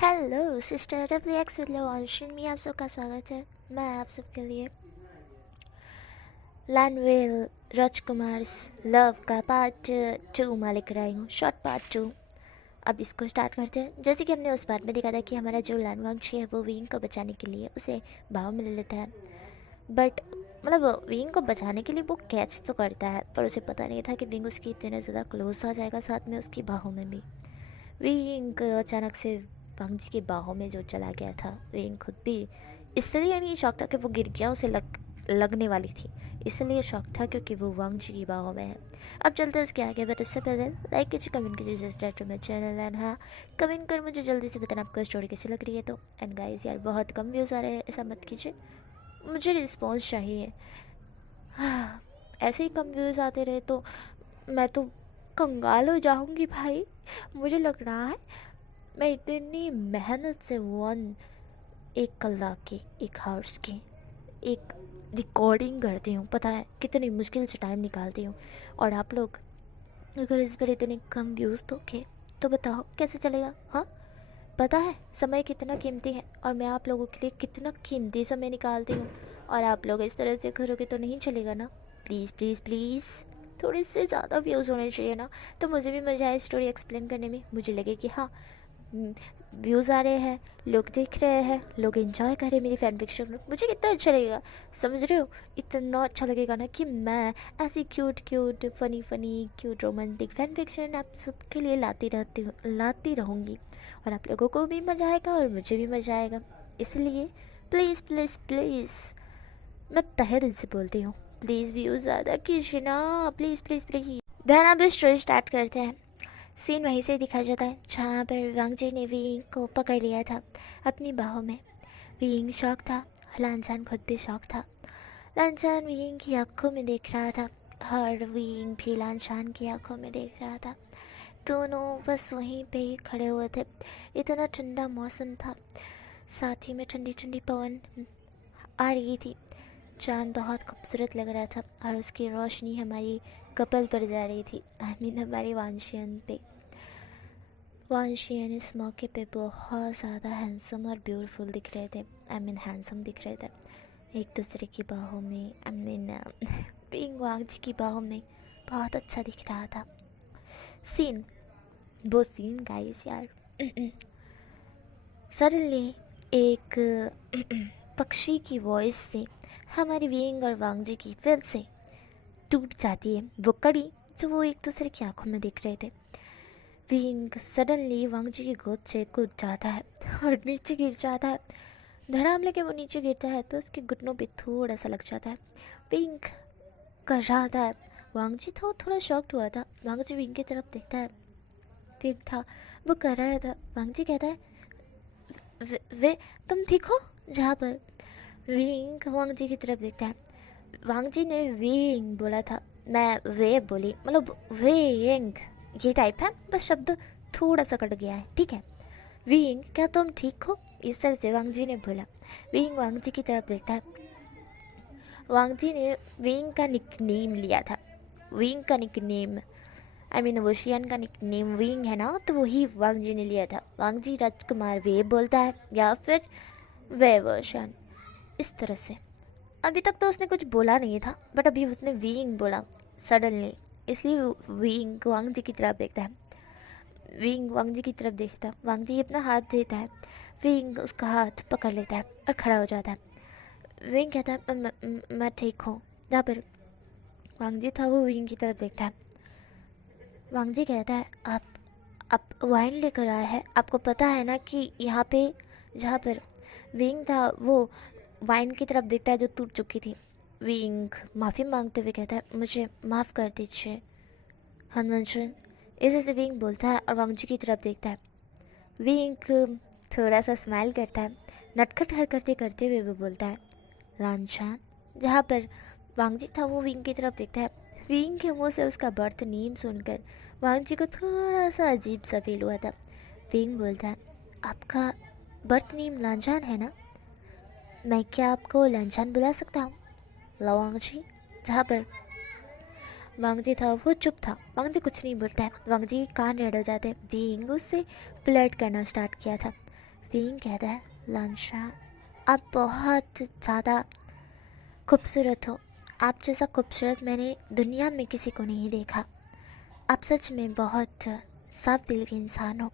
Hello sister W with लॉन्शन में आप सबका स्वागत है। मैं आप सबके लिए लैनवेल राजकुमार लव का पार्ट 2 मैं लेकर आई हूँ, शॉर्ट पार्ट 2। अब इसको स्टार्ट करते हैं। जैसे कि हमने उस पार्ट में देखा था कि हमारा जो लैनवांशी है वो विंग को बचाने के लिए उसे भाव में ले लेता है, बट मतलब विंग को बचाने के लिए वो कैच तो करता है, पर उसे पता नहीं था कि विंग उसकी इतने ज़्यादा क्लोज आ जाएगा, साथ में उसकी बाहों में भी। विंग अचानक से वांग जी की बाहों में जो चला गया था, विंग खुद भी इसलिए नहीं शौक था कि वो गिर गया, उसे लगने वाली थी, इसलिए शौक था क्योंकि वो वांग जी की बाहों में है। अब चलते हैं उसके आगे, बट उससे पहले लाइक कीजिए, कमेंट कीजिए जस्ट डायरेक्ट मेरे चैनल। एंड हाँ, कमेंट कर मुझे जल्दी से बताना आपको स्टोरी कैसी लग रही है। तो एंड गाइस यार, बहुत कम व्यूज़ आ रहे हैं, ऐसा मत कीजिए, मुझे रिस्पॉन्स चाहिए। हाँ, ऐसे ही कम व्यूज़ आते रहे तो मैं तो कंगाल हो जाऊंगी भाई। मुझे लग रहा है मैं इतनी मेहनत से एक कलाक की, एक हावर्स की एक रिकॉर्डिंग करती हूँ, पता है कितनी मुश्किल से टाइम निकालती हूँ, और आप लोग अगर इस पर इतने कम व्यूज़ दोगे तो बताओ कैसे चलेगा। हाँ, पता है समय कितना कीमती है, और मैं आप लोगों के लिए कितना कीमती समय निकालती हूँ, और आप लोग इस तरह से करोगे तो नहीं चलेगा ना। प्लीज़ प्लीज़ प्लीज़, थोड़े से ज़्यादा व्यूज़ होने चाहिए ना, तो मुझे भी मज़ा आए स्टोरी एक्सप्लेन करने में, मुझे लगे कि हाँ व्यूज़ आ रहे हैं, लोग देख रहे हैं, लोग एंजॉय कर रहे हैं मेरी फैन फिक्शन, मुझे कितना अच्छा लगेगा, समझ रहे हो। इतना अच्छा लगेगा ना कि मैं ऐसी cute cute funny funny cute romantic fan fiction आप सबके लिए लाती रहूँगी, और आप लोगों को भी मज़ा आएगा और मुझे भी मज़ा आएगा। इसलिए प्लीज़ प्लीज़ प्लीज़, मैं तहे दिल से बोलती हूँ, प्लीज़ व्यूज़ ज़्यादा कीजिए ना, प्लीज़ प्लीज़ प्लीज़। देन अब स्टोरी स्टार्ट करते हैं। सीन वहीं से दिखाया जाता है जहाँ पर वांग जी ने विंग को पकड़ लिया था अपनी बाहों में। विंग शौक था, लानचान खुद भी शौक था। लानचान विंग की आंखों में देख रहा था, और विंग भी लानचान की आंखों में देख रहा था। दोनों बस वहीं पे ही खड़े हुए थे। इतना ठंडा मौसम था, साथ ही में ठंडी ठंडी पवन आ रही थी। चाँद बहुत खूबसूरत लग रहा था, और उसकी रोशनी हमारी कपल पर जा रही थी, आई मीन हमारी वांशियन पे। वांशियन इस मौके पे बहुत ज़्यादा हैंडसम और ब्यूटीफुल दिख रहे थे, आई मीन हैंडसम दिख रहे थे, एक दूसरे की बाहों में, आई मीन पिंग वांग जी की बाहों में बहुत अच्छा दिख रहा था सीन, वो सीन गाइस यार। सडनली एक पक्षी की वॉइस से हमारी विंग और वांग जी की फिर से टूट जाती है वो कड़ी जो वो एक दूसरे की आंखों में देख रहे थे। विंग सडनली वांग जी की गोद से कूद जाता है और नीचे गिर जाता है। धड़ाम लेके वो नीचे गिरता है तो उसके घुटनों पे थोड़ा सा लग जाता है। विंग कर रहा था, वांग जी था वो थोड़ा शॉक्ड हुआ था। वांग जी विंग की तरफ देखता है, विंग था वो कर रहा था। वांग जी कहता है, वे तुम ठीक हो? जहाँ पर विंग वांग जी की तरफ देखता है। वांग जी ने विंग बोला था, मैं वे बोली, मतलब विंग ये टाइप है, बस शब्द थोड़ा सा कट गया है, ठीक है। विंग क्या तुम ठीक हो? इस तरह से वांग जी ने बोला। विंग वांग जी की तरफ देखता है। वांग जी ने विंग का निकनेम लिया था, विंग का निकनेम, आई मीन वोशियन का निकनेम विंग है ना, तो वही वांग जी ने लिया था। वांग जी राजकुमार वे बोलता है या फिर वे वर्शन, इस तरह से। अभी तक तो उसने कुछ बोला नहीं था, बट अभी उसने विंग बोला सडनली, इसलिए विंग वांग जी की तरफ देखता है। विंग वांग जी की तरफ देखता है, वांग जी अपना हाथ देता है, विंग उसका हाथ पकड़ लेता है और खड़ा हो जाता है। विंग कहता है, मैं ठीक हूँ। जहाँ पर वांग जी था वो विंग की तरफ देखता है। वांग जी कहता है, आप वाइन लेकर आए हैं, आपको पता है ना कि यहाँ पे, जहाँ पर विंग था वो वाइन की तरफ देखता है जो टूट चुकी थी। विंग माफ़ी मांगते हुए कहता है, मुझे माफ़ कर दीजिए हनुमंशन, इसे से विंग बोलता है और वांग जी की तरफ देखता है। विंग थोड़ा सा स्माइल करता है, नटखट हरकतें करते हुए वो बोलता है, लानचान। जहाँ पर वांग जी था वो विंग की तरफ देखता है। विंग के मुंह से उसका बर्थ नेम सुनकर वांग जी को थोड़ा सा अजीब सा फील हुआ था। विंग बोलता है, आपका बर्थ नेम लांछान है ना? मैं क्या आपको लांछान बुला सकता हूँ वांग जी? जहाँ पर वांग जी था वो चुप था, वांग जी कुछ नहीं बोलता है। वांग जी के कान रेड हो जाते हैं। विंग उससे फ्लर्ट करना स्टार्ट किया था। विंग कहता है, लांशा आप बहुत ज़्यादा खूबसूरत हो। आप जैसा खूबसूरत मैंने दुनिया में किसी को नहीं देखा। आप सच में बहुत साफ दिल के इंसान हो,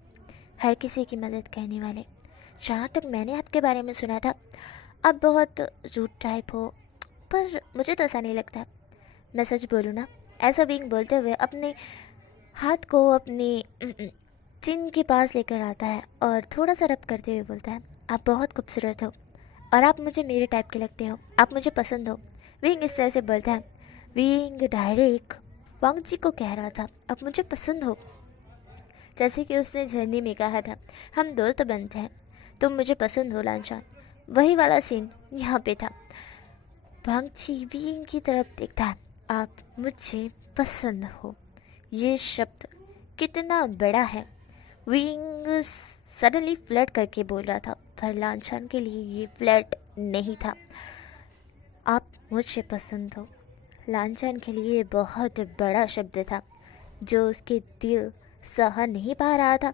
हर किसी की मदद करने वाले। जहाँ तक मैंने आपके बारे में सुना था, आप बहुत रूड टाइप हो, पर मुझे तो ऐसा नहीं लगता। मैं सच बोलूँ ना, ऐसा विंग बोलते हुए अपने हाथ को अपनी चिन के पास लेकर आता है और थोड़ा सा रब करते हुए बोलता है, आप बहुत खूबसूरत हो और आप मुझे मेरे टाइप के लगते हो, आप मुझे पसंद हो। विंग इस तरह से बोलता है। विंग डायरेक्ट वांग जी को कह रहा था, आप मुझे पसंद हो, जैसे कि उसने झरने में कहा था, हम दोस्त बनते हैं, तुम मुझे पसंद हो लांचान। वही वाला सीन यहाँ पे था। वांग जी विंग की तरफ देखता है, आप मुझे पसंद हो। ये शब्द कितना बड़ा है। विंग सडनली फ्लर्ट करके बोल रहा था, पर लांछन के लिए ये फ्लर्ट नहीं था। आप मुझे पसंद हो लांछन के लिए बहुत बड़ा शब्द था, जो उसके दिल सह नहीं पा रहा था।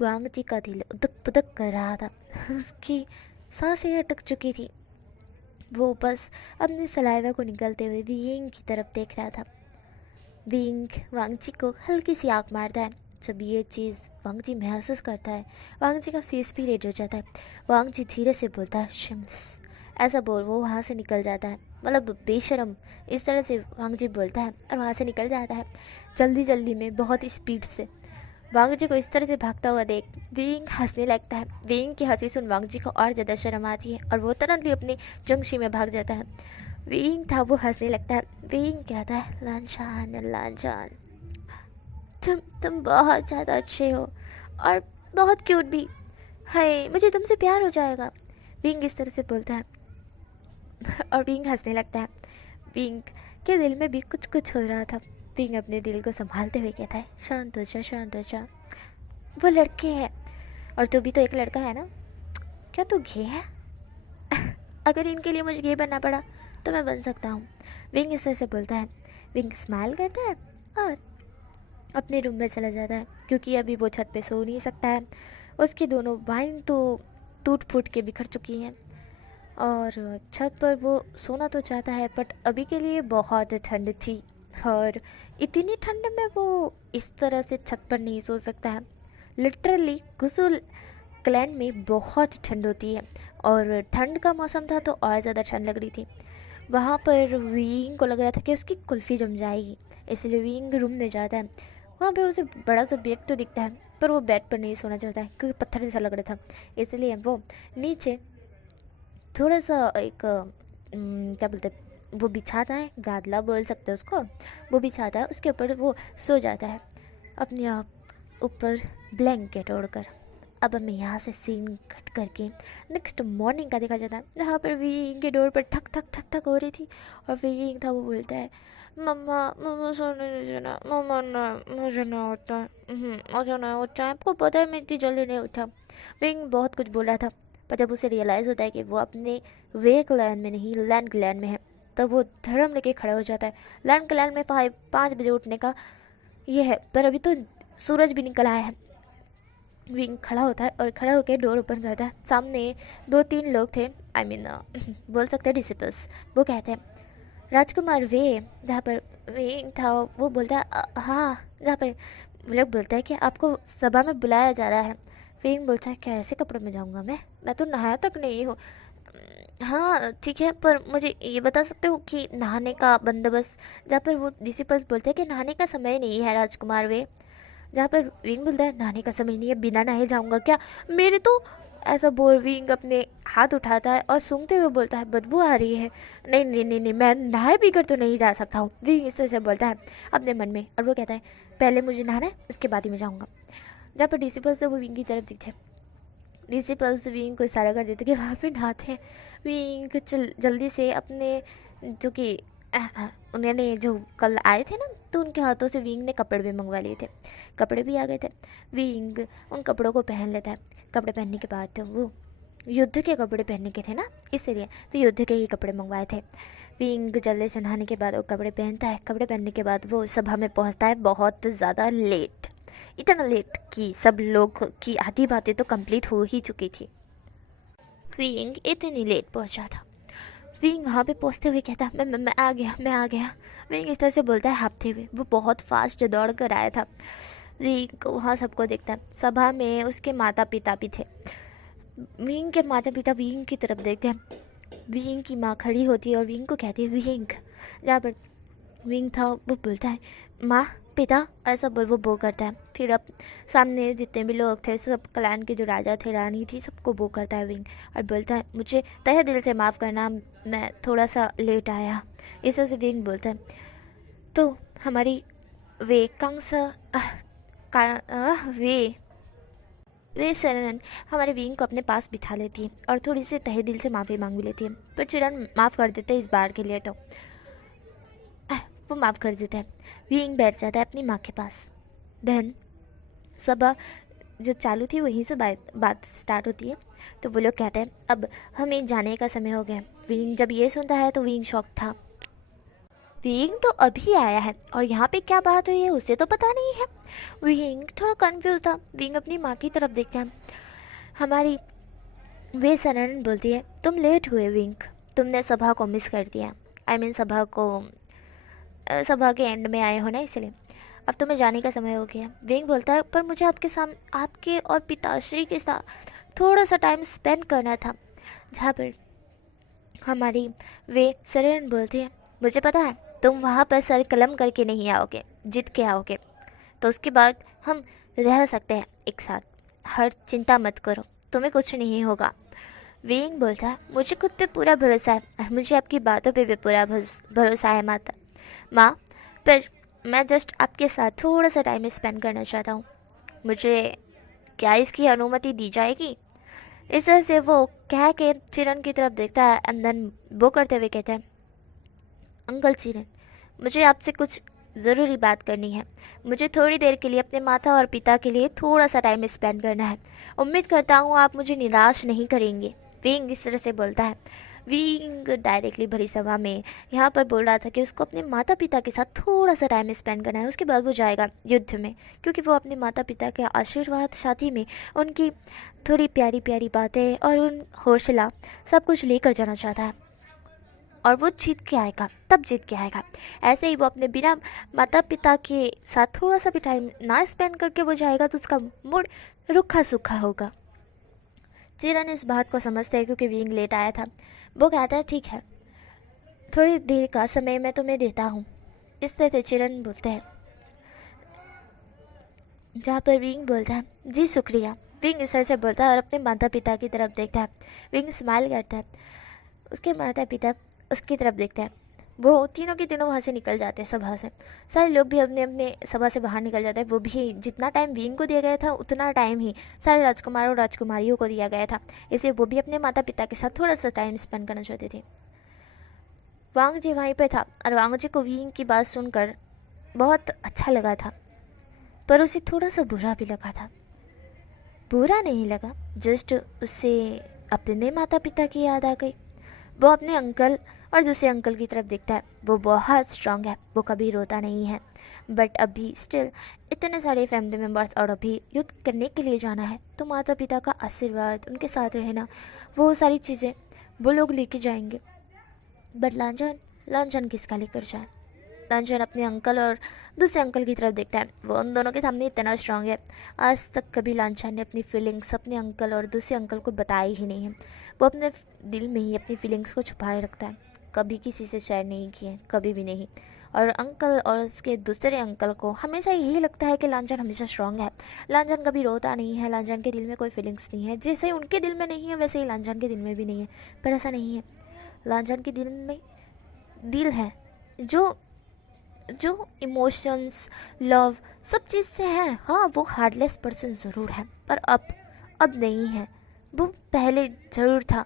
वांग जी का दिल उदक पुदक कर रहा था, उसकी सांसें अटक चुकी थी। वो बस अपने सलाइवा को निकलते हुए विंग की तरफ देख रहा था। विंग वांग जी को हल्की सी आँख मारता है। जब ये चीज़ वांग जी महसूस करता है, वांग जी का फेस भी रेड हो जाता है। वांग जी धीरे से बोलता है, शिम्स, ऐसा बोल वो वहाँ से निकल जाता है। मतलब बेशरम इस तरह से वांग जी बोलता है और वहाँ से निकल जाता है जल्दी जल्दी में, बहुत ही स्पीड से। वांग जी को इस तरह से भागता हुआ देख विंग हंसने लगता है। विंग की हंसी सुन वांग जी को और ज़्यादा शर्म आती है और वो तुरंत ही अपनी जंगशी में भाग जाता है। विंग था वो हंसने लगता है। विंग कहता है, लांछान लांछान, तुम बहुत ज़्यादा अच्छे हो और बहुत क्यूट भी। हाय, मुझे तुमसे प्यार हो जाएगा। विंग इस तरह से बोलता है और विंग हंसने लगता है। विंग के दिल में भी कुछ कुछ हो रहा था। विंग अपने दिल को संभालते हुए कहता है, शांत हो जा, शांत हो जा, वो लड़के हैं और तू भी तो एक लड़का है ना। क्या तू गे है? अगर इनके लिए मुझे गे बनना पड़ा तो मैं बन सकता हूँ। विंग इस तरह से बोलता है। विंग स्माइल करता है और अपने रूम में चला जाता है, क्योंकि अभी वो छत पे सो नहीं सकता है। उसकी दोनों बाहें तो टूट फूट के बिखर चुकी हैं और छत पर वो सोना तो चाहता है, बट अभी के लिए बहुत ठंड थी और इतनी ठंड में वो इस तरह से छत पर नहीं सो सकता है। लिटरली गुसुल क्लैंड में बहुत ठंड होती है और ठंड का मौसम था तो और ज़्यादा ठंड लग रही थी। वहाँ पर विंग को लग रहा था कि उसकी कुल्फ़ी जम जाएगी, इसलिए विंग रूम में जाता है। वहाँ पे उसे बड़ा सा बेड तो दिखता है, पर वो बेड पर नहीं सोना चाहता है क्योंकि पत्थर जैसा लग रहा था। इसलिए वो नीचे थोड़ा सा एक क्या बोलते हैं, वो बिछाता है, गादला बोल सकते हैं उसको, वो बिछाता है, उसके ऊपर वो सो जाता है अपने आप ऊपर ब्लैंकेट ओढ़कर। अब हमें यहाँ से सीन कट करके नेक्स्ट मॉर्निंग का देखा जाता है, जहाँ पर विंग के डोर पर ठक ठक ठक ठक हो रही थी और विंग था वो बोलता है, मम्मा मम्मा सोने दीजिए ना, मम्मा ना, मुझे ना होता है, मुझे ना होता है, आपको पता है मैं इतनी जल्दी नहीं उठा। विंग बहुत कुछ बोल रहा था, पर जब उसे रियलाइज़ होता है कि वो अपने वे क्लैन में नहीं लैंड क्लैन में है, तब वो धर्म लेके खड़ा हो जाता है। लैंड क्लैन में 5 बजे उठने का ये है, पर अभी तो सूरज भी निकल आया है। विंग खड़ा होता है और खड़ा होकर डोर ओपन करता है। सामने 2-3 लोग थे, आई मीन बोल सकते हैं डिसिपल्स। वो कहते हैं, राजकुमार वे, जहाँ पर विंग था वो बोलता है, हाँ, जहाँ पर लोग बोलते हैं कि आपको सभा में बुलाया जा रहा है। विंग बोलता है, क्या ऐसे कपड़ों में जाऊँगा मैं तो नहाया तक नहीं हूँ। हाँ ठीक है, पर मुझे ये बता सकते हो कि नहाने का बंदोबस्त, जहाँ पर वो डिसिपल्स बोलते हैं कि नहाने का समय नहीं है राजकुमार वे, जहाँ पर विंग बोलता है नहाने का समय नहीं है, बिना नहाए जाऊँगा क्या मेरे तो, ऐसा बोल विंग अपने हाथ उठाता है और सूंघते हुए बोलता है, बदबू आ रही है, नहीं नहीं नहीं नहीं, मैं नहाए पीकर तो नहीं जा सकता हूँ। विंग इस तरह से बोलता है अपने मन में, और वो कहता है, पहले मुझे नहाना है, उसके बाद ही मैं जाऊँगा। जहाँ पर डिसिपल्स से वो विंग की तरफ दिखते, डिसिपल्स विंग को इशारा कर देते कि वहाँ पे नहाते हैं। विंग जल्दी से अपने, जो कि उन्होंने जो कल आए थे ना, तो उनके हाथों से विंग ने कपड़े भी मंगवा लिए थे, कपड़े भी आ गए थे। विंग उन कपड़ों को पहन लेता है। कपड़े पहनने के बाद तो वो युद्ध के कपड़े पहनने के थे ना, इसलिए तो युद्ध के ही कपड़े मंगवाए थे। विंग जल्दी से नहाने के बाद वो कपड़े पहनता है। कपड़े पहनने के बाद वो सभा में पहुंचता है बहुत ज़्यादा लेट, इतना लेट कि सब लोग की आधी बातें तो कंप्लीट हो ही चुकी थी। विंग इतनी लेट पहुंचा था। विंग वहाँ पे पहुँचते हुए कहता, मैं आ गया, मैं आ गया। विंग इस तरह से बोलता है हाँफते हुए। वो बहुत फास्ट दौड़ कर आया था। विंग वहाँ सबको देखता है। सभा में उसके माता पिता भी थे। विंग के माता पिता विंग की तरफ देखते हैं। विंग की माँ खड़ी होती है और विंग को कहती है विंग। जहाँ पर विंग था वो बोलता है माँ पिता, ऐसा बोल वो बो करता है। फिर अब सामने जितने भी लोग थे, सब क्लैन के जो राजा थे, रानी थी, सबको बो करता है विंग और बोलता है मुझे तहे दिल से माफ़ करना, मैं थोड़ा सा लेट आया। इस तरह से विंग बोलता है। तो हमारी वे कंस वे शरण हमारे विंग को अपने पास बिठा लेती है और थोड़ी सी तहे दिल से माफ़ी मांग भी लेती है। पर चिरन माफ़ कर देते इस बार के लिए। तो वो माफ़ कर देता है। विंग बैठ जाता है अपनी माँ के पास। देन सभा जो चालू थी वहीं से बात स्टार्ट होती है। तो वो लोग कहते हैं अब हमें जाने का समय हो गया। विंग जब ये सुनता है तो विंग शॉक था। विंग तो अभी आया है और यहाँ पे क्या बात हुई है उसे तो पता नहीं है। विंग थोड़ा कंफ्यूज था। विंग अपनी माँ की तरफ देखता है। हमारी वे शरण बोलती है तुम लेट हुए विंग, तुमने सभा को मिस कर दिया। आई मीन सभा के एंड में आए हो ना, इसलिए अब तुम्हें जाने का समय हो गया। विंग बोलता है पर मुझे आपके और पिताश्री के साथ थोड़ा सा टाइम स्पेंड करना था। जहाँ पर हमारी वे शरण बोलती है मुझे पता है तुम वहाँ पर सर कलम करके नहीं आओगे, जीत के आओगे, तो उसके बाद हम रह सकते हैं एक साथ। हर चिंता मत करो, तुम्हें कुछ नहीं होगा। विंग बोलता है मुझे खुद पे पूरा भरोसा है और मुझे आपकी बातों पे भी पूरा भरोसा है माँ, पर मैं जस्ट आपके साथ थोड़ा सा टाइम स्पेंड करना चाहता हूँ। मुझे क्या इसकी अनुमति दी जाएगी? इस तरह से वो कह के चिरन की तरफ देखता है। अंदर वो करते हुए कहता है अंकल चिरन, मुझे आपसे कुछ ज़रूरी बात करनी है। मुझे थोड़ी देर के लिए अपने माता और पिता के लिए थोड़ा सा टाइम स्पेंड करना है। उम्मीद करता हूँ आप मुझे निराश नहीं करेंगे। विंग इस तरह से बोलता है। विंग डायरेक्टली भरी सभा में यहाँ पर बोल रहा था कि उसको अपने माता पिता के साथ थोड़ा सा टाइम स्पेंड करना है, उसके बाद वो जाएगा युद्ध में, क्योंकि वो अपने माता पिता के आशीर्वाद साथी में उनकी थोड़ी प्यारी प्यारी बातें और उन हौसला सब कुछ लेकर जाना चाहता है और वो जीत के आएगा, तब जीत के आएगा। ऐसे ही वो अपने बिना माता पिता के साथ थोड़ा सा भी टाइम ना स्पेंड करके वो जाएगा तो उसका मूड रूखा सूखा होगा। चिरन इस बात को समझते हैं क्योंकि विंग लेट आया था। वो कहता है ठीक है, थोड़ी देर का समय मैं तुम्हें देता हूँ। इस तरह से चिरन बोलते हैं। जहाँ पर विंग बोलता है जी शुक्रिया। विंग इस तरह से बोलता है और अपने माता पिता की तरफ देखता है। विंग स्माइल करता है। उसके माता पिता उसकी तरफ देखते हैं। वो तीनों के तीनों वहाँ से निकल जाते हैं सभा से। सारे लोग भी अपने अपने सभा से बाहर निकल जाते हैं। वो भी जितना टाइम विंग को दिया गया था उतना टाइम ही सारे राजकुमार और राजकुमारियों को दिया गया था, इसलिए वो भी अपने माता पिता के साथ थोड़ा सा टाइम स्पेंड करना चाहते थे। वांग जी वहीं पे था और वांग जी को विंग की बात सुनकर बहुत अच्छा लगा था, पर उसे थोड़ा सा बुरा भी लगा था। बुरा नहीं लगा, जस्ट उससे अपने माता पिता की याद आ गई। वो अपने अंकल और दूसरे अंकल की तरफ देखता है। वो बहुत स्ट्रांग है, वो कभी रोता नहीं है, बट अभी स्टिल इतने सारे फैमिली मेम्बर्स और अभी युद्ध करने के लिए जाना है, तो माता पिता का आशीर्वाद, उनके साथ रहना, वो सारी चीज़ें वो लोग लेके जाएंगे। बट लांछन किसका लेकर जाए? लांछन अपने अंकल और दूसरे अंकल की तरफ देखता है। वो उन दोनों के सामने इतना स्ट्रांग है, आज तक कभी लांछन ने अपनी फीलिंग्स अपने अंकल और दूसरे अंकल को बताई ही नहीं है। वो अपने दिल में ही अपनी फीलिंग्स को छुपाए रखता है, कभी किसी से शेयर नहीं किए, कभी भी नहीं। और अंकल और उसके दूसरे अंकल को हमेशा यही लगता है कि लांछन हमेशा स्ट्रांग है, लांछन कभी रोता नहीं है, लांछन के दिल में कोई फीलिंग्स नहीं है। जैसे उनके दिल में नहीं है वैसे ही लांछन के दिल में भी नहीं है, पर ऐसा नहीं है। लांछन के दिल में दिल है जो इमोशंस, लव, सब चीज़ से है। हाँ, वो हार्टलेस पर्सन ज़रूर है, पर अब नहीं है। वो पहले ज़रूर था,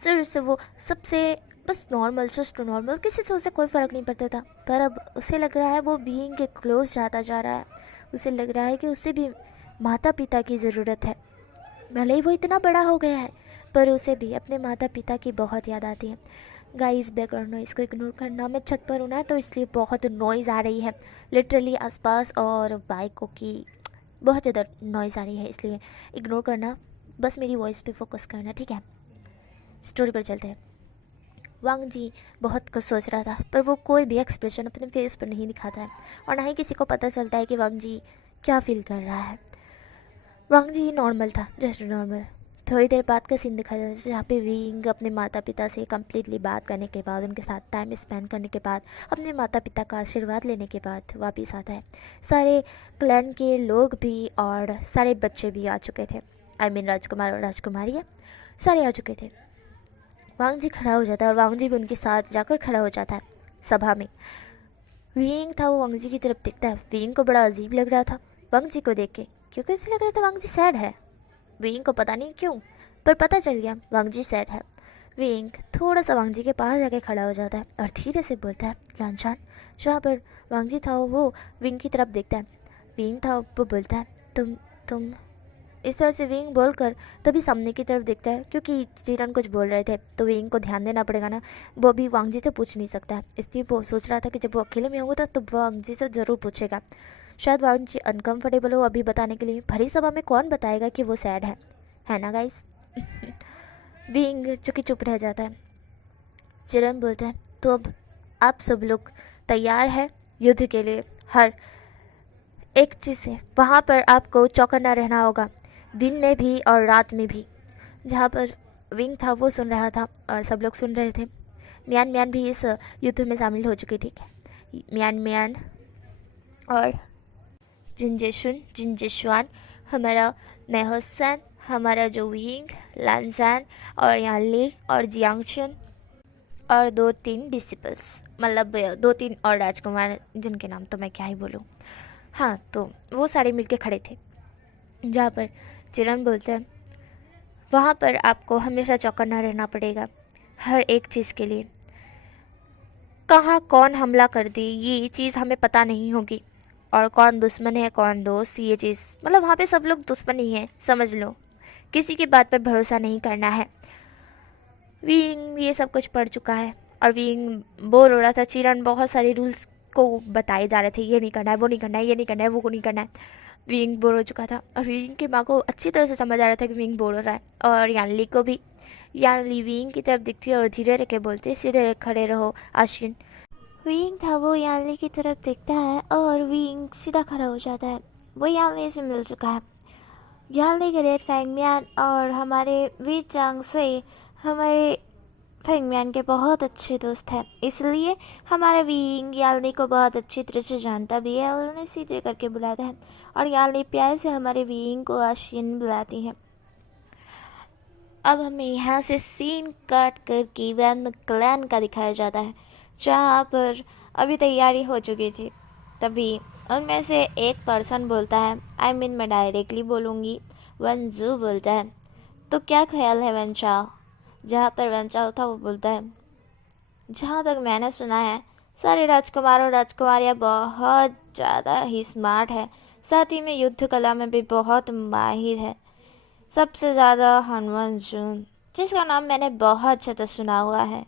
सिर्फ से वो सबसे बस नॉर्मल, जस्ट नॉर्मल, किसी से उसे कोई फ़र्क नहीं पड़ता था। पर अब उसे लग रहा है वो बीइंग के क्लोज जाता जा रहा है। उसे लग रहा है कि उसे भी माता पिता की ज़रूरत है। भले ही वो इतना बड़ा हो गया है, पर उसे भी अपने माता पिता की बहुत याद आती है। गाइस, बैकग्राउंड नॉइज़ को इग्नोर करना। मैं छत पर हूँ ना, तो इसलिए बहुत नॉइज़ आ रही है लिटरली आसपास, और बाइकों की बहुत ज़्यादा नॉइज़ आ रही है, इसलिए इग्नोर करना, बस मेरी वॉइस पे फोकस करना, ठीक है। स्टोरी पर चलते हैं। वांग जी बहुत कुछ सोच रहा था, पर वो कोई भी एक्सप्रेशन अपने फेस पर नहीं दिखाता है और ना ही किसी को पता चलता है कि वांग जी क्या फील कर रहा है। वांग जी नॉर्मल था, जस्ट नॉर्मल। थोड़ी देर बाद का सीन दिखाया जाता है जहाँ पे विंग अपने माता पिता से कम्प्लीटली बात करने के बाद, उनके साथ टाइम स्पेंड करने के बाद, अपने माता पिता का आशीर्वाद लेने के बाद वापस आता है। सारे क्लैन के लोग भी और सारे बच्चे भी आ चुके थे, आई मीन राजकुमार और राजकुमारियाँ सारे आ चुके थे। वांग जी खड़ा हो जाता है और वांग जी भी उनके साथ जाकर खड़ा हो जाता है सभा में। विंग था, वो वांग जी की तरफ देखता है। विंग को बड़ा अजीब लग रहा था वांग जी को देख के, क्योंकि उसे लग रहा था वांग जी सैड है। विंग को पता नहीं क्यों, पर पता चल गया वांग जी सैड है। विंग थोड़ा सा वांग जी के पास जाके खड़ा हो जाता है और धीरे से बोलता है, लानचान। जहाँ पर वांग जी था वो विंग की तरफ देखता है। विंग था, वो बोलता है, तुम इस तरह से विंग बोलकर तभी सामने की तरफ देखता है, क्योंकि चिरन कुछ बोल रहे थे तो विंग को ध्यान देना पड़ेगा ना, वो अभी वांग जी से पूछ नहीं सकता है। इसलिए वो सोच रहा था कि जब वो अकेले में होगा तो वांग जी से ज़रूर पूछेगा। शायद वांग जी अनकम्फर्टेबल हो अभी बताने के लिए, भरी सभा में कौन बताएगा कि वो सैड है ना गाइस। विंग चुकी चुप रह जाता है। चिरन बोलता है, तो अब आप सब लोग तैयार हैं युद्ध के लिए। हर एक चीज़ है, वहाँ पर आपको चौकन्ना रहना होगा, दिन में भी और रात में भी। जहाँ पर विंग था वो सुन रहा था और सब लोग सुन रहे थे। मियान मियान भी इस युद्ध में शामिल हो चुकी, ठीक है। मियान मियान और जिनजेशुन, जिनजेशुआन, हमारा मेहोसन, हमारा जो विंग, लानजान और यानली और जियांगशन और 2-3 डिसिपल्स, मतलब 2-3 और राजकुमार, जिनके नाम तो मैं क्या ही बोलूँ। हाँ, तो वो सारे मिलके खड़े थे। जहाँ पर चिरन बोलते हैं, वहाँ पर आपको हमेशा चौकन्ना रहना पड़ेगा हर एक चीज़ के लिए। कहाँ कौन हमला कर दी ये चीज़ हमें पता नहीं होगी, और कौन दुश्मन है कौन दोस्त, ये चीज़ मतलब वहाँ पे सब लोग दुश्मन ही हैं, समझ लो। किसी की बात पर भरोसा नहीं करना है। विंग ये सब कुछ पढ़ चुका है और विंग बोल हो रहा था। चिरन बहुत सारे रूल्स को बताए जा रहे थे, ये नहीं करना है, वो नहीं करना है, ये नहीं करना है, वो नहीं करना है। विंग बोर हो चुका था और विंग की माँ को अच्छी तरह से समझ आ रहा था कि विंग बोर हो रहा है, और यानली को भी। यानली विंग की तरफ दिखती है और धीरे रह के बोलते, सीधे खड़े रहो आशिन। विंग था, वो यानली की तरफ देखता है और विंग सीधा खड़ा हो जाता है। वो यानली से मिल चुका है। यानली के रेड फैंगम्यान और हमारे वी चांग से हमारे फेंगम्यान के बहुत अच्छे दोस्त हैं, इसलिए हमारा विंग यालनी को बहुत अच्छी तरह से जानता भी है और उन्हें सीधे करके बुलाता है, और यालनी प्यार से हमारे विंग को आशिन बुलाती है। अब हमें यहाँ से सीन काट करके वैन क्लैन का दिखाया जाता है, जहाँ पर अभी तैयारी हो चुकी थी। तभी उनमें से एक पर्सन बोलता है, आई मीन मैं डायरेक्टली बोलूँगी, वन जू बोलता है, तो क्या ख्याल है वन चाओ। जहाँ पर वन चाओ था वो बोलता है, जहाँ तक मैंने सुना है सारे राजकुमार और राजकुमारियाँ बहुत ज़्यादा ही स्मार्ट है, साथ ही में युद्ध कला में भी बहुत माहिर है। सबसे ज़्यादा हनुमान जून, जिसका नाम मैंने बहुत ज़्यादा सुना हुआ है।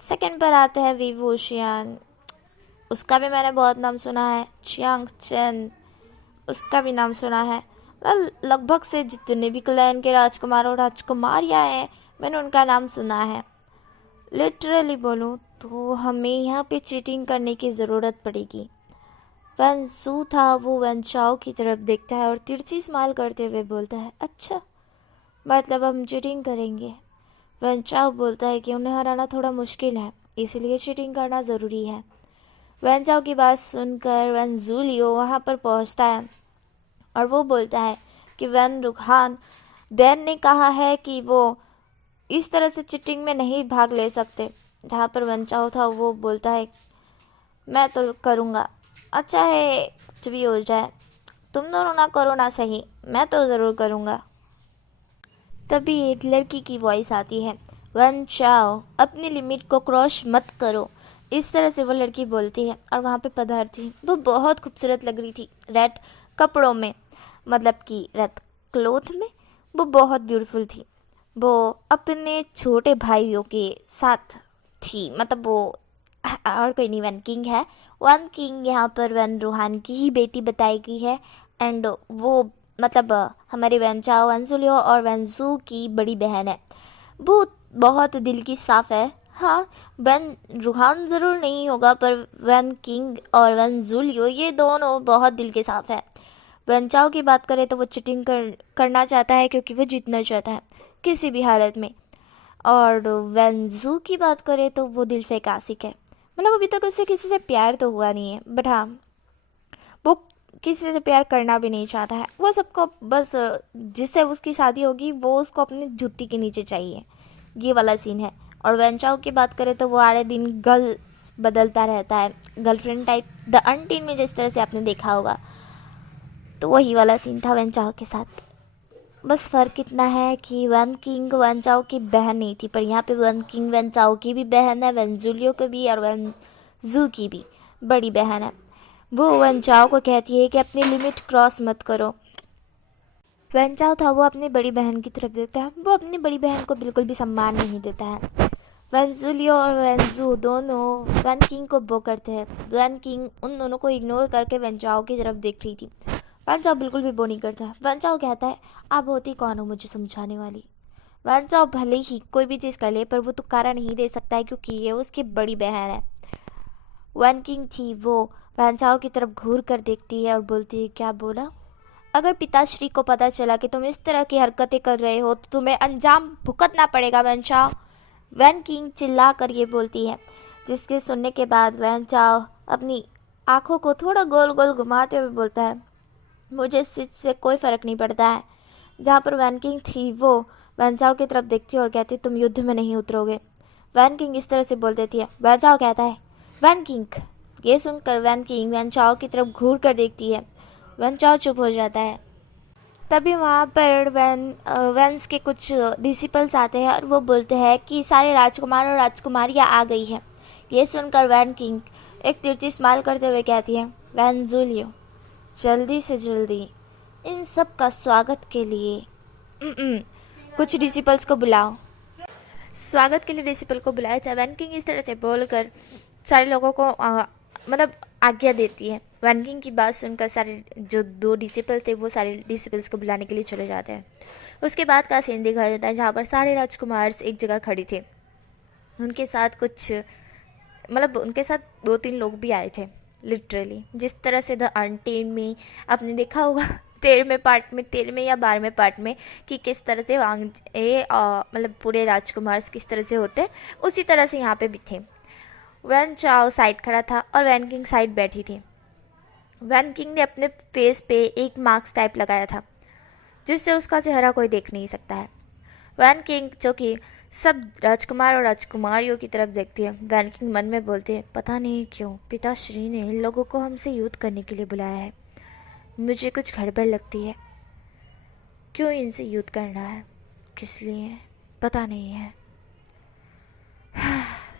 सेकंड पर आते हैं विवूशियान, उसका भी मैंने बहुत नाम सुना है। चियांग चेन, उसका भी नाम सुना है। लगभग से जितने भी क्लैन के राजकुमार और राजकुमारियाँ हैं मैंने उनका नाम सुना है। लिटरली बोलूँ तो हमें यहाँ पे चीटिंग करने की ज़रूरत पड़ेगी। वन सू था, वो वन चाओ की तरफ देखता है और तिरछी स्माइल करते हुए बोलता है, अच्छा मतलब हम चीटिंग करेंगे। वन चाओ बोलता है कि उन्हें हराना थोड़ा मुश्किल है, इसलिए चीटिंग करना ज़रूरी है। वन चाओ की बात सुनकर वन जू लियो वहाँ पर पहुँचता है और वो बोलता है कि वन रुखान दैन ने कहा है कि वो इस तरह से चीटिंग में नहीं भाग ले सकते। जहाँ पर वन चाओ था वो बोलता है, मैं तो करूँगा, अच्छा है कुछ भी हो जाए, तुम दोनों ना करो ना सही, मैं तो ज़रूर करूँगा। तभी एक लड़की की वॉइस आती है, वन चाओ अपनी लिमिट को क्रॉस मत करो, इस तरह से वो लड़की बोलती है और वहाँ पे पधारती है। वो बहुत खूबसूरत लग रही थी रेड कपड़ों में, मतलब कि रेड क्लोथ में। वो बहुत ब्यूटीफुल थी। वो अपने छोटे भाइयों के साथ थी, मतलब वो और कोई नहीं, वन किंग है। वन किंग यहाँ पर वन रूहान की ही बेटी बताई गई है एंड वो मतलब हमारी वेंचाओ वेंजुलियो और वेंजू की बड़ी बहन है। वो बहुत दिल की साफ है। हाँ, वेन रूहान ज़रूर नहीं होगा, पर वेन किंग और वेन जूलियो ये दोनों बहुत दिल के साफ है। वेन चाओ की बात करें तो वो चीटिंग करना चाहता है क्योंकि वो जीतना चाहता है किसी भी हालत में। और वेन जू की बात करें तो वो दिल फेंक आशिक है। मतलब अभी तक उससे किसी से प्यार तो हुआ नहीं है, बट हाँ, वो किसी से प्यार करना भी नहीं चाहता है। वो सबको बस जिससे उसकी शादी होगी वो उसको अपनी जुत्ती के नीचे चाहिए, ये वाला सीन है। और वेंचाओ की बात करें तो वो आए दिन गर्ल्स बदलता रहता है, गर्लफ्रेंड टाइप। द अनटीन में जिस तरह से आपने देखा होगा, तो वही वाला सीन था वेंचाओ के साथ। बस फ़र्क इतना है कि वन किंग वेंचाओ की बहन नहीं थी, पर यहाँ पे वन किंग वेंचाओ की भी बहन है, वेंजुलियो की भी और वेंजू की भी बड़ी बहन है। वो वेंचाओ को कहती है कि अपनी लिमिट क्रॉस मत करो। वेंचाओ था वो अपनी बड़ी बहन की तरफ देखता है, वो अपनी बड़ी बहन को बिल्कुल भी सम्मान नहीं देता है। वेंजुलियो और वेंजू दोनों वन किंग को बो करते हैं। वन किंग उन दोनों को इग्नोर करके वेंचाओ की तरफ देख रही थी। वेंचाओ बिल्कुल भी बो नहीं करता। वेंचाओ कहता है, आप होती कौन हो मुझे समझाने वाली। वेंचाओ भले ही कोई भी चीज़ कर ले, पर वो तो कारण नहीं दे सकता है क्योंकि ये उसकी बड़ी बहन है। वन किंग थी वो वेंचाओ की तरफ घूर कर देखती है और बोलती है, क्या बोला? अगर पिताश्री को पता चला कि तुम इस तरह की हरकतें कर रहे हो तो तुम्हें अंजाम भुगतना पड़ेगा वेंचाओ। वैन किंग चिल्ला कर ये बोलती है, जिसके सुनने के बाद वेंचाओ अपनी आंखों को थोड़ा गोल गोल घुमाते हुए बोलता है, मुझे इस चीज़ से कोई फ़र्क नहीं पड़ता है। जहाँ पर वैन किंग थी वो वेंचाओ की तरफ देखती है और कहती, तुम युद्ध में नहीं उतरोगे। वैन किंग इस तरह से बोल देती है। वेंचाओ कहता है, वैन किंग। ये सुनकर वैन किंग वेंचाओ की तरफ घूर कर देखती है। वेंचाओ चुप हो जाता है। तभी वहाँ पर वेंस के कुछ डिसिपल्स आते हैं और वो बोलते हैं कि सारे राजकुमार और राजकुमारियाँ आ गई हैं। ये सुनकर वैन किंग एक तिरछी स्माइल करते हुए कहती है, वैन जूलियो, जल्दी से जल्दी इन सब का स्वागत के लिए कुछ डिसिपल्स को बुलाओ। स्वागत के लिए डिसिपल को बुलाया था। वैन किंग इस तरह से बोलकर सारे लोगों को मतलब आज्ञा देती है। वैन किंग की बात सुनकर सारे जो दो डिसिपल थे वो सारे डिसिपल्स को बुलाने के लिए चले जाते हैं। उसके बाद का सीन दिखाया जाता है जहाँ पर सारे राजकुमार एक जगह खड़े थे। उनके साथ कुछ मतलब उनके साथ 2-3 लोग भी आए थे लिटरली, जिस तरह से द अनटेम्ड में आपने देखा होगा 13वें या 12वें पार्ट में कि किस तरह से मतलब पूरे राजकुमार किस तरह से होते, उसी तरह से यहाँ पे भी थे। वैन चाओ साइड खड़ा था और वैन किंग साइड बैठी थी। वैन किंग ने अपने फेस पे एक मास्क टाइप लगाया था जिससे उसका चेहरा कोई देख नहीं सकता है। वैन किंग जो कि सब राजकुमार और राजकुमारियों की तरफ देखती है। वैन किंग मन में बोलते हैं, पता नहीं क्यों पिताश्री ने इन लोगों को हमसे युद्ध करने के लिए बुलाया है। मुझे कुछ गड़बड़ लगती है। क्यों इनसे युद्ध करना है, किस लिए, पता नहीं है।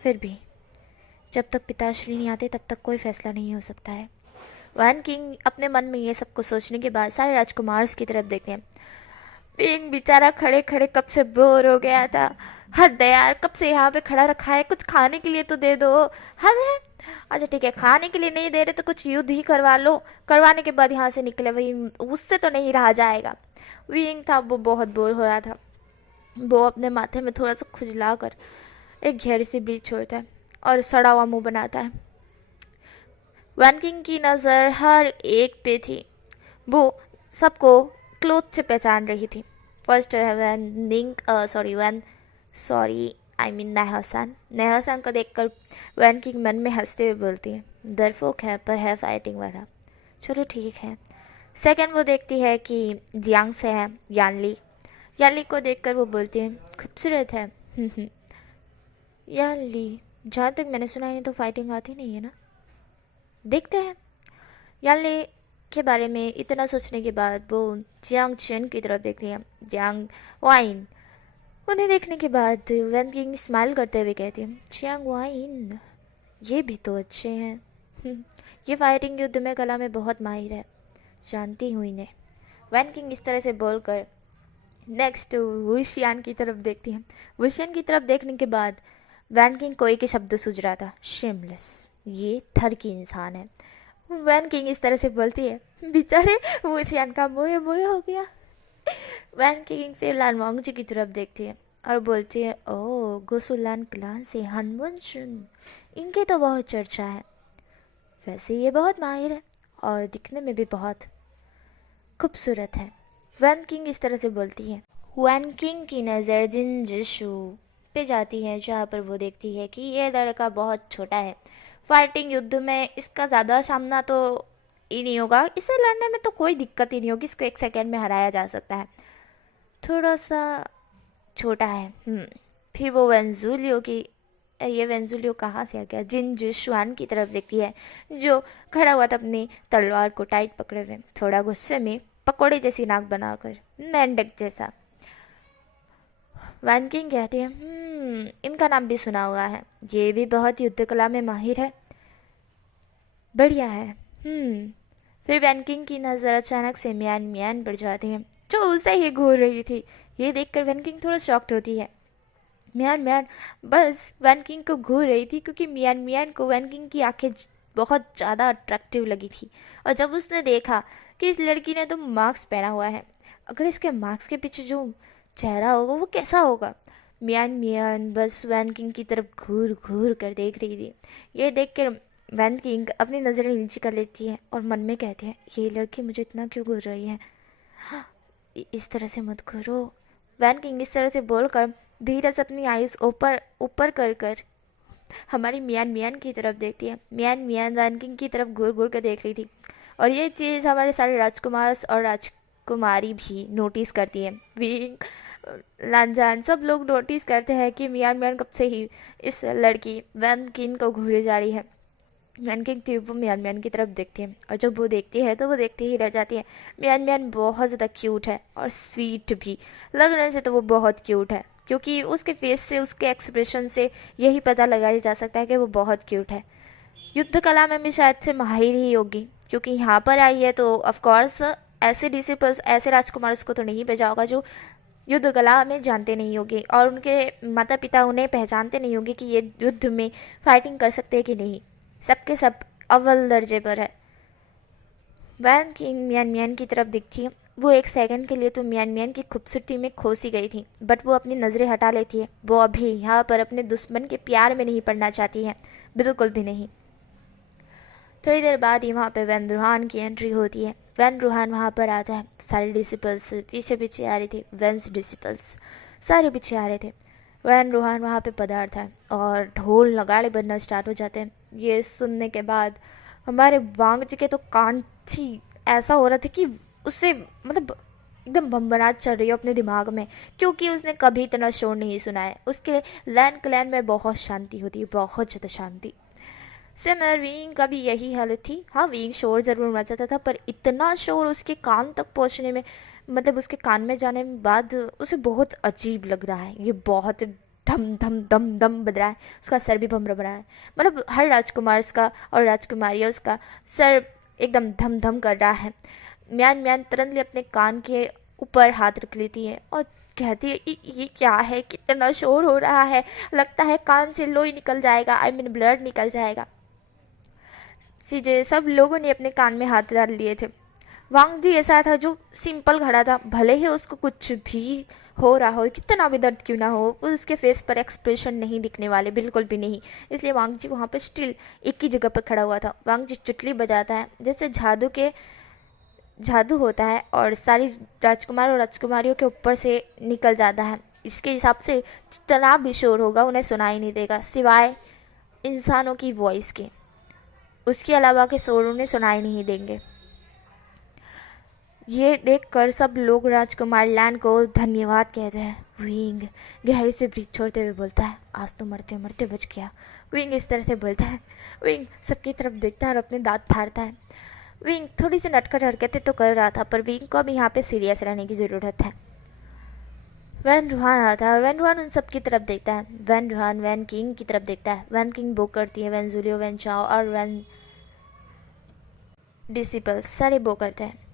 फिर भी जब तक पिताश्री नहीं आते तब तक कोई फैसला नहीं हो सकता है। वैन किंग अपने मन में ये सब कुछ सोचने के बाद सारे राजकुमार की तरफ देखते हैं। पिंग बेचारा खड़े खड़े कब से बोर हो गया था। हद है यार, कब से यहाँ पे खड़ा रखा है, कुछ खाने के लिए तो दे दो। हद है। अच्छा ठीक है, खाने के लिए नहीं दे रहे तो कुछ युद्ध ही करवा लो, करवाने के बाद यहाँ से निकले, वही उससे तो नहीं रहा जाएगा। विंग था वो बहुत बोर हो रहा था। वो अपने माथे में थोड़ा सा खुजला कर एक गहरी सी ब्रीथ छोड़ता है और सड़ा हुआ मुंह बनाता है। वैन किंग की नज़र हर एक पे थी। वो सबको क्लोथ से पहचान रही थी। फर्स्ट नेहासान को देखकर वैन किंग मन में हंसते हुए बोलती है, डरपोक है पर है फाइटिंग वाला, चलो ठीक है। सेकंड वो देखती है कि जियांग से है यानली को देखकर वो बोलती है, खूबसूरत है। यानली, जहाँ तक मैंने सुना है तो फाइटिंग आती नहीं है ना। देखते हैं। यानली के बारे में इतना सोचने के बाद वो जियांग चेन की तरफ देखती है। जियांग वाइन, उन्हें देखने के बाद वैन किंग स्माइल करते हुए कहती है, जियांग वाइन, ये भी तो अच्छे हैं। ये फाइटिंग युद्ध में कला में बहुत माहिर है, जानती हूँ इन्हें। वैन किंग इस तरह से बोलकर नेक्स्ट वुशियान की तरफ देखती है। वुशियान की तरफ देखने के बाद वैन किंग को एक ही शब्द सूझ रहा था, शेमलेस, ये थर की इंसान है। वैन किंग इस तरह से बोलती है, बेचारे वो चियान का मोए मोए हो गया। वैन किंग फिर लान वांगजी की तरफ देखती है और बोलती है, ओह गोसुलान क्लान से हनवन शुन, इनके तो बहुत चर्चा है। वैसे ये बहुत माहिर है और दिखने में भी बहुत खूबसूरत है। वैन किंग इस तरह से बोलती है। वैन किंग की नज़र जिन जिशु पे जाती है, जहाँ पर वो देखती है कि ये लड़का बहुत छोटा है। फाइटिंग युद्ध में इसका ज़्यादा सामना तो ही नहीं होगा, इससे लड़ने में तो कोई दिक्कत ही नहीं होगी, इसको 1 सेकेंड में हराया जा सकता है। थोड़ा सा छोटा है। फिर वो वेंजुलियो की, ये वेंजुलियो कहाँ से आ गया, जिन जिशुआन की तरफ देखती है, जो खड़ा हुआ था अपनी तलवार को टाइट पकड़े हुए, थोड़ा गुस्से में, पकोड़े जैसी नाक बनाकर, मेंढक जैसा। वैन किंग कहती है, इनका नाम भी सुना हुआ है, ये भी बहुत युद्ध कला में माहिर है, बढ़िया है। फिर वैन किंग की नज़र अचानक से मियान मियान पर जाती है, जो उसे ही घूर रही थी। ये देखकर वैन किंग थोड़ा शॉक्ड होती है। मियान मियान बस वैन किंग को घूर रही थी क्योंकि मियान मियान को वैन किंग की आंखें बहुत ज़्यादा अट्रैक्टिव लगी थी। और जब उसने देखा कि इस लड़की ने तो मास्क पहना हुआ है, अगर इसके मास्क के पीछे जो चेहरा होगा वो कैसा होगा, मियान मियान बस वैन किंग की तरफ घूर घूर कर देख रही थी। ये देख कर वैन किंग अपनी नज़रें नीचे कर लेती है और मन में कहती है, ये लड़की मुझे इतना क्यों घूर रही है, इस तरह से मत घूरो। वैन किंग इस तरह से बोलकर धीरे से अपनी आइज़ ऊपर ऊपर कर कर हमारी मियान मियान की तरफ देखती है। मियान मियान वैन किंग की तरफ घूर घूर कर देख रही थी और ये चीज़ हमारे सारे राजकुमार और राजकुमारी भी नोटिस करती है। विंग, लांजान, सब लोग नोटिस करते हैं कि मियान मियान कब से ही इस लड़की वैन किंग को घूरे जा रही है। वैन किंग थी वो मियान मियान की तरफ देखती है और जब वो देखती है तो वो देखते ही रह जाती है। मियान मियान बहुत ज़्यादा क्यूट है और स्वीट भी, लगने से तो वो बहुत क्यूट है, क्योंकि उसके फेस से, उसके एक्सप्रेशन से यही पता लगाया जा सकता है कि वो बहुत क्यूट है। युद्ध कला में भी शायद से माहिर ही होगी, क्योंकि यहाँ पर आई है तो ऑफकोर्स ऐसे डिसिपल्स, ऐसे राजकुमार को तो नहीं भेजा होगा जो युद्ध कला में जानते नहीं होंगे और उनके माता पिता उन्हें पहचानते नहीं होंगे कि ये युद्ध में फाइटिंग कर सकते हैं कि नहीं। सबके सब अव्वल दर्जे पर है। वैन किंग मियान मियान की तरफ दिखती है। वो 1 सेकंड के लिए तो मियान मियान की खूबसूरती में खो सी गई थी, बट वो अपनी नज़रें हटा लेती है। वो अभी यहाँ पर अपने दुश्मन के प्यार में नहीं पड़ना चाहती है, बिल्कुल भी नहीं। थोड़ी देर बाद ही वहाँ पे वैन रूहान की एंट्री होती है। वैन रूहान वहाँ पर आता है। सारे डिसिपल्स पीछे पीछे आ रहे थे, वैन्स डिसिपल्स सारे पीछे आ रहे थे। वैन रूहान वहाँ पे पधारता है और ढोल नगाड़े बजना स्टार्ट हो जाते हैं। ये सुनने के बाद हमारे वांग जी के तो कान थी, ऐसा हो रहा था कि उससे मतलब एकदम भंभनाट चल रही है अपने दिमाग में, क्योंकि उसने कभी इतना शोर नहीं सुना है। उसके लैंड क्लैन में बहुत शांति होती है, बहुत ज़्यादा शांति। सिमिलर विंग का भी यही हालत थी। हाँ, विंग शोर ज़रूर मचाता था, पर इतना शोर उसके कान तक पहुँचने में, मतलब उसके कान में जाने के बाद उसे बहुत अजीब लग रहा है। ये बहुत धम धम दम दम बज रहा है, उसका सर भी भम रहा है। मतलब हर राजकुमार का और राजकुमारी उसका सर एकदम धम धम कर रहा है। म्यान म्यान तुरंत अपने कान के ऊपर हाथ रख लेती है और कहती है, ये क्या है, कितना शोर हो रहा है, लगता है कान से लोई निकल जाएगा, आई मीन ब्लड निकल जाएगा। चीज़ें सब लोगों ने अपने कान में हाथ डाल लिए थे। वांग जी ऐसा था जो सिंपल खड़ा था, भले ही उसको कुछ भी हो रहा हो, कितना भी दर्द क्यों ना हो, उसके फेस पर एक्सप्रेशन नहीं दिखने वाले, बिल्कुल भी नहीं। इसलिए वांग जी वहाँ पे स्टिल एक ही जगह पर खड़ा हुआ था। वांग जी चुटली बजाता है जैसे जादू होता है और सारी राजकुमार और राजकुमारियों के ऊपर से निकल जाता है। इसके हिसाब से जितना भी शोर होगा उन्हें सुनाई नहीं देगा, सिवाय इंसानों की वॉइस के। उसके अलावा के शोर उन्हें सुनाई नहीं देंगे। ये देखकर सब लोग राजकुमार लैन को धन्यवाद कहते हैं। विंग गहरे से ब्रीथ छोड़ते हुए बोलता है, आज तो मरते मरते बच गया। विंग इस तरह से बोलता है। विंग सबकी तरफ देखता है और अपने दांत फाड़ता है। विंग थोड़ी सी नटखट हरकतें तो कर रहा था, पर विंग को अब यहाँ पे सीरियस रहने की ज़रूरत है। वैन रूहान आता है। वैन रूहान उन सब की तरफ देखता है। वैन रूहान वैन किंग की तरफ देखता है। वैन किंग बो करती है। वैन जूलियो, वैन चाओ और वैन डिसिपल्स सारे बो करते हैं।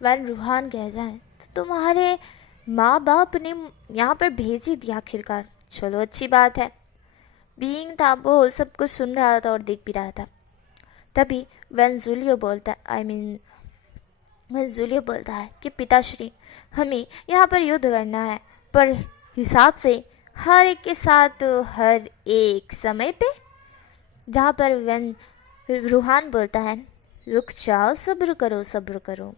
वैन रूहान कहता है, तो तुम्हारे माँ बाप ने यहाँ पर भेज ही दिया आखिरकार, चलो अच्छी बात है। बीइंग था वो सब कुछ सुन रहा था और देख भी रहा था। तभी वैन जूलियो बोलता है, आई मीन वह जूलियो बोलता है कि पिताश्री, हमें यहाँ पर युद्ध करना है, पर हिसाब से हर एक के साथ हर एक समय पे। जहाँ पर वेन रूहान बोलता है, रुक जाओ, सब्र करो सब्र करो,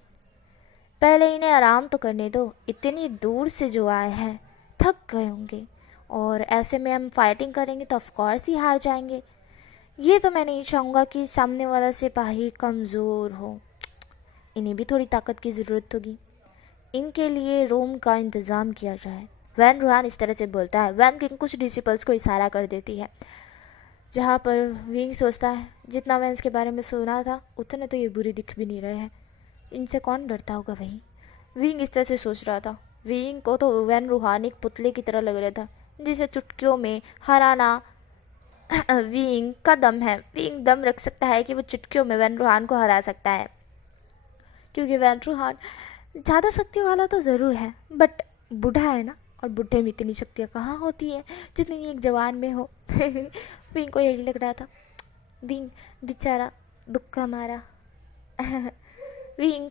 पहले इन्हें आराम तो करने दो, इतनी दूर से जो आए हैं थक गए होंगे, और ऐसे में हम फाइटिंग करेंगे तो ऑफकोर्स ही हार जाएंगे। ये तो मैं नहीं चाहूँगा कि सामने वाला सिपाही कमज़ोर हो, इन्हें भी थोड़ी ताकत की ज़रूरत होगी, इनके लिए रोम का इंतज़ाम किया जाए। वैन रूहान इस तरह से बोलता है। वैन किंग कुछ डिसिपल्स को इशारा कर देती है, जहाँ पर विंग सोचता है जितना मैं इसके बारे में सुना था उतने तो ये बुरे दिख भी नहीं रहे हैं, इनसे कौन डरता होगा भाई। विंग इस तरह से सोच रहा था। विंग को तो वैन रूहान एक पुतले की तरह लग रहा था जिसे चुटकियों में हराना विंग का दम है। विंग दम रख सकता है कि वो चुटकियों में वैन रूहान को हरा सकता है, क्योंकि वैन रूहान ज़्यादा शक्ति वाला तो ज़रूर है, बट बूढ़ा है ना, और बूढ़े में इतनी शक्तियाँ कहाँ होती है जितनी एक जवान में हो। विंग को यही लग रहा था। विंग बेचारा दुख का मारा। विंग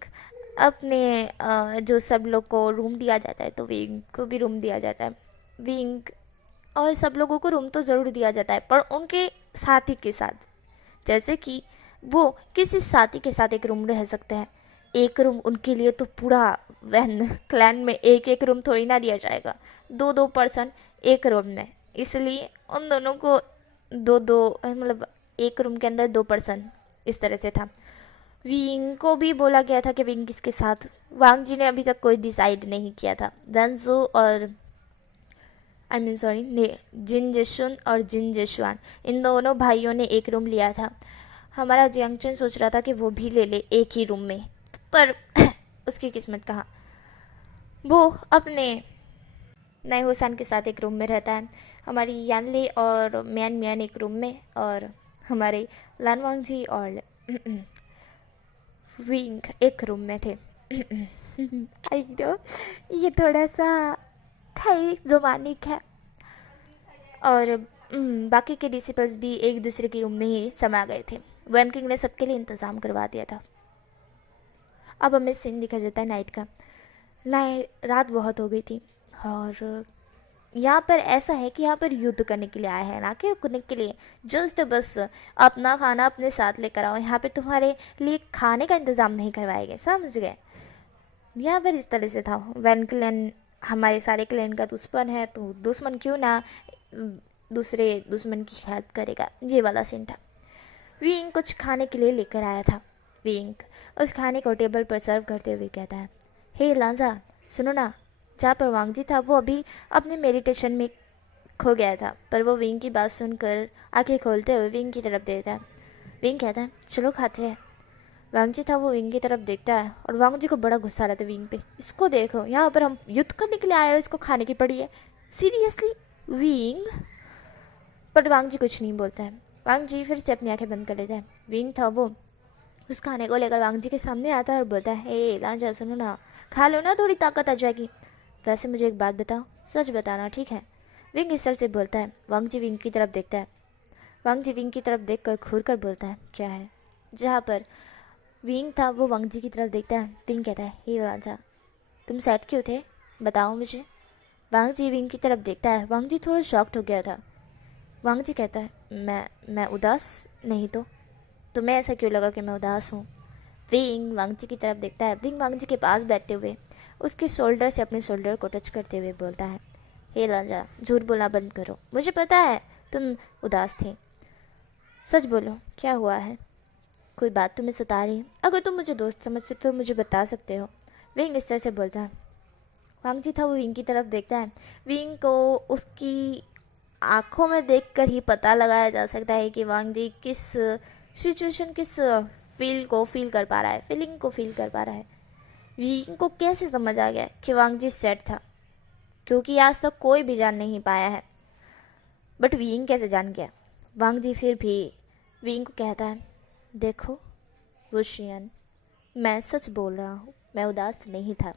अपने जो सब लोग को रूम दिया जाता है तो विंग को भी रूम दिया जाता है। विंग और सब लोगों को रूम तो ज़रूर दिया जाता है, पर उनके साथी के साथ, जैसे कि वो किसी साथी के साथ एक रूम रह सकते हैं। एक रूम उनके लिए तो पूरा वैन क्लैन में एक एक रूम थोड़ी ना दिया जाएगा, दो दो पर्सन एक रूम में, इसलिए उन दोनों को दो दो मतलब एक रूम के अंदर 2 पर्सन इस तरह से था। विंग को भी बोला गया था कि विंग किसके साथ। वांग जी ने अभी तक कोई डिसाइड नहीं किया था। जंजू और जिन जेशुन और जिन जेशुआन, इन दोनों भाइयों ने एक रूम लिया था। हमारा जियांगचन सोच रहा था कि वो भी ले ले एक ही रूम में, पर उसकी किस्मत कहाँ, वो अपने नए हुसैन के साथ एक रूम में रहता है। हमारी यानले और म्यान म्यान एक रूम में, और हमारे लानवांग जी और विंग एक रूम में थे। आई नो ये थोड़ा सा है रोमानिक है, और बाकी के डिसिपल्स भी एक दूसरे के रूम में ही समा गए थे। वैन किंग ने सबके लिए इंतज़ाम करवा दिया था। अब हमें सीन दिखा जाता है नाइट का। रात बहुत हो गई थी, और यहाँ पर ऐसा है कि यहाँ पर युद्ध करने के लिए आए हैं, ना कि रुकने के लिए। जस्ट बस अपना खाना अपने साथ लेकर आओ, यहाँ पे तुम्हारे लिए खाने का इंतज़ाम नहीं करवाएंगे, समझ गए। यहाँ पर इस तरह से था। वैन क्लैन हमारे सारे क्लैन का दुश्मन है, तो दुश्मन क्यों ना दूसरे दुश्मन की हेल्प करेगा, ये वाला सीन था। विंग कुछ खाने के लिए लेकर आया था। विंग उस खाने को टेबल पर सर्व करते हुए कहता है, हे लांजा, सुनो ना। जहाँ पर वांग जी था वो अभी अपने मेडिटेशन में खो गया था, पर वो विंग की बात सुनकर आंखें खोलते हुए विंग की तरफ देखता है। विंग कहता है, चलो खाते हैं। वांग जी था वो विंग की तरफ देखता है, और वांग जी को बड़ा गुस्सा आता है विंग पे। इसको देखो, यहाँ पर हम युद्ध करने के लिए आए और इसको खाने की पड़ी है, सीरियसली विंग। पर वांग जी कुछ नहीं बोलता है। वांग जी फिर से अपनी आंखें बंद कर लेता है। विंग था वो उस खाने को लेकर वांग जी के सामने आता है और बोलता है, हे लांजा, सुनो ना, खा लो ना, थोड़ी ताकत आ जाएगी। वैसे मुझे एक बात बताओ, सच बताना, ठीक है। विंग इस तरह से बोलता है। वांग जी विंग की तरफ देखता है। वांग जी विंग की तरफ देख कर घूर कर बोलता है, क्या है। जहाँ पर विंग था वो वांग जी की तरफ देखता है। विंग कहता है, हे लांजा, तुम सैड क्यों थे, बताओ मुझे। वांग जी विंग की तरफ देखता है। वांग जी थोड़ा शॉक्ड हो गया था। वांग जी कहता है, मैं उदास नहीं तो तुम्हें ऐसा क्यों लगा कि मैं उदास हूँ। विंग वांग जी की तरफ देखता है। विंग वांग जी के पास बैठते हुए उसके शोल्डर से अपने शोल्डर को टच करते हुए बोलता है, हे लांजा, झूठ बोलना बंद करो, मुझे पता है तुम उदास थे, सच बोलो, क्या हुआ है। कोई बात तुम्हें सता रही है, अगर तुम मुझे दोस्त समझते तो मुझे बता सकते हो। विंग इस तरह से बोलता है। वांग जी था वो विंग की तरफ देखता है। विंग को उसकी आंखों में देखकर ही पता लगाया जा सकता है कि वांग जी किस सिचुएशन, किस फीलिंग को फील कर पा रहा है। विंग को कैसे समझ आ गया कि वांग जी सेट था, क्योंकि आज तक कोई भी जान नहीं पाया है, बट विंग कैसे जान गया। वांग जी फिर भी विंग को कहता है, देखो वुशियन, मैं सच बोल रहा हूँ, मैं उदास नहीं था।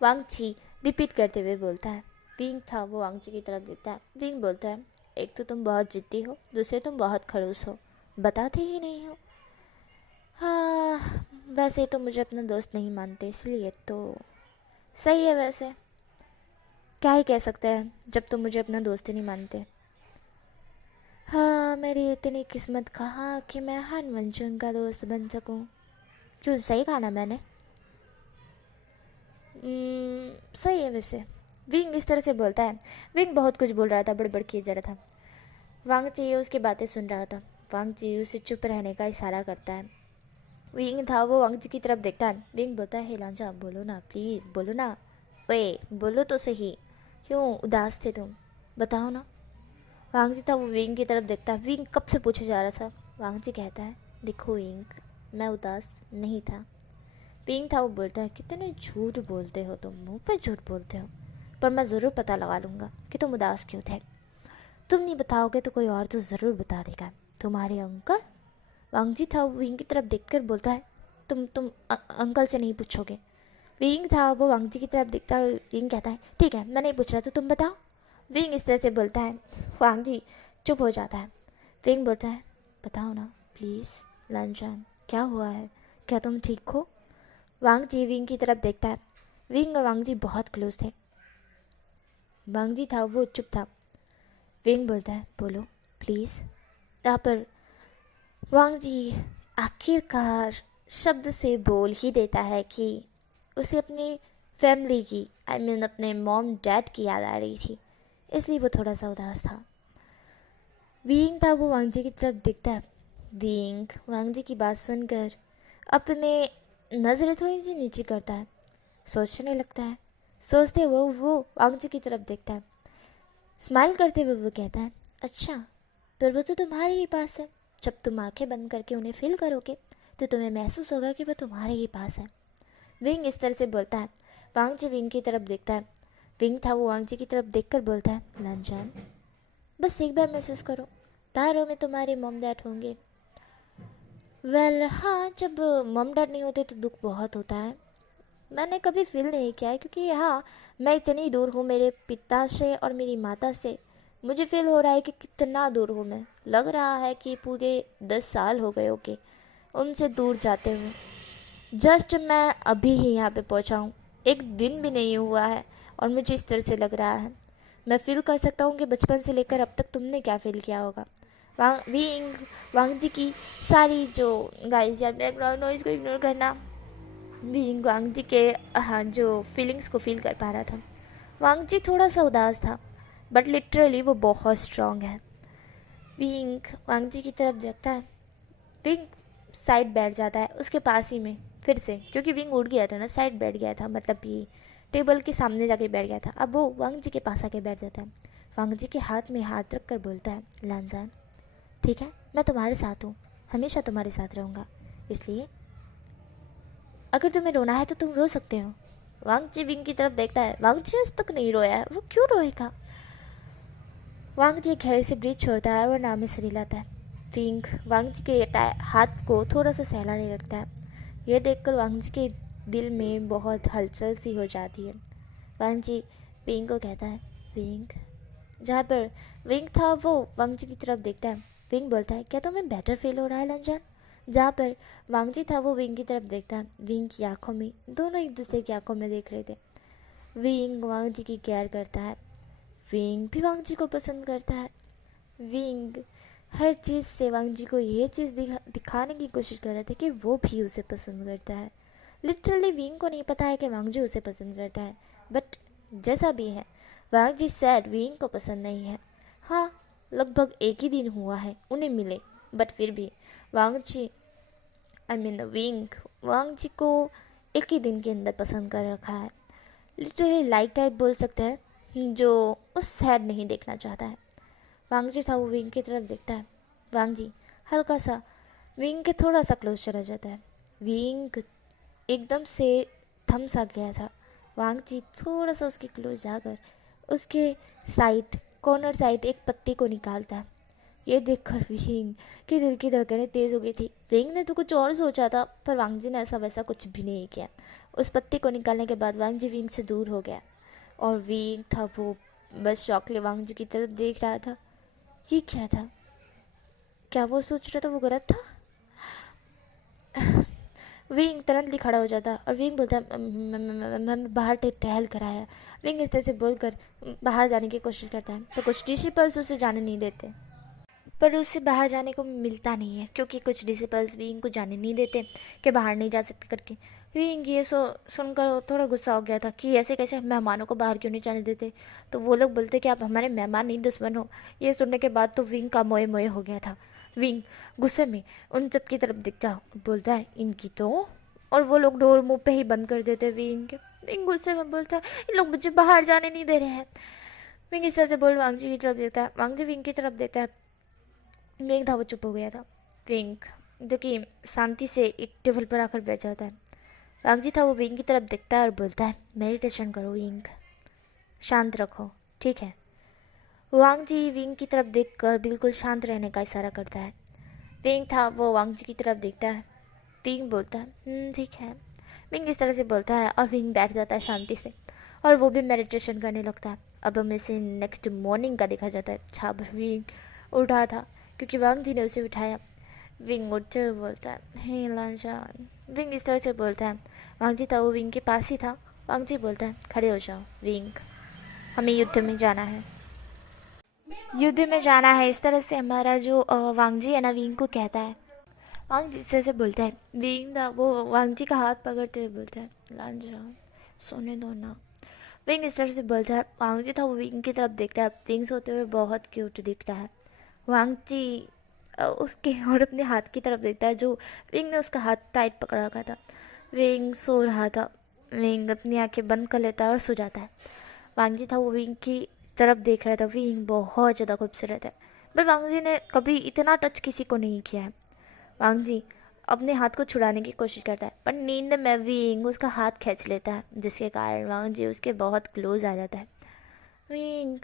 वांग जी रिपीट करते हुए बोलता है। विंग था वो वांग जी की तरफ देखता है। विंग बोलता है, एक तो तुम बहुत जिद्दी हो, दूसरे तुम बहुत खड़ूस हो, बताते ही नहीं हो। हाँ, वैसे तो मुझे अपना दोस्त नहीं मानते, इसलिए तो सही है। वैसे क्या ही कह सकते हैं जब तुम मुझे अपना दोस्त ही नहीं मानते। हाँ, मेरी इतनी किस्मत कहाँ कि मैं हनवंशुन का दोस्त बन सकूं। क्यों, सही कहा ना मैंने? सही है वैसे। विंग इस तरह से बोलता है। विंग बहुत कुछ बोल रहा था, बड़बड़ किए जा रहा था। वांग जी उसकी बातें सुन रहा था। वांग जी उसे चुप रहने का इशारा करता है। विंग था वो वांग जी की तरफ देखता है। विंग बोलता है, हे लांजा बोलो ना, प्लीज़ बोलो ना। ओए बोलो तो सही, क्यों उदास थे तुम, बताओ ना। वांग जी था वो विंग की तरफ देखता है। विंग कब से पूछे जा रहा था। वांग जी कहता है, देखो विंग, मैं उदास नहीं था। विंग था वो बोलता है, कितने झूठ बोलते हो तुम, मुंह पे झूठ बोलते हो। पर मैं ज़रूर पता लगा लूँगा कि तुम उदास क्यों थे। तुम नहीं बताओगे तो कोई और तो ज़रूर बता देगा। तुम्हारे अंकल। वांग जी था विंग की तरफ देखकर बोलता है, तुम अंकल से नहीं पूछोगे। विंग था वो वांग जी की तरफ देखता है। विंग कहता है, ठीक है मैं नहीं पूछ रहा तो तुम बताओ। विंग इस तरह से बोलता है। वांग जी चुप हो जाता है। विंग बोलता है, बताओ ना प्लीज़ लंचन, क्या हुआ है, क्या तुम ठीक हो। वांग जी विंग की तरफ देखता है। विंग और वांग जी बहुत क्लोज थे। वांग जी था वो चुप था। विंग बोलता है, बोलो प्लीज़। यहाँ पर वांग जी आखिरकार शब्द से बोल ही देता है कि उसे अपनी फैमिली की, अपने मॉम डैड की याद आ रही थी, इसलिए वो थोड़ा सा उदास था। विंग था वो वांग जी की तरफ देखता है। विंग वांग जी की बात सुनकर अपने नज़रें थोड़ी सी नीचे करता है, सोचने लगता है। सोचते वो वांग जी की तरफ देखता है। स्माइल करते हुए वो कहता है, अच्छा पर वो तो तुम्हारे ही पास है। जब तुम आंखें बंद करके उन्हें फील करोगे तो तुम्हें महसूस होगा कि वो तुम्हारे ही पास है। विंग इस तरह से बोलता है। वांग जी विंग की तरफ देखता है। विंग था वो वांग जी की तरफ देखकर बोलता है, लंजन बस एक बार महसूस करो, तारों में तुम्हारे मॉम डैड होंगे। वेल हाँ, जब मॉम डैड नहीं होते तो दुख बहुत होता है। मैंने कभी फील नहीं किया है, क्योंकि हाँ, मैं इतनी दूर हूँ मेरे पिता से और मेरी माता से। मुझे फील हो रहा है कि कितना दूर हूँ मैं। लग रहा है कि पूरे 10 साल हो गए होंगे उनसे दूर जाते हुए। जस्ट मैं अभी ही यहाँ पे पहुँचा हूँ, एक दिन भी नहीं हुआ है और मुझे इस तरह से लग रहा है। मैं फील कर सकता हूँ कि बचपन से लेकर अब तक तुमने क्या फील किया होगा। वांग जी की सारी जो गाइस यार, बैकग्राउंड नॉइज़ को इग्नोर करना। वांग जी के हाँ जो फीलिंग्स को फील कर पा रहा था। वांग जी थोड़ा सा उदास था, बट लिटरली वो बहुत स्ट्रांग है। वांग जी की तरफ देखता है। विंग साइड बैठ जाता है उसके पास ही में फिर से, क्योंकि विंग उड़ गया था ना, साइड बैठ गया था, मतलब कि टेबल के सामने जाके बैठ गया था। अब वो वांग जी के पास आके बैठ जाता है। वांग जी के हाथ में हाथ रख कर बोलता है, लानजान ठीक है, मैं तुम्हारे साथ हूँ, हमेशा तुम्हारे साथ रहूँगा, इसलिए अगर तुम्हें रोना है तो तुम रो सकते हो। वांग जी विंग की तरफ देखता है। वांग जी आज तक नहीं रोया है, वो क्यों रोएगा। वांग जी गहरे से ब्रीथ छोड़ता है और नाम में सरी लाता है। विंग वांग जी के हाथ को थोड़ा सा सहलाने लगता है। यह देखकर वांग जी के दिल में बहुत हलचल सी हो जाती है। वांग जी विंग को कहता है, विंग। जहाँ पर विंग था वो वांग जी की तरफ देखता है। विंग बोलता है, क्या तुम्हें बेटर फील हो रहा है लंजन। जहाँ पर वांग जी था वो विंग की तरफ देखता है। विंग की आंखों में, दोनों एक दूसरे की आंखों में देख रहे थे। विंग वांग जी की केयर करता है। विंग भी वांग जी को पसंद करता है। विंग हर चीज़ से वांग जी को ये चीज़ दिखाने की कोशिश कर रहे थे कि वो भी उसे पसंद करता है। लिटरली विंग को नहीं पता है कि वांग जी उसे पसंद करता है, बट जैसा भी है वांग जी सैड विंग को पसंद नहीं है। हाँ, लगभग एक ही दिन हुआ है उन्हें मिले, बट फिर भी वांग जी विंग वांग जी को एक ही दिन के अंदर पसंद कर रखा है। लिटरली लाइक टाइप बोल सकते हैं, जो उस सैड नहीं देखना चाहता है। वांग जी था वो विंग की तरफ देखता है। वांग जी हल्का सा विंग के थोड़ा सा क्लोज चला जाता है। विंग एकदम से थम सा गया था। वांग जी थोड़ा सा उसके क्लोज जाकर उसके साइड, कॉर्नर साइड एक पत्ती को निकालता है। ये देखकर विंग की दिल की धड़कनें तेज़ हो गई थी। विंग ने तो कुछ और सोचा था, पर वांग जी ने ऐसा वैसा कुछ भी नहीं किया। उस पत्ती को निकालने के बाद वांग जी विंग से दूर हो गया और विंग था वो बस शौक ले वांग जी की तरफ देख रहा था। ये क्या था, क्या वो सोच रहा था वो गलत था। विंग तुरंत खड़ा हो जाता और विंग बोलता है मैं बाहर टहल कर आया। विंग इस तरह से बोलकर बाहर जाने की कोशिश करता है तो कुछ डिसिपल्स उसे जाने नहीं देते, पर उससे बाहर जाने को मिलता नहीं है क्योंकि कुछ डिसिपल्स विंग को जाने नहीं देते कि बाहर नहीं जा सकते करके। विंग ये सुनकर थोड़ा गुस्सा हो गया था कि ऐसे कैसे मेहमानों को बाहर क्यों नहीं जाने देते। तो वो लोग बोलते कि आप हमारे मेहमान नहीं दुश्मन हो। ये सुनने के बाद तो विंग का मोए मोए हो गया था। विंग गुस्से में उन सब की तरफ दिखता बोलता है इनकी तो, और वो लोग डोर मुंह पे ही बंद कर देते विंग के। विंग गुस्से में बोलता है इन लोग मुझे बाहर जाने नहीं दे रहे हैं। विंग इस तरह से बोल वांग जी की तरफ देखता है। वांग जी विंग की तरफ देखता है। विंग था वो चुप हो गया था। विंग जो कि शांति से एक टेबल पर आकर बैठ जाता है। वांग जी था वो विंग की तरफ देखता है और बोलता है मेडिटेशन करो विंग, शांत रखो, ठीक है। वांग जी विंग की तरफ देखकर बिल्कुल शांत रहने का इशारा करता है। विंग था वो वांग जी की तरफ देखता है। विंग बोलता है ठीक है। विंग इस तरह से बोलता है और विंग बैठ जाता है शांति से और वो भी मेडिटेशन करने लगता है। अब हमें से नेक्स्ट मॉर्निंग का देखा जाता है। छाप विंग उठा था क्योंकि वांग जी ने उसे उठाया। विंग उठते हुए बोलता है हे लांजान। विंग इस तरह से बोलता है। वांग जी था वो विंग के पास ही था। वांग जी बोलता है खड़े हो जाओ विंग, हमें युद्ध में जाना है, युद्ध में जाना है। इस तरह से हमारा जो वांग जी है ना विंग को कहता है। वांग जी इस तरह से बोलता है। विंग था वो वांग जी का हाथ पकड़ते हुए बोलता है लांजान सोने दो ना। विंग इस तरह से बोलता है। वांग जी था वो विंग की तरफ देखता है। विंग सोते हुए बहुत क्यूट दिखता है। वांग जी उसके और अपने हाथ की तरफ देखता है जो विंग ने उसका हाथ टाइट पकड़ा रखा था। विंग सो रहा था। विंग अपनी आंखें बंद कर लेता है और सो जाता है। वांग जी था वो विंग की तरफ देख रहा था। विंग बहुत ज़्यादा खूबसूरत है, पर वांग जी ने कभी इतना टच किसी को नहीं किया है। वांग जी अपने हाथ को छुड़ाने की कोशिश करता है पर नींद में विंग उसका हाथ खींच लेता है जिसके कारण वांग जी उसके बहुत क्लोज आ जाता है। विंग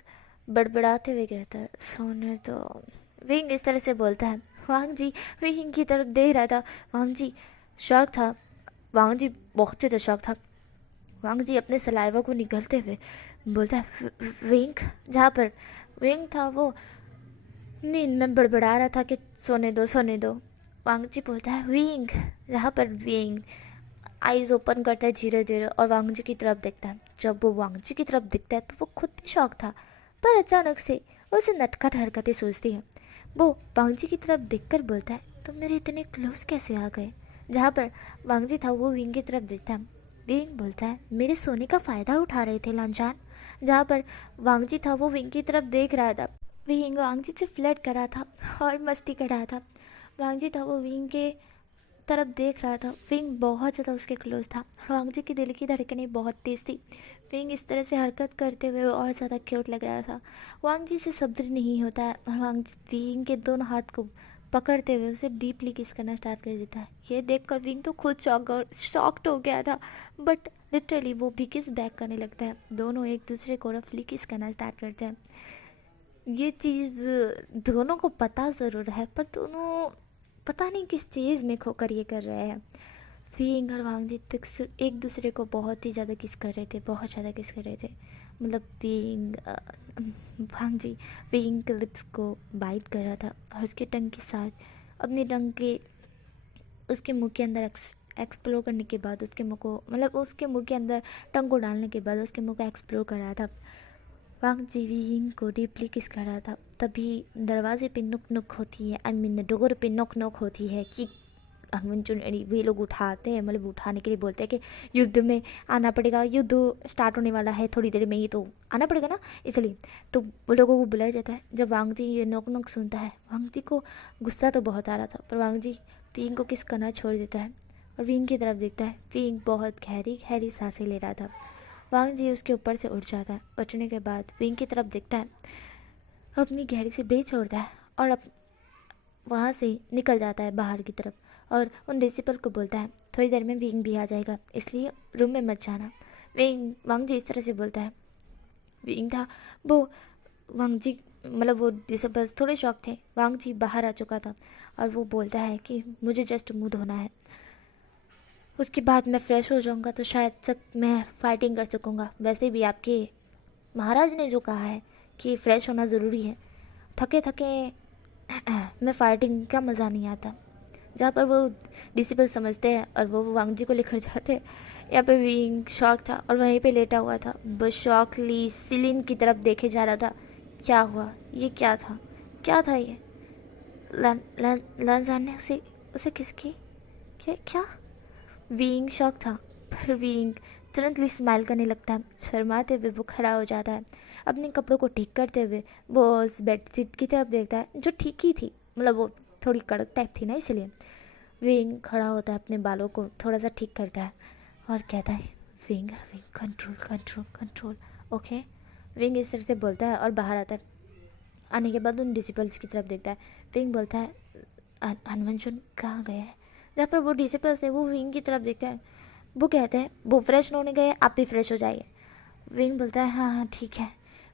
बड़बड़ाते हुए कहता है सोने तो। विंग इस तरह से बोलता है। वांग जी विंग की तरफ देख रहा था। वांग जी शौक था। वांग जी बहुत ज़्यादा शौक था। वांग जी अपने सलाइवा को निगलते हुए बोलता है विंग, जहाँ पर विंग था वो नींद में बड़बड़ा रहा था कि सोने दो सोने दो। वांग जी बोलता है विंग, जहाँ पर विंग आइज़ ओपन करता है धीरे धीरे और वांग जी की तरफ देखता है। जब वो वांग जी की तरफ दिखता है तो वो खुद भी शौक था, पर अचानक से उसे नटखट हरकतें सोचती है। वो वांग जी की तरफ देखकर बोलता है तुम मेरे इतने क्लोज कैसे आ गए। जहाँ पर वांग जी था वो विंग की तरफ देखता है। विंग बोलता है मेरे सोने का फ़ायदा उठा रहे थे लांजान। जहाँ पर वांग जी था वो विंग की तरफ देख रहा था। विंग वांग जी से फ्लर्ट कर रहा था और मस्ती कर रहा था। वांग जी था वो विंग के तरफ देख रहा था। विंग बहुत ज़्यादा उसके क्लोज था। वांग जी की दिल की धड़कनें बहुत तेज़ थी। विंग इस तरह से हरकत करते हुए और ज़्यादा क्यूट लग रहा था। वांग जी से सब्र नहीं होता है और वांग जी विंग के दोनों हाथ को पकड़ते हुए उसे डीपली किस करना स्टार्ट कर देता है। ये देखकर विंग तो खुद शॉक्ड हो गया था, बट लिटरली वो भी किस बैक करने लगता है। दोनों एक दूसरे को रफली किस करना स्टार्ट करते हैं। ये चीज़ दोनों को पता ज़रूर है पर दोनों पता नहीं किस चीज़ में खोकर ये कर रहे हैं। विंग और वांग जी एक दूसरे को बहुत ही ज़्यादा किस कर रहे थे, बहुत ज़्यादा किस कर रहे थे। मतलब वांग जी विंग के लिप्स को बाइट कर रहा था और उसके टंग के साथ अपनी टंग के उसके मुंह के अंदर एक्सप्लोर करने के बाद उसके मुंह को मतलब उसके मुंह के अंदर टंग को डालने के बाद उसके मुंह को एक्सप्लोर कर रहा था। वांग जी विंग को डीपली किस कर रहा था। तभी दरवाजे पे नुक नुक होती है, आई मीन डोर पे नॉक नॉक होती है कि हनुमान चुनरी वे लोग उठाते हैं, मतलब उठाने के लिए बोलते हैं कि युद्ध में आना पड़ेगा, युद्ध स्टार्ट होने वाला है थोड़ी देर में ही तो आना पड़ेगा ना, इसलिए तो वो लोगों को बुलाया जाता है। जब वांग जी ये नॉक नॉक सुनता है, वांग जी को गुस्सा तो बहुत आ रहा था पर वांग जी विंग को किस करना छोड़ देता है और विंग की तरफ देखता है। विंग बहुत गहरी गहरी सांसें ले रहा था। वांग जी उसके ऊपर से उठ जाता है। उठने के बाद विंग की तरफ देखता है, अपनी गहरी से ब्रीथ छोड़ता है और वहाँ से निकल जाता है बाहर की तरफ और उन डिसिपल को बोलता है थोड़ी देर में विंग भी आ जाएगा, इसलिए रूम में मत जाना। वांग जी इस तरह से बोलता है। विंग था वो वांग जी मतलब वो डिसिपल्स थोड़े शौक थे। वांग जी बाहर आ चुका था और वो बोलता है कि मुझे जस्ट मुँह धोना है, उसके बाद मैं फ्रेश हो जाऊंगा तो शायद तक मैं फाइटिंग कर सकूंगा। वैसे भी आपके महाराज ने जो कहा है कि फ़्रेश होना ज़रूरी है, थके थके में फ़ाइटिंग का मज़ा नहीं आता। जहाँ पर वो डिसिबल समझते हैं और वो वांग जी को लेकर जाते हैं। यहाँ पे विंग शॉक था और वहीं पे लेटा हुआ था, बस शॉकली सीलिंग की तरफ देखे जा रहा था। क्या हुआ, ये क्या था, क्या था ये? लानजान ने उसे उसे किसकी क्या क्या? विंग शॉक था, पर विंग तुरंतली स्माइल करने लगता है। शर्माते हुए वो खड़ा हो जाता है। अपने कपड़ों को ठीक करते हुए वो उस बेडशीट की तरफ देखता है जो ठीक ही थी, मतलब वो थोड़ी कड़क टाइप थी ना, इसलिए। विंग खड़ा होता है, अपने बालों को थोड़ा सा ठीक करता है और कहता है, wing wing control control control, okay. Wing इस तरह से बोलता है और बाहर आता है। आने के बाद उन डिसिपल्स की तरफ देखता है। विंग बोलता है, हनुमान कहाँ गए हैं? जहाँ पर वो डिसिपल्स है वो विंग की तरफ देखता है। वो कहते हैं, वो फ्रेश होने गए, आप भी फ्रेश हो जाइए। विंग बोलता है, हाँ हाँ ठीक है।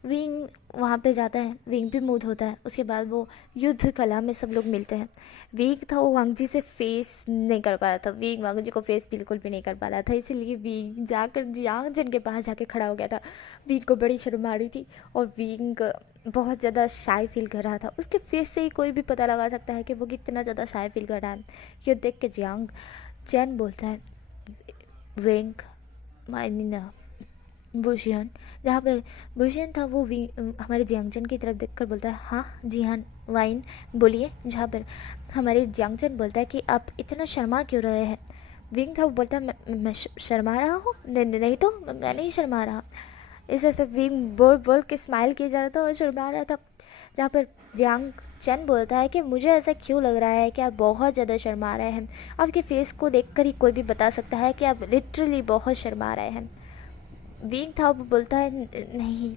विंग वहाँ पे जाता है, विंग भी मूड होता है। उसके बाद वो युद्ध कला में सब लोग मिलते हैं। विंग था वो वांग जी से फेस नहीं कर पा रहा था, विंग वांग जी को फेस बिल्कुल भी नहीं कर पा रहा था, इसीलिए विंग जाकर जियांग जन के पास जाके खड़ा हो गया था। विंग को बड़ी शर्म आ रही थी और विंग बहुत ज़्यादा शाय फील कर रहा था। उसके फेस से ही कोई भी पता लगा सकता है कि वो कितना ज़्यादा शाय फील कर रहा है। ये देख के जियांग चैन बोलता है, विंग माइनिना बुशियन। जहाँ पे बुशियन था वो हमारे जियांगचन की तरफ देखकर बोलता है, हाँ जी हाँ वाइन बोलिए। जहाँ पर हमारे जियांगचन बोलता है कि आप इतना शर्मा क्यों रहे हैं? विंग था वो बोलता है, मैं शर्मा रहा हूँ? नहीं तो मैं नहीं शर्मा रहा। इस तरह से विंग बोल बोल के स्माइल किया जा रहा था और शर्मा रहा था। जहाँ पर जियांग चैन बोलता है कि मुझे ऐसा क्यों लग रहा है कि आप बहुत ज़्यादा शर्मा रहे हैं। आपके फेस को देखकर ही कोई भी बता सकता है कि आप लिटरली बहुत शर्मा रहे हैं। विंग था वो बोलता है, नहीं।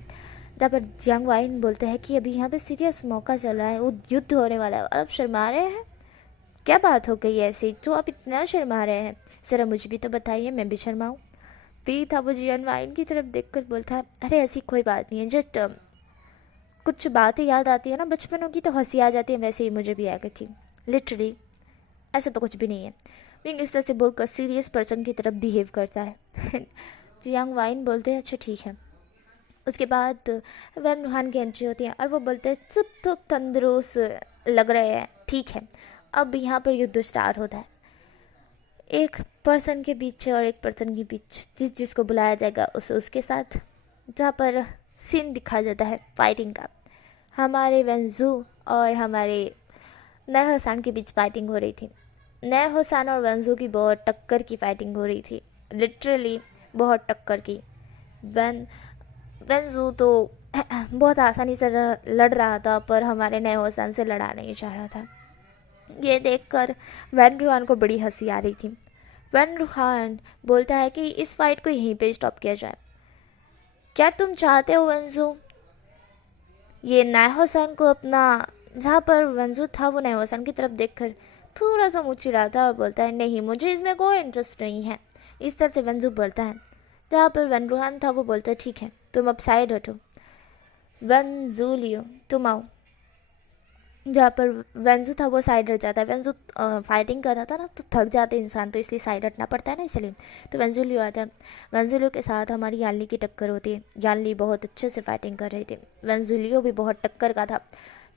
जहाँ पर जियांग वाइन बोलते हैं कि अभी यहाँ पे सीरियस मौका चल रहा है, वो युद्ध होने वाला है और आप शर्मा रहे हैं? क्या बात हो गई ऐसी जो आप इतना शर्मा रहे हैं? ज़रा मुझे भी तो बताइए, मैं भी शर्माऊँ। विंग था वो जियांग वाइन की तरफ देखकर बोलता है, अरे ऐसी कोई बात नहीं है, जस्ट कुछ बातें याद आती है ना बचपनों की तो हंसी आ जाती है, वैसे ही मुझे भी आ गई थी। लिटरली ऐसा तो कुछ भी नहीं है। विंग इस तरह से बोलकर सीरियस पर्सन की तरफ बिहेव करता है। जियांग वाइन बोलते हैं, अच्छा ठीक है। उसके बाद वैन रूहान की एंट्री होती है और वो बोलते हैं, सब तो तंदुरुस्त लग रहे हैं, ठीक है। अब यहाँ पर युद्ध स्टार्ट होता है, एक पर्सन के बीच और एक पर्सन के बीच, जिसको बुलाया जाएगा उसके साथ। जहाँ पर सीन दिखाया जाता है फाइटिंग का। हमारे वेंजू और हमारे नए हसान के बीच फाइटिंग हो रही थी। नए हसान और वेंजू की बहुत टक्कर की फाइटिंग हो रही थी, लिटरली बहुत टक्कर की। वेंजू तो बहुत आसानी से लड़ रहा था, पर हमारे नए हसान से लड़ा नहीं चाह रहा था। ये देखकर वैन रूहान को बड़ी हंसी आ रही थी। वैन रूहान बोलता है कि इस फाइट को यहीं पे स्टॉप किया जाए। क्या तुम चाहते हो वेंजू? ये नए हसान को अपना, जहाँ पर वेंजू था वो नए हसान की तरफ देखकर थोड़ा सा मुँह चिढ़ा था और बोलता है, नहीं मुझे इसमें कोई इंटरेस्ट नहीं है। इस तरह से वेंजू बोलता है। जहाँ पर वैन रूहान था वो बोलता है, ठीक है तुम अब साइड हटो। वेंजू लियो तुम आओ। जहाँ पर वेंजू था वो साइड हट जाता है। वेंजू फाइटिंग कर रहा था ना, तो थक जाते इंसान, तो इसलिए साइड हटना पड़ता है ना, इसलिए। तो वेंजू लियो आता है। वेंजू लियो के साथ हमारी यानली की टक्कर होती है। यानली बहुत अच्छे से फाइटिंग कर रही थी, वेंजू लियो भी बहुत टक्कर का था।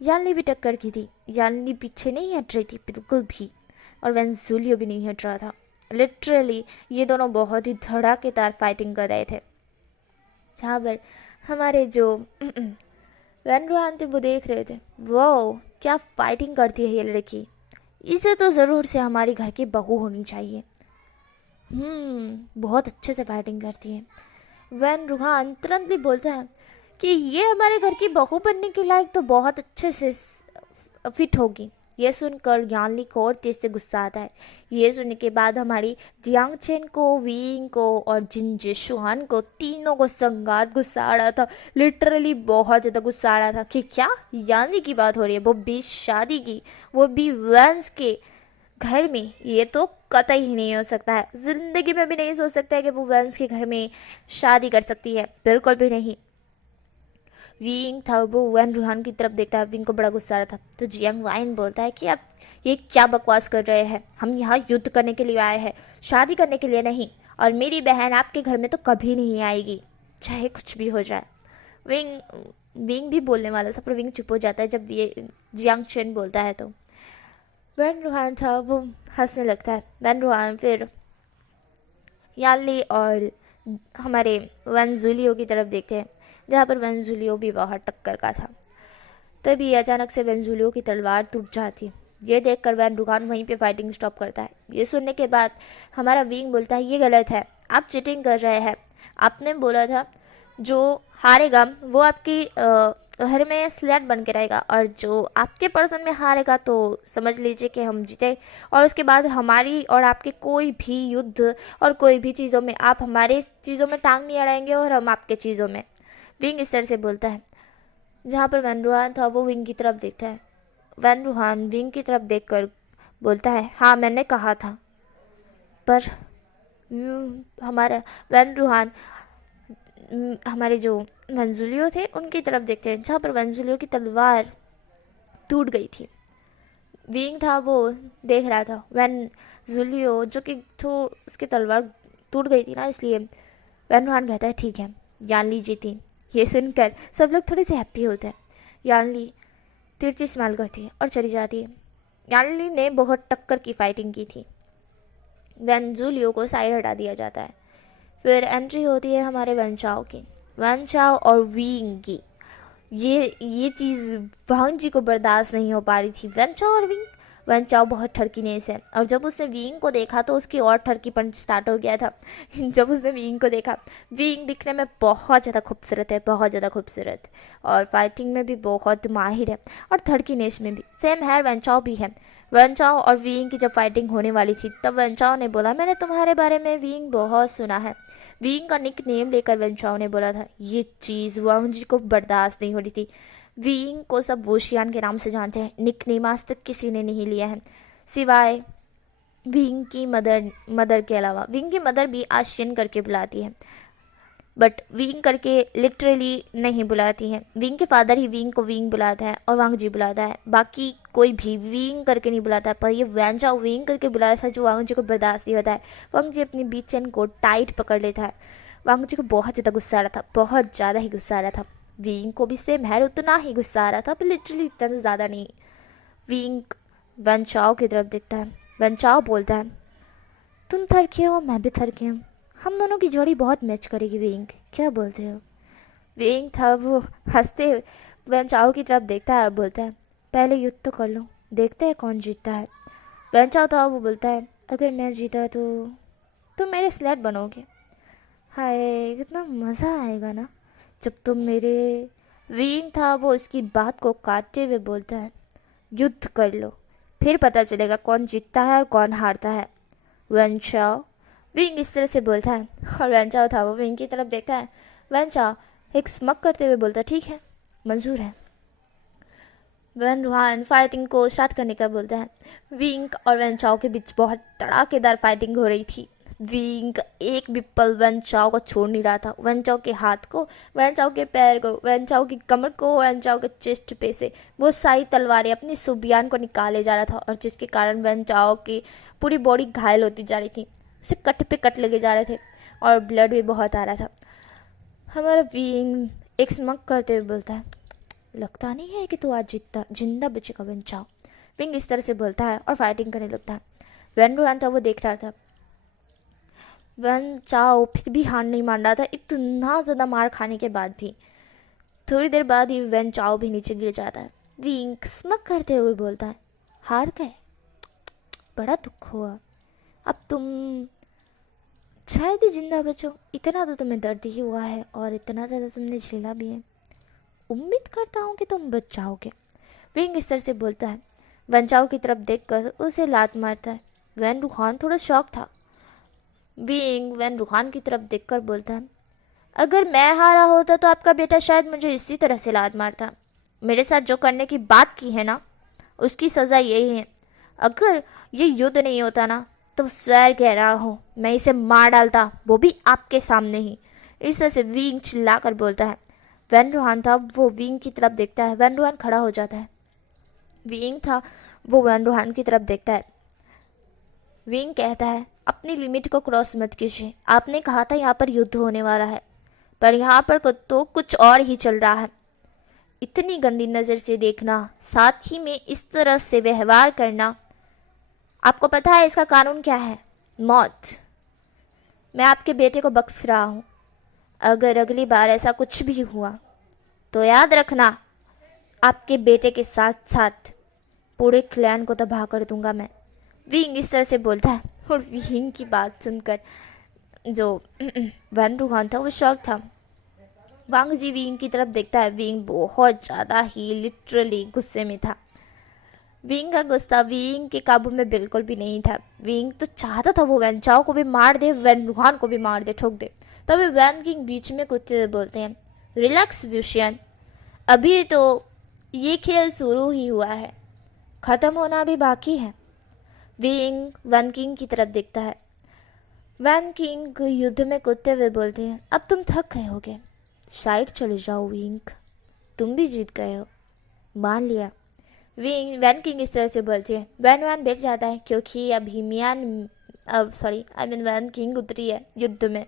यानली भी टक्कर की थी, यानली पीछे नहीं हट रही थी बिल्कुल भी, और वेंजू लियो भी नहीं हट रहा था। लिटरली ये दोनों बहुत ही धड़ाकेदार फाइटिंग कर रहे थे। जहाँ पर हमारे जो वैन रूहान थे वो देख रहे थे, वो क्या फाइटिंग करती है ये लड़की, इसे तो ज़रूर से हमारी घर की बहू होनी चाहिए। बहुत अच्छे से फाइटिंग करती है। वैन रूहान तुरंत ही बोलता है कि ये हमारे घर की बहू बनने के लायक तो बहुत अच्छे से फिट होगी। ये सुनकर यानली को और तेज से गुस्सा आता है। ये सुनने के बाद हमारी जियांग चेन को, विंग को और जिनजे शुहान को, तीनों को संगात गुस्सा आ रहा था। लिटरली बहुत ज़्यादा गुस्सा आ रहा था कि क्या यानली की बात हो रही है, वो भी शादी की, वो भी वंश के घर में। ये तो कतई ही नहीं हो सकता है, ज़िंदगी में भी नहीं सोच सकता है कि वो वंश के घर में शादी कर सकती है, बिल्कुल भी नहीं। विंग था वो वैन रूहान की तरफ देखता है। विंग को बड़ा गुस्सा आ रहा था। तो जियांग वाइन बोलता है कि आप ये क्या बकवास कर रहे हैं, हम यहाँ युद्ध करने के लिए आए हैं, शादी करने के लिए नहीं, और मेरी बहन आपके घर में तो कभी नहीं आएगी, चाहे कुछ भी हो जाए। विंग भी बोलने वाला था, पर विंग चुप हो जाता है जब ये जियांग चेन बोलता है। तो वैन रूहान था वो हंसने लगता है। वैन रूहान फिर याली और हमारे वन जूलियो की तरफ देखते हैं, जहाँ पर वन जूलियो भी बहुत टक्कर का था। तभी अचानक से वन जूलियो की तलवार टूट जाती। ये देखकर वैन रूहान वहीं पे फाइटिंग स्टॉप करता है। ये सुनने के बाद हमारा विंग बोलता है ये गलत है, आप चीटिंग कर रहे हैं। आपने बोला था जो हारेगा वो आपकी घर में स्लेट बन के रहेगा, और जो आपके पर्सन में हारेगा तो समझ लीजिए कि हम जीते, और उसके बाद हमारी और आपके कोई भी युद्ध और कोई भी चीज़ों में आप हमारे चीज़ों में टांग नहीं अड़ाएंगे और हम आपके चीज़ों में। विंग इस तरह से बोलता है। जहाँ पर वैन रूहान था वो विंग की तरफ देखता है। वैन रूहान विंग की तरफ देखकर बोलता है हाँ मैंने कहा था। पर हमारा वैन रूहान हमारे जो वंजुलियो थे उनकी तरफ देखते हैं, जहाँ पर वंजुलियो की तलवार टूट गई थी। विंग था वो देख रहा था वैन जुलियो जो कि उसकी तलवार टूट गई थी ना, इसलिए वैन रूहान कहता है ठीक है यानली जीती। ये सुनकर सब लोग थोड़े से हैप्पी होते हैं। यानली तिरछी स्माइल करती है और चली जाती है। यानली ने बहुत टक्कर की फाइटिंग की थी। वैन जूलियो को साइड हटा दिया जाता है। फिर एंट्री होती है हमारे वन चाओ की। वन चाओ और विंग की ये चीज़ वांग जी को बर्दाश्त नहीं हो पा रही थी। वन चाओ और विंग, वन चाओ बहुत ठरकीनेस है, और जब उसने विंग को देखा तो उसकी और ठरकीपन स्टार्ट हो गया था। जब उसने विंग को देखा, विंग दिखने में बहुत ज़्यादा खूबसूरत है, बहुत ज़्यादा खूबसूरत, और फाइटिंग में भी बहुत माहिर है, और ठरकीनेस में भी सेम है। वन चाओ भी है। वन चाओ और विंग की जब फाइटिंग होने वाली थी तब वन चाओ ने बोला मैंने तुम्हारे बारे में विंग बहुत सुना है। विंग का निक नेम लेकर वन चाओ ने बोला था। ये चीज़ वांग जी को बर्दाश्त नहीं हो रही थी। विंग को सब वोशियान के नाम से जानते हैं, निक नेम आज तक किसी ने नहीं लिया है सिवाय विंग की मदर के अलावा। विंग की मदर भी आशियन करके बुलाती है, बट विंग करके लिटरली नहीं बुलाती हैं। विंग के फादर ही विंग को विंग बुलाता है और वांग जी बुलाता है, बाकी कोई भी विंग करके नहीं बुलाता। पर ये वैन चाओ विंग करके बुलाया था, जो वांग जी को बर्दाश्त नहीं होता है। वांग जी अपनी बीच चैन को टाइट पकड़ लेता है। वांग जी को बहुत ज़्यादा गुस्सा आ रहा था, बहुत ज़्यादा ही गुस्सा आ रहा था। विंग को भी सेम है उतना ही गुस्सा आ रहा था, पर लिटरली इतना ज़्यादा नहीं। विंग वैन चाओ की तरफ देखता है। वैन चाओ बोलता है तुम थरके हो मैं भी थरके हूँ, हम दोनों की जोड़ी बहुत मैच करेगी विंग, क्या बोलते हो। विंग था वो हंसते वैन चाओ की तरफ देखता है और बोलता है पहले युद्ध तो कर लो, देखते हैं कौन जीतता है। वैन चाओ था वो बोलता है अगर मैं जीता तो तुम मेरे स्लेट बनोगे। हाय कितना मज़ा आएगा ना जब तुम मेरे। विंग था वो इसकी बात को काटते हुए बोलता है युद्ध कर लो, फिर पता चलेगा कौन जीतता है और कौन हारता है। वैन चाओ विंग इस तरह से बोलता है, और वैन चाओ था वो विंग की तरफ देखता है। वैन चाओ एक स्मक करते हुए बोलता है ठीक है मंजूर है। वैन रूहान फाइटिंग को स्टार्ट करने का बोलता है। विंग और वैन चाओ के बीच बहुत तड़ाकेदार फाइटिंग हो रही थी। विंग एक भी पल वैन चाओ को छोड़ नहीं रहा था। वैन चाओ के हाथ को, वैन चाओ के पैर को, वैन चाओ की कमर को, वैन चाओ के चेस्ट पे से वो सारी तलवारें अपनी सुबियान को निकाले जा रहा था, और जिसके कारण वैन चाओ की पूरी बॉडी घायल होती जा रही थी। उसे कट पे कट लगे जा रहे थे और ब्लड भी बहुत आ रहा था। हमारा विंग एक स्मक करते हुए बोलता है लगता नहीं है कि तू आज जिंदा बचेगा वैन चाओ। विंग इस तरह से बोलता है और फाइटिंग करने लगता है। वैन रूहान था वो देख रहा था। वैन चाओ फिर भी हार नहीं मान रहा था, इतना ज़्यादा मार खाने के बाद भी। थोड़ी देर बाद ही वैन चाओ भी नीचे गिर जाता है। विंग स्मक करते हुए बोलता है हार गए, बड़ा दुख हुआ, अब तुम शायद ही जिंदा बचो, इतना तो तुम्हें दर्द ही हुआ है और इतना ज़्यादा तुमने झेला भी है, उम्मीद करता हूँ कि तुम बच जाओगे। विंग इस तरह से बोलता है। वैन चाओ की तरफ देखकर उसे लात मारता है। वैन रूहान थोड़ा शॉक था। विंग वैन रूहान की तरफ देखकर बोलता है अगर मैं हारा होता तो आपका बेटा शायद मुझे इसी तरह से लात मारता। मेरे साथ जो करने की बात की है ना उसकी सज़ा यही है। अगर ये युद्ध नहीं होता ना तो स्वेर कह रहा हूँ मैं इसे मार डालता, वो भी आपके सामने ही। इस तरह से विंग चिल्ला कर बोलता है। वैन रूहान था वो विंग की तरफ देखता है। वैन रूहान खड़ा हो जाता है। विंग था वो वैन रूहान की तरफ देखता है। विंग कहता है अपनी लिमिट को क्रॉस मत कीजिए, आपने कहा था यहाँ पर युद्ध होने वाला है, पर यहाँ पर तो कुछ और ही चल रहा है। इतनी गंदी नज़र से देखना, साथ ही में इस तरह से व्यवहार करना, आपको पता है इसका कानून क्या है? मौत। मैं आपके बेटे को बख्श रहा हूँ। अगर अगली बार ऐसा कुछ भी हुआ तो याद रखना, आपके बेटे के साथ साथ पूरे क्लैन को तबाह कर दूंगा मैं। विंग इस तरह से बोलता है और विंग की बात सुनकर जो वैन रूहान था वो शॉक था। वांग जी विंग की तरफ देखता है। विंग बहुत ज़्यादा ही लिटरली गुस्से में था। विंग का गुस्सा विंग के काबू में बिल्कुल भी नहीं था। विंग तो चाहता था वो वैन चाओ को भी मार दे, वैन रूहान को भी मार दे, ठोक दे। तभी वैन किंग बीच में कुछ बोलते हैं, रिलैक्स व्यूशियन, अभी तो ये खेल शुरू ही हुआ है, ख़त्म होना भी बाकी है। विंग वैन किंग की तरफ देखता है। वैन किंग युद्ध में कूदते हुए बोलते हैं, अब तुम थक गए होगे, साइड चले जाओ विंग, तुम भी जीत गए हो, मान लिया। वैन किंग इस तरह से बोलती है। वैन बैठ जाता है क्योंकि अभी वैन किंग उतरी है युद्ध में।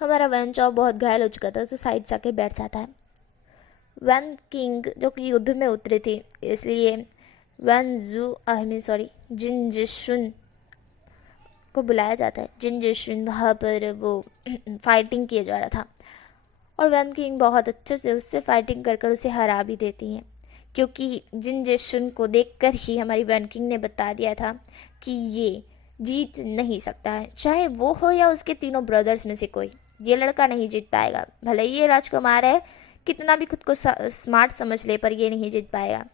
हमारा वैन चॉ बहुत घायल हो चुका था तो साइड जाके बैठ जाता है। वैन किंग जो कि युद्ध में उतरी थी, इसलिए जिन जिशुन को बुलाया जाता है। जिन जिशुन वहाँ पर वो फाइटिंग किया जा रहा था और वैन किंग बहुत अच्छे से उससे फाइटिंग कर उसे हरा भी देती हैं, क्योंकि जिन जिशुन को देखकर ही हमारी वैन किंग ने बता दिया था कि ये जीत नहीं सकता है, चाहे वो हो या उसके तीनों ब्रदर्स में से कोई, ये लड़का नहीं जीत पाएगा। भले ये राजकुमार है, कितना भी खुद को स्मार्ट समझ ले, पर ये नहीं जीत पाएगा।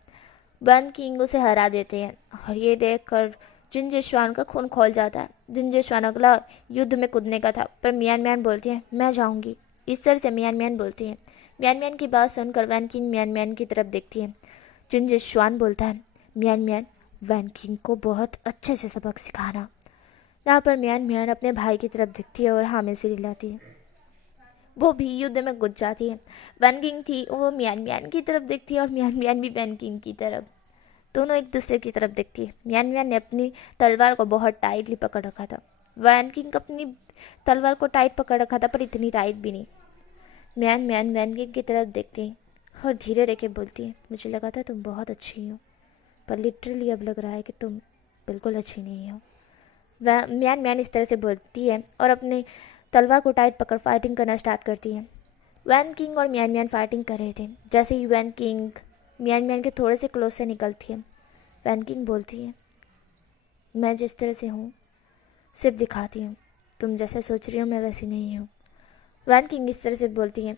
वैन किंग उसे हरा देते हैं और ये देखकर जिन जिशवान का खून खोल जाता है। जिन जिशवान अगला युद्ध में कूदने का था, पर मियान बोलती है मैं जाऊंगी। इस तरह से मियान बोलती है। मियान की बात सुनकर वैन किंग मियान की तरफ देखती है। जिन जिशवान बोलता है, मियान वैन किंग को बहुत अच्छे से सबक सिखाना। यहाँ पर मियान अपने भाई की तरफ दिखती है और हाँ में सिर हिलाती है। वो भी युद्ध में घुस जाती है। वैन किंग थी वो मियान की तरफ देखती है और मियान भी वैन किंग की तरफ। दोनों एक दूसरे की तरफ देखती है। मियान ने अपनी तलवार को बहुत टाइटली पकड़ रखा था। वैन किंग अपनी तलवार को टाइट पकड़ रखा था, पर इतनी टाइट भी नहीं। मियान वैन किंग की तरफ देखती है और धीरे रह के बोलती है, मुझे लगा था तुम बहुत अच्छी हो, पर लिटरली अब लग रहा है कि तुम बिल्कुल अच्छी नहीं हो। मियान इस तरह से बोलती है और अपनी तलवार को टाइट पकड़ फाइटिंग करना स्टार्ट करती है। वैन किंग और मियान फाइटिंग कर रहे थे। जैसे ही वैन किंग मियान के थोड़े से क्लोज से निकलती है, वैन किंग बोलती है, मैं जिस तरह से हूँ सिर्फ दिखाती हूँ, तुम जैसे सोच रही हो मैं वैसी नहीं हूँ। वैन किंग इस तरह से बोलती है।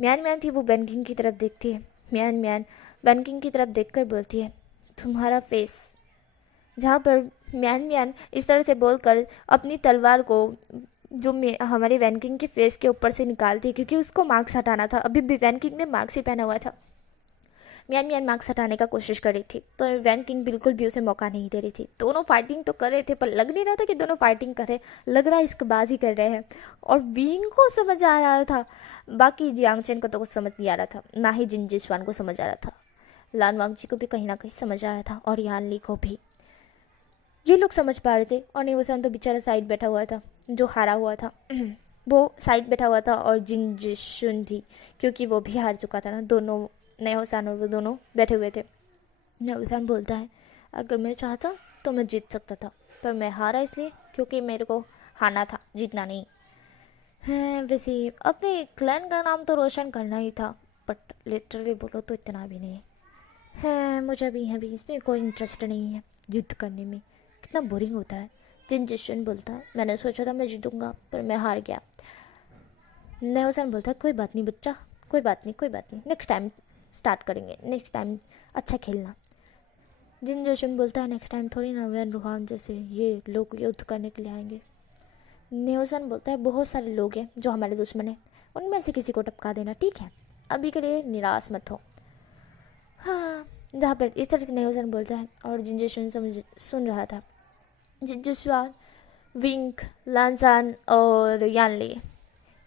मियान थी वो वैन किंग की तरफ देखती है। मियान वैन किंग की तरफ देखकर बोलती है, तुम्हारा फेस। जहाँ पर मियान इस तरह से बोलकर अपनी तलवार को जो हमारे वैन किंग के फेस के ऊपर से निकालती है, क्योंकि उसको मार्क्स हटाना था। अभी भी वैन किंग ने मार्क्स ही पहना हुआ था। मियान मार्क्स हटाने का कोशिश कर रही थी, पर वैन किंग बिल्कुल भी उसे मौका नहीं दे रही थी। दोनों फाइटिंग तो कर रहे थे, पर लग नहीं रहा था कि दोनों फाइटिंग कर रहे, लग रहा है इसकबाजी कर रहे हैं। और विंग को समझ आ रहा था, बाकी जियांग चेन को तो कुछ समझ नहीं आ रहा था, ना ही जिन जिशवान को समझ आ रहा था। लान वांग जी को भी कहीं ना कहीं समझ आ रहा था, और यान ली को भी। ये लोग समझ पा रहे थे, और नेवोसान तो बेचारा साइड बैठा हुआ था, जो हारा हुआ था वो साइड बैठा हुआ था, और जिन जिशुन थी क्योंकि वो भी हार चुका था ना। दोनों नेवोसान और वो दोनों बैठे हुए थे। नेवोसान बोलता है, अगर मैं चाहता तो मैं जीत सकता था, पर मैं हारा इसलिए क्योंकि मेरे को हारना था, जीतना नहीं है। वैसे अपने क्लैन का नाम तो रोशन करना ही था, बट लिटरली बोलो तो इतना भी नहीं है। मुझे अभी इसमें कोई इंटरेस्ट नहीं है युद्ध करने में, कितना बोरिंग होता है। जिन जिशन बोलता है, मैंने सोचा था मैं जीतूंगा पर मैं हार गया। नेवोसान बोलता है, कोई बात नहीं बच्चा, कोई बात नहीं, नेक्स्ट टाइम स्टार्ट करेंगे, नेक्स्ट टाइम अच्छा खेलना। जिन जोशन बोलता है, नेक्स्ट टाइम थोड़ी ना वैन रूहान जैसे ये लोग युद्ध करने के लिए आएंगे। नेवोसान बोलता है, बहुत सारे लोग हैं जो हमारे दुश्मन हैं, उनमें से किसी को टपका देना, ठीक है, अभी के लिए निराश मत हो। हाँ, जहाँ पर इस तरह से नेवोसान बोलता है, और जिन जोशन सुन रहा था। जिन जोशन, विंग, लानसान और यानले,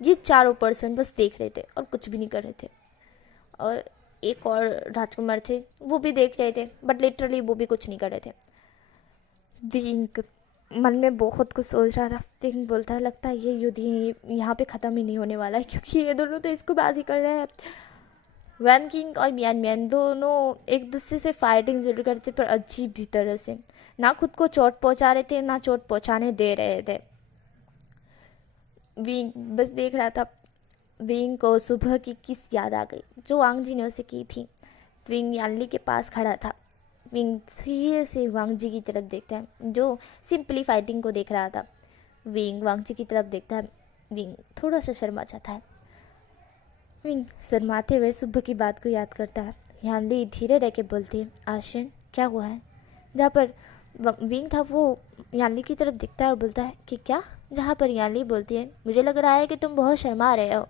ये चारों पर्सन बस देख रहे थे और कुछ भी नहीं कर रहे थे। और एक और राजकुमार थे, वो भी देख रहे थे, बट लिटरली वो भी कुछ नहीं कर रहे थे। विंग मन में बहुत कुछ सोच रहा था। विंग बोलता है, लगता है ये युद्ध यहाँ पे ख़त्म ही नहीं होने वाला है, क्योंकि ये दोनों तो इसको बाजी कर रहे हैं। वैन किंग और मियान दोनों एक दूसरे से फाइटिंग जरूर करते, पर अजीब भी तरह से। ना खुद को चोट पहुंचा रहे थे ना चोट पहुंचाने दे रहे थे। विंग बस देख रहा था। विंग को सुबह की किस याद आ गई जो वांग जी ने उसे की थी। विंग यानली के पास खड़ा था। विंग धीरे से वांग जी की तरफ देखता है जो सिंपली फाइटिंग को देख रहा था। विंग वांग जी की तरफ देखता है। विंग थोड़ा सा शर्मा जाता है। विंग शर्माते हुए सुबह की बात को याद करता है। यानली धीरे रह के बोलती है, आशियन क्या हुआ है? जहाँ पर विंग था वो यानली की तरफ दिखता है और बोलता है कि क्या? जहाँ पर यानली बोलती है, मुझे लग रहा है कि तुम बहुत शर्मा रहे हो।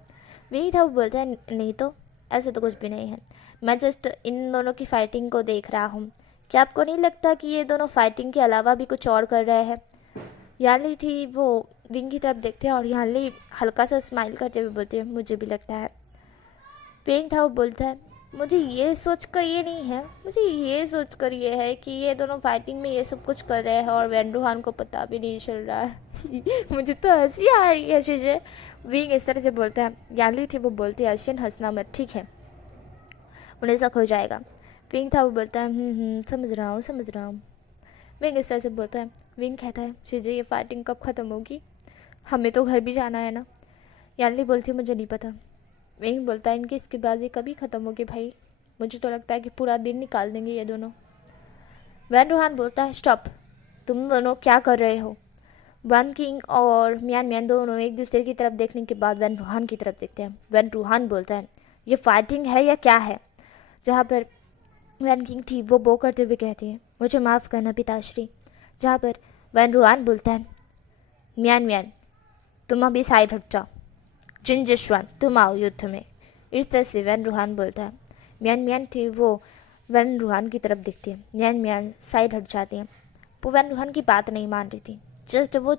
विंग था वो बोलता है, नहीं तो ऐसे तो कुछ भी नहीं है, मैं जस्ट इन दोनों की फाइटिंग को देख रहा हूँ। क्या आपको नहीं लगता कि ये दोनों फाइटिंग के अलावा भी कुछ और कर रहे हैं? यानली थी वो विंग की तरफ देखते हैं और यानली हल्का सा स्माइल करते हुए बोलती है, मुझे भी लगता है। विंग था वो बोलता है, मुझे ये सोच कर ये नहीं है, मुझे ये सोच कर ये है कि ये दोनों फाइटिंग में ये सब कुछ कर रहे हैं और वैन रूहान को पता भी नहीं चल रहा है। मुझे तो हंसी आ रही है शीशे। विंग इस तरह से बोलता है। यानली थी वो बोलती है, आशियन हंसना मत, ठीक है, उन्हें शक हो जाएगा। विंग था वो बोलता है, समझ रहा हूँ समझ रहा हूँ। विंग इस तरह से बोलता है। विंग कहता है, शीजे ये फाइटिंग कब ख़त्म होगी? हमें तो घर भी जाना है ना। यानली बोलती है, मुझे नहीं पता। विंग बोलता है, इनकी इसके बाद ये कभी ख़त्म होगी भाई? मुझे तो लगता है कि पूरा दिन निकाल देंगे ये दोनों। वैन रूहान बोलता है, स्टॉप, तुम दोनों क्या कर रहे हो? वन किंग और मियान मियान दोनों एक दूसरे की तरफ देखने के बाद वैन रूहान की तरफ देखते हैं। वैन रूहान बोलता है, ये फाइटिंग है या क्या है? जहाँ पर वैन किंग थी वो बो करते हुए कहती है, मुझे माफ़ करना पिताश्री। जहाँ पर वैन रूहान बोलता है, मियान मियान तुम अभी साइड हट जाओ, जिनजिशवान तुम आओ युद्ध में। इस तरह से वैन रूहान बोलता है। मियान मियान थी वो वैन रूहान की तरफ देखती है। मियान मियान साइड हट जाती है। वो वैन रूहान की बात नहीं मान रही थी, जस्ट वो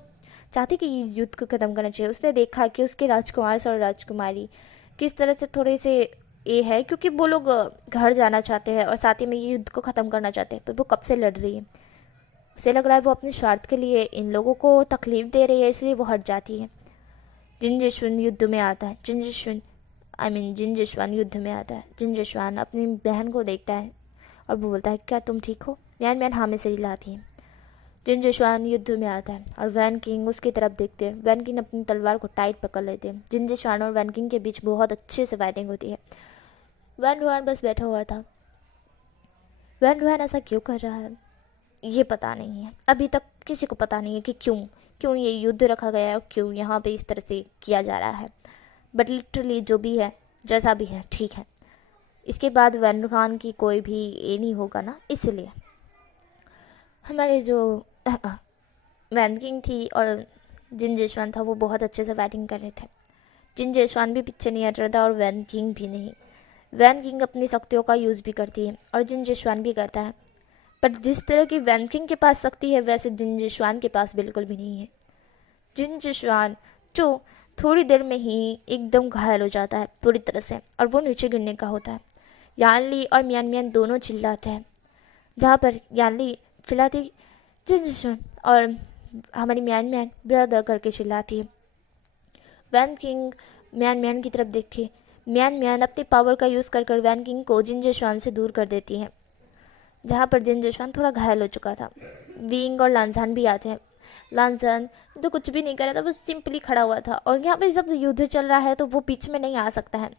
चाहती कि युद्ध को ख़त्म करना चाहिए। उसने देखा कि उसके राजकुमार और राजकुमारी किस तरह से थोड़े से ये है, क्योंकि वो लोग घर जाना चाहते हैं और साथ ही में ये युद्ध को ख़त्म करना चाहते हैं, पर वो कब से लड़ रही है। उसे लग रहा है वो अपने स्वार्थ के लिए इन लोगों को तकलीफ़ दे रही है, इसलिए वो हट जाती है। जिनजिशवान युद्ध में आता है। जिनजिशवान युद्ध में आता है। जिनजिशवान अपनी बहन को देखता है और वो बोलता है, क्या तुम ठीक हो? मियान मियान हाँ में से हिलाती है। जिनजिशवान युद्ध में आता है और वैन किंग उसकी तरफ देखते हैं। वैन किंग अपनी तलवार को टाइट पकड़ लेते हैं। जिनजिशवान और वैन किंग के बीच बहुत अच्छे से फाइटिंग होती है। वैन रूहान बस बैठा हुआ था। वैन रूहान ऐसा क्यों कर रहा है ये पता नहीं है, अभी तक किसी को पता नहीं है कि क्यों ये युद्ध रखा गया है और क्यों यहाँ पे इस तरह से किया जा रहा है। बट लिटरली जो भी है जैसा भी है ठीक है। इसके बाद वैन रूहान की कोई भी ये नहीं होगा ना, इसलिए हमारे जो वैन किंग थी और जिनजिशवान था वो बहुत अच्छे से फाइटिंग कर रहे थे। जिनजिशवान भी पीछे नहीं हट रहा था और वैन किंग भी नहीं। वैन किंग अपनी शक्तियों का यूज़ भी करती है और जिनजिशवान भी करता है, बट जिस तरह की वैन किंग के पास शक्ति है वैसे जिनजिशवान के पास बिल्कुल भी नहीं है। जिनजिशवान जो थोड़ी देर में ही एकदम घायल हो जाता है पूरी तरह से और वो नीचे गिरने का होता है। यानली और मियान मियान दोनों चिल्लाते हैं। जहाँ पर यानली चिल्लाती जिनजिशवान और हमारी मियान मियान ब्रदर करके चिल्लाती है। वैन किंग मियान मियान की तरफ देखती है। मियान मियान अपनी पावर का यूज़ कर वैन किंग को जिनजिशवान से दूर कर देती है। जहाँ पर जिनजिशवान थोड़ा घायल हो चुका था। विंग और लांजान भी आते हैं। लांजान तो कुछ भी नहीं कर रहा था, बस सिंपली खड़ा हुआ था और यहाँ पे जब युद्ध चल रहा है तो वो बीच में नहीं आ सकता है,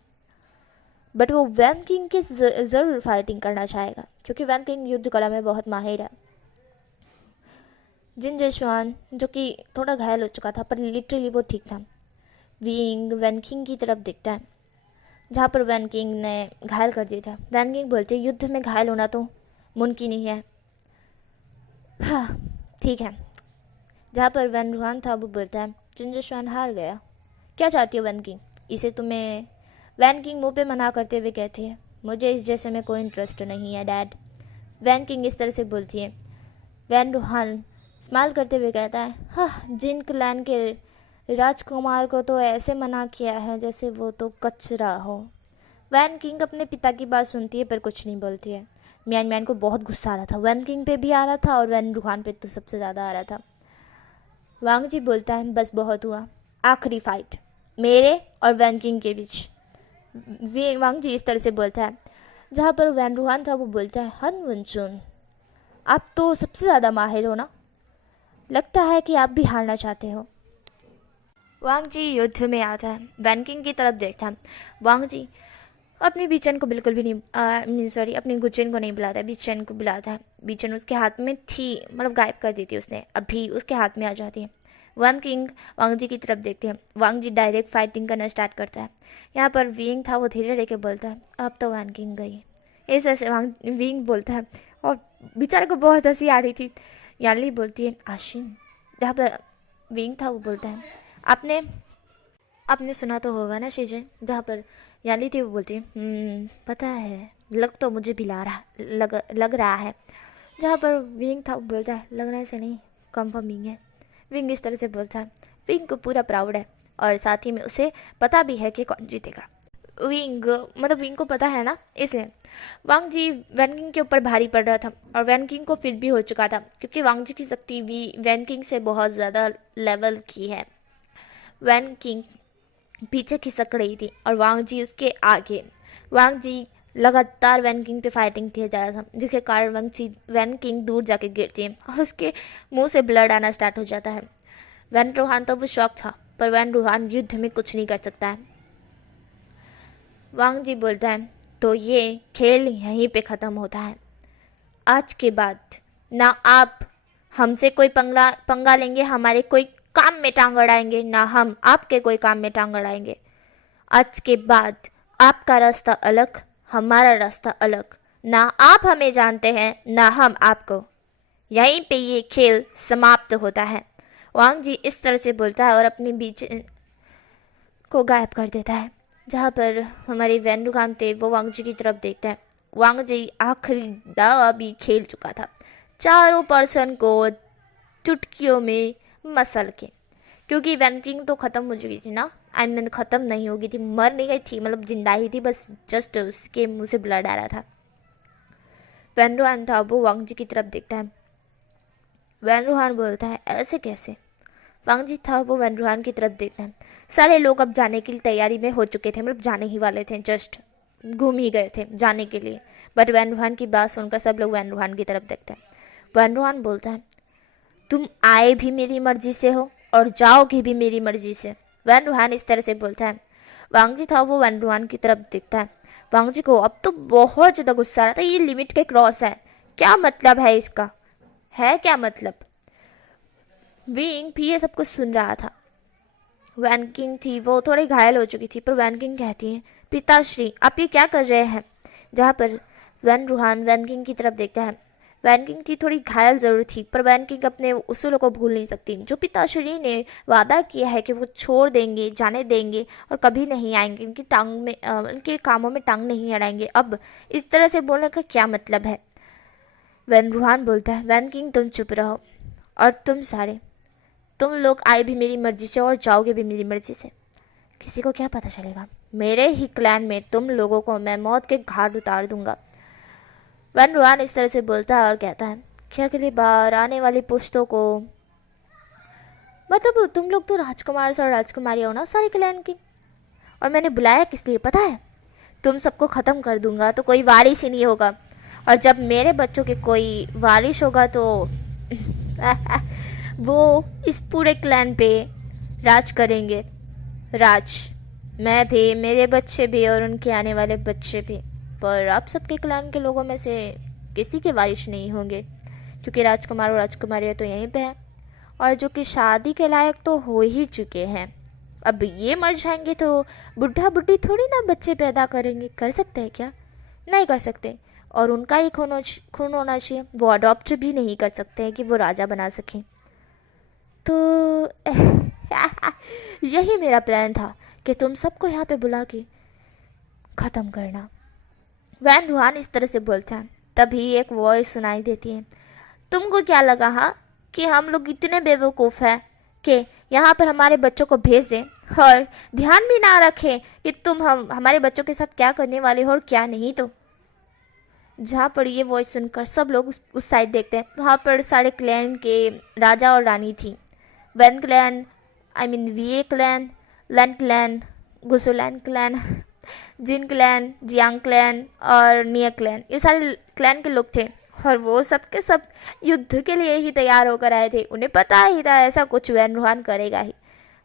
बट वो वैन किंग की ज़रूर फाइटिंग करना चाहेगा क्योंकि वैन किंग युद्ध कला में बहुत माहिर है। जिनजिशवान जो कि थोड़ा घायल हो चुका था पर लिटरली वो ठीक था। विंग वैन किंग की तरफ देखता है जहाँ पर वैन किंग ने घायल कर दिया था। वैन किंग बोलते युद्ध में घायल होना तो मुमकिन ही है। हाँ ठीक है। जहाँ पर वैन रूहान था वो बोलता है जिनजिशवान हार गया। क्या चाहती हो वैन किंग? इसे तुम्हें वैन किंग मुँह पे मना करते हुए कहती है, मुझे इस जैसे में कोई इंटरेस्ट नहीं है डैड। वैन किंग इस तरह से बोलती है। वैन रूहान स्माइल करते हुए कहता है, हाँ जिन क्लैन के राजकुमार को तो ऐसे मना किया है जैसे वो तो कचरा हो। वैन किंग अपने पिता की बात सुनती है पर कुछ नहीं बोलती है। मियान मियान को बहुत गुस्सा आ रहा था। वैन किंग पे भी आ रहा था और वैन रूहान पे तो सबसे ज़्यादा आ रहा था। वांग जी बोलता है, बस बहुत हुआ, आखिरी फाइट मेरे और वैन किंग के बीच। वांग जी इस तरह से बोलता है। जहाँ पर वैन रूहान था वो बोलता है, हन वनचुन आप तो सबसे ज़्यादा माहिर हो ना, लगता है कि आप भी हारना चाहते हो। वांग जी युद्ध में आता है, वैन किंग की तरफ देखता है। वांग जी अपनी बीचन को बिल्कुल भी नहीं, सॉरी, अपनी गुचेन को नहीं बुलाता है, बीचन को बुलाता है। बीचन उसके हाथ में थी, मतलब गायब कर दी थी उसने, अभी उसके हाथ में आ जाती है। वांग किंग वांग जी की तरफ देखते हैं। वांग जी डायरेक्ट फाइटिंग करना स्टार्ट करता है। यहाँ पर विंग था, वो धीरे लेके बोलता है अब तो वांग किंग गई, ऐसे ऐसे विंग बोलता है। और बेचारे को बहुत हंसी आ रही थी। यानली बोलती है आशिन। जहाँ पर विंग था वो बोलता है आपने आपने सुना तो होगा ना शीजन। जहाँ पर याली थी वो बोलती है पता है, लग तो मुझे भी लग रहा है। जहाँ पर विंग था वो बोलता है लगने से नहीं, कंफर्मिंग है। विंग इस तरह से बोलता है। विंग को पूरा प्राउड है और साथ ही में उसे पता भी है कि कौन जीतेगा। विंग मतलब विंग को पता है ना, इसलिए वांग जी वैन किंग के ऊपर भारी पड़ रहा था और वैन किंग को फिट भी हो चुका था, क्योंकि वांग जी की शक्ति भी वैन किंग से बहुत ज़्यादा लेवल की है। वैन किंग पीछे खिसक रही थी और वांग जी उसके आगे। वांग जी लगातार वैन किंग पे फाइटिंग किया जा रहा था, जिसके कारण वैन किंग दूर जाके गिरती है और उसके मुंह से ब्लड आना स्टार्ट हो जाता है। वैन रूहान तो वो शौक था, पर वैन रूहान युद्ध में कुछ नहीं कर सकता है। वांग जी बोलता है तो ये खेल यहीं पे ख़त्म होता है। आज के बाद ना आप हमसे कोई पंगा लेंगे, हमारे कोई काम में टांग अड़ाएंगे, ना हम आपके कोई काम में टांग अड़ाएंगे। आज के बाद आपका रास्ता अलग, हमारा रास्ता अलग। ना आप हमें जानते हैं, ना हम आपको। यहीं पे ये खेल समाप्त होता है। वांग जी इस तरह से बोलता है और अपनी बीच को गायब कर देता है। जहाँ पर हमारे वैन रुखान थे वो वांग जी की तरफ देखते हैं। वांग जी आखिरी दाव भी खेल चुका था, चारों पर्सन को चुटकियों में मसल के, क्योंकि वैन किंग तो ख़त्म हो चुकी थी ना, आई मीन ख़त्म नहीं हो गई थी, मर नहीं गई थी, मतलब जिंदा ही थी, बस जस्ट उसके मुंह से ब्लड आ रहा था। वैन रुहान था वो वांग जी की तरफ देखता है। वैन रुहान बोलता है ऐसे कैसे। वांग जी था वो वैन रुहान की तरफ देखता है। सारे लोग अब जाने की तैयारी में हो चुके थे, मतलब जाने ही वाले थे, जस्ट घूम ही गए थे जाने के लिए। बट वैन रुहान की बात सुनकर सब लोग वैन रुहान की तरफ देखते हैं। वैन रुहान बोलता है तुम आए भी मेरी मर्जी से हो और जाओगे भी मेरी मर्जी से। वैन रुहान इस तरह से बोलता है। वांग जी था वो वैन रुहान की तरफ देखता है। वांग जी को अब तो बहुत ज़्यादा गुस्सा आ रहा था, ये लिमिट के क्रॉस है, क्या मतलब है इसका, है क्या मतलब। विंग भी ये सब कुछ सुन रहा था। वैन किंग थी वो थोड़ी घायल हो चुकी थी, पर वैन किंग कहती है पिताश्री आप ये क्या कर रहे हैं। जहाँ पर वैन रुहान वैन किंग की तरफ देखता है। वैन किंग थी थोड़ी घायल जरूर थी, पर वैन किंग अपने उसूलों को भूल नहीं सकती, जो पिताश्री ने वादा किया है कि वो छोड़ देंगे, जाने देंगे और कभी नहीं आएंगे, इनकी टांग में इनके कामों में टांग नहीं अड़ाएंगे। अब इस तरह से बोलने का क्या मतलब है। वैन रुहान बोलता है वैन किंग तुम चुप रहो, और तुम लोग आए भी मेरी मर्जी से और जाओगे भी मेरी मर्जी से। किसी को क्या पता चलेगा, मेरे ही क्लैन में तुम लोगों को मैं मौत के घाट उतार दूंगा। वैन रुहान इस तरह से बोलता है और कहता है कि अगली बार आने वाली पुश्तों को, मतलब तुम लोग तो राजकुमार और राजकुमारी हो ना सारे क्लैन की, और मैंने बुलाया किस लिए पता है, तुम सबको ख़त्म कर दूंगा तो कोई वारिस ही नहीं होगा, और जब मेरे बच्चों के कोई वारिस होगा तो वो इस पूरे क्लैन पे राज करेंगे। राज मैं भी, मेरे बच्चे भी और उनके आने वाले बच्चे भी, पर आप सबके क्लैन के लोगों में से किसी के वारिस नहीं होंगे, क्योंकि राजकुमार और राजकुमारियाँ तो यहीं पे हैं, और जो कि शादी के लायक तो हो ही चुके हैं। अब ये मर जाएंगे तो बुढ़ा बुढ़ी थोड़ी ना बच्चे पैदा करेंगे, कर सकते हैं क्या, नहीं कर सकते। और उनका ही खून होना चाहिए, वो अडॉप्ट भी नहीं कर सकते हैं कि वो राजा बना सकें। तो यही मेरा प्लान था कि तुम सबको यहाँ पे बुला के ख़त्म करना। वैन रुहान इस तरह से बोलता है। तभी एक वॉइस सुनाई देती है, तुमको क्या लगा हाँ कि हम लोग इतने बेवकूफ़ हैं कि यहाँ पर हमारे बच्चों को भेज दें और ध्यान भी ना रखें कि तुम हमारे बच्चों के साथ क्या करने वाले हो और क्या नहीं। तो जहाँ पर ये वॉइस सुनकर सब लोग उस साइड देखते हैं। वहाँ पर सारे क्लैन के राजा और रानी थी। Wen clan, I mean Wei clan, Lan clan, Gusu Lan clan, Jin clan, Jiang clan और निया क्लैन, ये सारे क्लैन के लोग थे। और वो सब के सब युद्ध के लिए ही तैयार होकर आए थे। उन्हें पता ही था ऐसा कुछ वैन रूहान करेगा ही।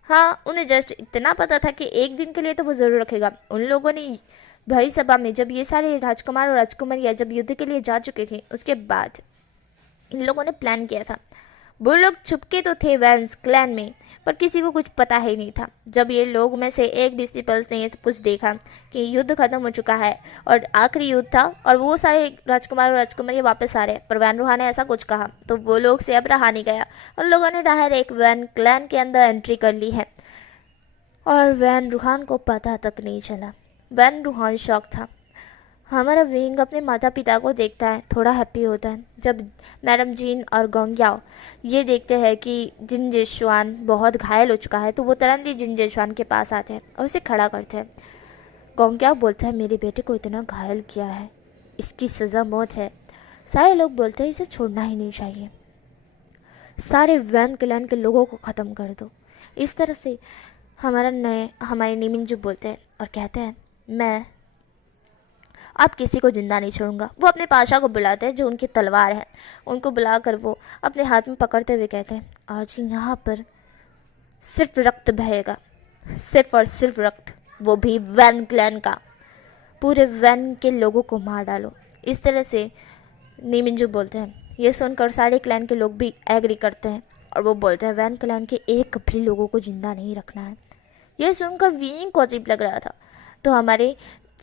हाँ, उन्हें जस्ट इतना पता था कि एक दिन के लिए तो वो ज़रूर रखेगा। उन लोगों ने भरी सभा में जब ये सारे राजकुमार और राजकुमारियाँ जब युद्ध के लिए जा चुके थे, उसके बाद इन लोगों ने प्लान किया था। वो लोग छुपके तो थे वैंस क्लैन में, पर किसी को कुछ पता ही नहीं था। जब ये लोग में से एक डिसिपल्स ने कुछ देखा कि युद्ध खत्म हो चुका है और आखिरी युद्ध था और वो सारे राजकुमार और राजकुमारी वापस आ रहे हैं, पर वैन रूहा ने ऐसा कुछ कहा तो वो लोग से अब रहा नहीं गया। उन लोगों ने डायरेक्ट वैन क्लैन के अंदर एंट्री कर ली है और वैन रूहान को पता तक नहीं चला। वैन रूहान शॉक था। हमारा विंग अपने माता पिता को देखता है, थोड़ा हैप्पी होता है। जब मैडम जीन और गोंगयाओ ये देखते हैं कि जिन जेशुआन बहुत घायल हो चुका है, तो वो तुरंत ही जिन जेशुआन के पास आते हैं और उसे खड़ा करते हैं। गोंगयाओ बोलता है, मेरे बेटे को इतना घायल किया है, इसकी सज़ा मौत है। सारे लोग बोलते हैं इसे छोड़ना ही नहीं चाहिए, सारे वैन क्लैन के लोगों को ख़त्म कर दो। इस तरह से हमारे नीमिंजू बोलते हैं और कहते हैं, मैं अब किसी को जिंदा नहीं छोड़ूंगा। वो अपने पाशा को बुलाते हैं जो उनकी तलवार है, उनको बुलाकर वो अपने हाथ में पकड़ते हुए कहते हैं, आज यहाँ पर सिर्फ रक्त बहेगा, सिर्फ और सिर्फ रक्त, वो भी वैन क्लैन का। पूरे वैन के लोगों को मार डालो। इस तरह से नीमिंजू बोलते हैं। ये सुनकर सारे क्लैन के लोग भी एग्री करते हैं और वो बोलते हैं, वैन क्लैन के एक भी लोगों को जिंदा नहीं रखना है। ये सुनकर वीइंग को अजीब लग रहा था, तो हमारे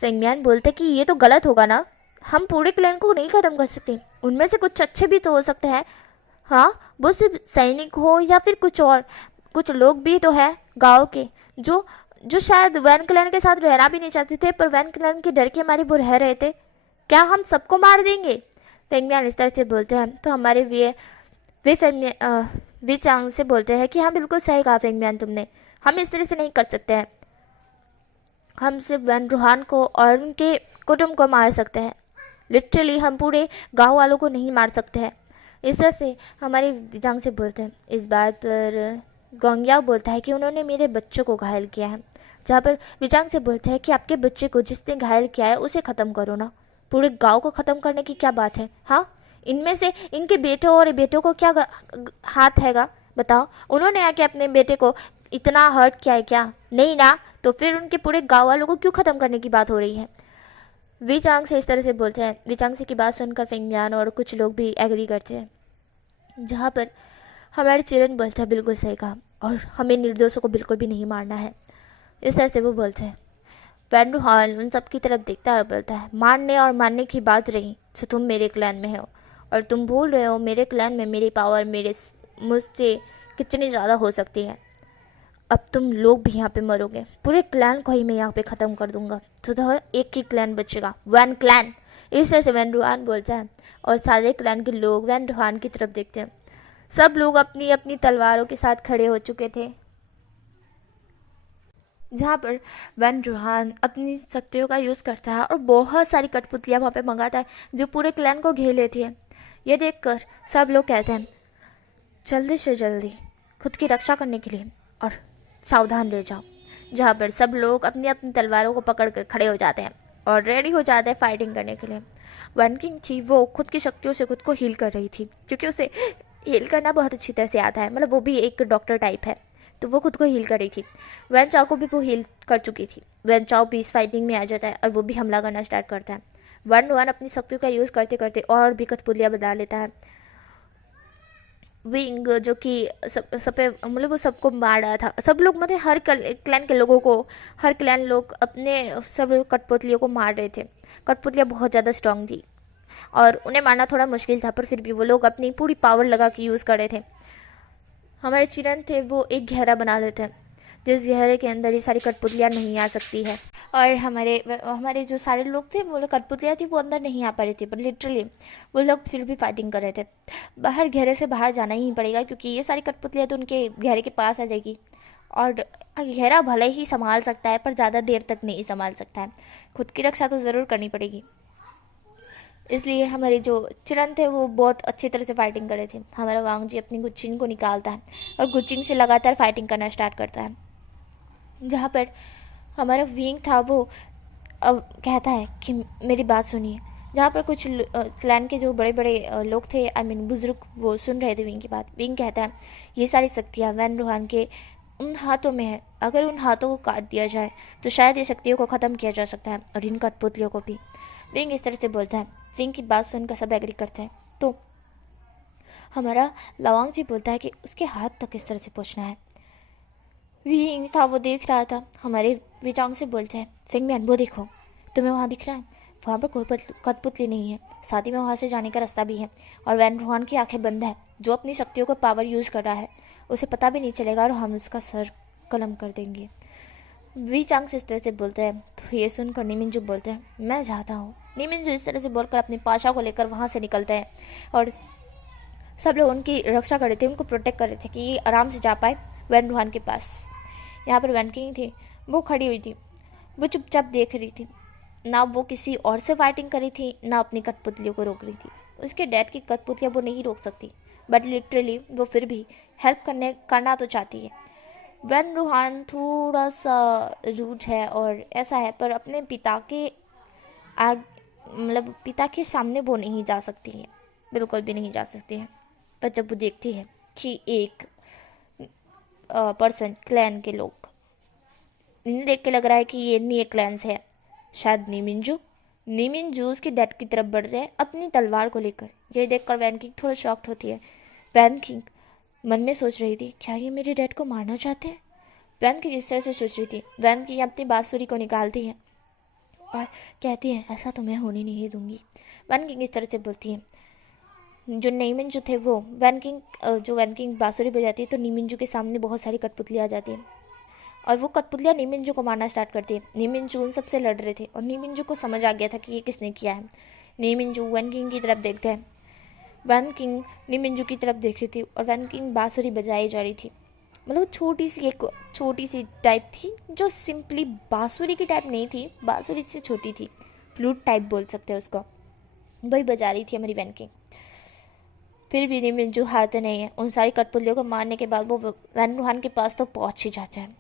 फेंगमियान बोलते कि ये तो गलत होगा ना, हम पूरे क्लैन को नहीं ख़त्म कर सकते, उनमें से कुछ अच्छे भी तो हो सकते हैं। हाँ, वो सिर्फ सैनिक हो या फिर कुछ लोग भी तो है गांव के जो जो शायद वैन क्लैन के साथ रहना भी नहीं चाहते थे, पर वैन क्लैन के डर के मारे वो रह रहे थे। क्या हम सबको मार देंगे? फेंगमियान इस तरह से बोलते हैं। तो हमारे वे चांग से बोलते हैं कि हाँ, बिल्कुल सही कहा फेंगमियान तुमने, हम इस तरह से नहीं कर सकते हैं। हम सिर्फ वैन रूहान को और उनके कुटुंब को मार सकते हैं, लिटरली हम पूरे गांव वालों को नहीं मार सकते हैं। इस तरह से हमारे विचांग से बोलते हैं। इस बात पर गोंगयाओ बोलता है कि उन्होंने मेरे बच्चों को घायल किया है, जहाँ पर विचांग से बोलता है कि आपके बच्चे को जिसने घायल किया है उसे ख़त्म करो ना, पूरे गांव को ख़त्म करने की क्या बात है? हाँ, इनमें से इनके बेटों और बेटों को क्या हाथ हैगा? बताओ, उन्होंने आके अपने बेटे को इतना हर्ट किया है क्या? नहीं ना, तो फिर उनके पूरे गांव वालों को क्यों ख़त्म करने की बात हो रही है? वीचांग से इस तरह से बोलते हैं। वीचांग से की बात सुनकर फेंगमियान और कुछ लोग भी एग्री करते हैं, जहाँ पर हमारे चिरन बोलते हैं, बिल्कुल सही कहा, और हमें निर्दोषों को बिल्कुल भी नहीं मारना है। इस तरह से वो बोलते हैं। वैन रूहान उन सब की तरफ देखता है और बोलता है, मारने और मारने की बात रही तो तुम मेरे क्लैन में हो और तुम भूल रहे हो मेरे क्लैन में मेरी पावर मुझसे कितनी ज़्यादा हो सकती है। अब तुम लोग भी यहाँ पे मरोगे, पूरे क्लैन को ही मैं यहाँ पे ख़त्म कर दूंगा, तो एक ही क्लैन बचेगा, वैन क्लैन। इस तरह से वैन रूहान बोलता है और सारे क्लैन के लोग वैन रूहान की तरफ देखते हैं। सब लोग अपनी अपनी तलवारों के साथ खड़े हो चुके थे, जहाँ पर वैन रूहान अपनी शक्तियों का यूज़ करता है और बहुत सारी कठपुतलियाँ वहाँ पे मंगाता है जो पूरे क्लैन को घेर लेती है। ये देखकर सब लोग कहते हैं, जल्दी से जल्दी खुद की रक्षा करने के लिए और सावधान रह जाओ। जहाँ पर सब लोग अपनी अपनी तलवारों को पकड़ कर खड़े हो जाते हैं और रेडी हो जाते हैं फाइटिंग करने के लिए। वन किंग थी, वो खुद की शक्तियों से खुद को हील कर रही थी, क्योंकि उसे हील करना बहुत अच्छी तरह से आता है, मतलब वो भी एक डॉक्टर टाइप है, तो वो खुद को हील कर रही थी। वैन चाओ को भी वो हील कर चुकी थी। वैन चाओ पीस फाइटिंग में आ जाता है और वो भी हमला करना स्टार्ट करता है। वैन रूहान अपनी शक्तियों का यूज़ करते करते और भी कठपुतलियाँ बना लेता है। विंग जो कि मतलब वो सबको मार रहा था, सब लोग मतलब हर क्लैन के लोगों को, हर क्लैन लोग अपने सब कठपुतलियों को मार रहे थे। कठपुतलियाँ बहुत ज़्यादा स्ट्रांग थी और उन्हें मारना थोड़ा मुश्किल था, पर फिर भी वो लोग अपनी पूरी पावर लगा के यूज़ कर रहे थे। हमारे चिरन थे, वो एक घेरा बना रहे थे जिस घेरे के अंदर ये सारी कठपुतलियाँ नहीं आ सकती है, और हमारे जो सारे लोग थे, वो लोग कठपुतलियाँ थी वो अंदर नहीं आ पा रही थी, पर लिटरली वो लोग फिर भी फाइटिंग कर रहे थे। बाहर घेरे से बाहर जाना ही पड़ेगा, क्योंकि ये सारी कठपुतलियाँ तो उनके घेरे के पास आ जाएगी, और घेरा भले ही संभाल सकता है पर ज़्यादा देर तक नहीं संभाल सकता है, खुद की रक्षा तो ज़रूर करनी पड़ेगी। इसलिए हमारे जो चिरन थे वो बहुत अच्छी तरह से फाइटिंग कर रहे थे। हमारा वांग जी अपनी गुच्चिंग को निकालता है और गुच्चिंग से लगातार फाइटिंग करना स्टार्ट करता है। जहाँ पर हमारा विंग था वो अब कहता है कि मेरी बात सुनिए, जहाँ पर कुछ क्लैन के जो बड़े बड़े लोग थे, आई मीन बुजुर्ग, वो सुन रहे थे विंग की बात। विंग कहता है ये सारी शक्तियाँ वैन रूहान के उन हाथों में है, अगर उन हाथों को काट दिया जाए तो शायद ये शक्तियों को ख़त्म किया जा सकता है और इन कठपुतलियों को भी। विंग इस तरह से बोलता है। विंग की बात सुनकर सब एग्री करते हैं। तो हमारा लवांग जी बोलता है कि उसके हाथ तक इस तरह से पहुँचना है। विंग था वो देख रहा था। हमारे विचांग से बोलते हैं फिंग मैन वो देखो, तुम्हें वहाँ दिख रहा है, वहाँ पर कोई कठपुतली नहीं है, साथ ही में वहाँ से जाने का रास्ता भी है और वैन रूहान की आंखें बंद है जो अपनी शक्तियों को पावर यूज़ कर रहा है, उसे पता भी नहीं चलेगा और हम उसका सर कलम कर देंगे। वी चांग से इस तरह से बोलते हैं। तो ये सुनकर नीमिंजू बोलते हैं मैं जाता हूँ। नीमिंजू इस तरह से बोलकर अपनी पाशा को लेकर वहाँ से निकलते हैं और सब लोग उनकी रक्षा कर रहे थे, उनको प्रोटेक्ट कर रहे थे कि ये आराम से जा पाए वैन रूहान के पास। यहाँ पर वैन किंग थी, वो खड़ी हुई थी, वो चुपचाप देख रही थी, ना वो किसी और से फाइटिंग करी थी ना अपनी कठपुतलियों को रोक रही थी। उसके डैड की कठपुतलियाँ वो नहीं रोक सकती, बट लिटरली वो फिर भी हेल्प करना तो चाहती है। वैन रूहान थोड़ा सा रूड है और ऐसा है, पर अपने पिता के मतलब पिता के सामने वो नहीं जा सकती है, बिल्कुल भी नहीं जा सकती है। पर जब वो देखती है कि एक पर्सन क्लैन के लोग, इन्हें देख के लग रहा है कि ये नहीं एक क्लैन है, शायद नीमिंजू उसकी डैड की तरफ बढ़ रहे हैं अपनी तलवार को लेकर। ये देखकर वैन किंग थोड़ा शॉक्ड होती है। वैन किंग मन में सोच रही थी क्या ये मेरे डैड को मारना चाहते हैं। वैन किंग इस तरह से सोच रही थी। वैन किंग अपनी बांसुरी को निकालती है और कहती है ऐसा तो मैं होने नहीं दूंगी। वैन किंग इस तरह से बोलती है। जो नीमिंजू थे वो वैन किंग बांसुरी बजाती है तो नीमिंजू के सामने बहुत सारी कठपुतली आ जाती है और वो कठपुतलियाँ नीमिंजू को मारना स्टार्ट करती है। नीमिंजू उन सबसे लड़ रहे थे और नीमिंजू को समझ आ गया था कि ये किसने किया है। नीमिंजू वैन किंग की तरफ देखते हैं। वैन किंग नीमिंजू की तरफ देख रही थी और वैन किंग बांसुरी बजाई जा रही थी। मतलब छोटी सी टाइप थी जो सिंपली बांसुरी की टाइप नहीं थी, बांसुरी से छोटी थी, फ्लूट टाइप बोल सकते हैं उसको, वही बजा रही थी हमारी वैन किंग। फिर भी नीमिंजू हारते नहीं है। उन सारी कठपुतलियों को मारने के बाद वो वैन रूहान के पास तो पहुंच ही जाते हैं।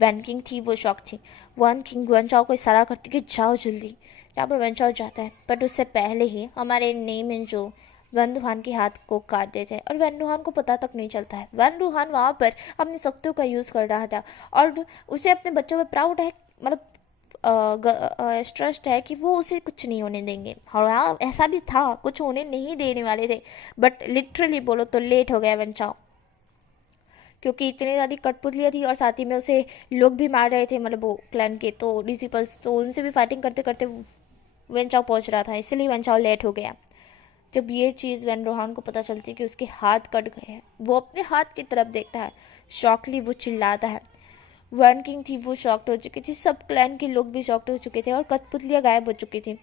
वैन किंग थी वो शॉक थी। वैन किंग वन चाओ को इशारा करती कि जाओ जल्दी। जहाँ पर वन चाओ जाता है, बट उससे पहले ही हमारे नीमिंजू वैन रूहान के हाथ को काट देते हैं और वैन रूहान को पता तक नहीं चलता है। वैन रूहान वहाँ पर अपनी शक्तियों का यूज़ कर रहा था और उसे अपने बच्चों पर प्राउड है, मतलब ट्रस्ट है कि वो उसे कुछ नहीं होने देंगे। और हाँ ऐसा भी था, कुछ होने नहीं देने वाले थे, बट लिटरली बोलो तो लेट हो गया वन चाओ, क्योंकि इतनी ज़्यादा कठपुतलियाँ थी और साथ ही में उसे लोग भी मार रहे थे, मतलब वो क्लैन के तो डिसिपल्स, तो उनसे भी फाइटिंग करते करते वैन चाओ पहुँच रहा था, इसलिए वैन चाओ लेट हो गया। जब ये चीज़ वैन रूहान को पता चलती है कि उसके हाथ कट गए हैं, वो अपने हाथ की तरफ देखता है, शॉकली वो चिल्लाता है। वैन किंग थी वो शॉक्ड हो चुकी थी, सब क्लैन के लोग भी शॉक्ड हो चुके थे और कठपुतलियाँ गायब हो चुकी थी।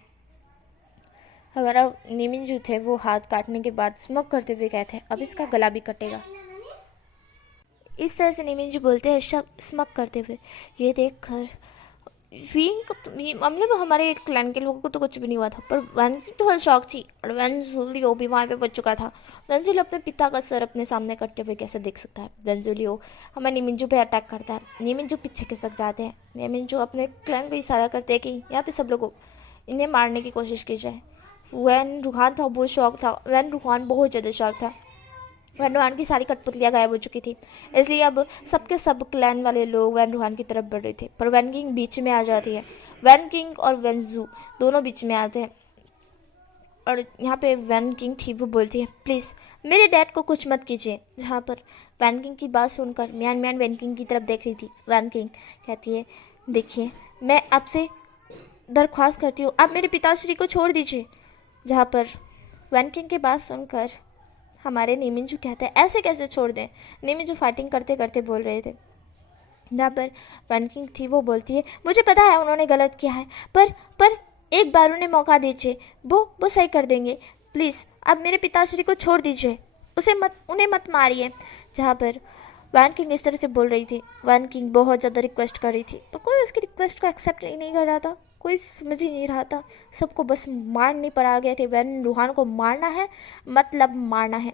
हमारा नीमिंजू थे वो हाथ काटने के बाद स्मोक करते हुए कहते हैं अब इसका गला भी कटेगा। इस तरह से नीमिंजू बोलते हैं सब स्मक करते हुए। ये देख कर मतलब हमारे क्लैन के लोगों को तो कुछ भी नहीं हुआ था, पर वैन की तो शौक थी और वेंजुलियो भी वहाँ पे बच चुका था। वेंजुलियो अपने पिता का सर अपने सामने करते हुए कैसे देख सकता है। वेंजुलियो हमें नीमिंजू पे अटैक करता है, नीमिंजू पीछे खिसक जाते हैं। नीमिंजू अपने क्लैन को इशारा करते हैं कि यहाँ पे सब लोगों इन्हें मारने की कोशिश की जाए। वैन रूहान था वो शौक था, वैन रूहान बहुत ज़्यादा शौक था। वैन रूहान की सारी कठपुतलियाँ गायब हो चुकी थी, इसलिए अब सबके सब क्लैन वाले लोग वैन रूहान की तरफ बढ़ रहे थे, पर वैन किंग बीच में आ जाती है। वैन किंग और वेंजू दोनों बीच में आते हैं और यहाँ पे वैन किंग थी वो बोलती है प्लीज़ मेरे डैड को कुछ मत कीजिए। जहाँ पर वैन किंग की बात सुनकर म्यान वैन किंग की तरफ देख रही थी। वैन किंग कहती है देखिए मैं आपसे दरख्वास्त करती हूँ, आप मेरे पिताश्री को छोड़ दीजिए। जहाँ पर वैन किंग की बात सुनकर हमारे नीमिंजू कहते हैं ऐसे कैसे छोड़ दें। नीमिंजू फाइटिंग करते करते बोल रहे थे। यहाँ पर वैन किंग थी वो बोलती है मुझे पता है उन्होंने गलत किया है, पर एक बार उन्हें मौका दीजिए, वो सही कर देंगे। प्लीज़ आप मेरे पिताश्री को छोड़ दीजिए, उन्हें मत मारिए। जहाँ पर वैन किंग इस तरह से बोल रही थी। वैन किंग बहुत ज़्यादा रिक्वेस्ट कर रही थी, पर कोई उसकी रिक्वेस्ट को एक्सेप्ट नहीं कर रहा था, कोई समझ ही नहीं रहा था। सबको बस मारने पर आ गए थे। वैन रूहान को मारना है मतलब मारना है।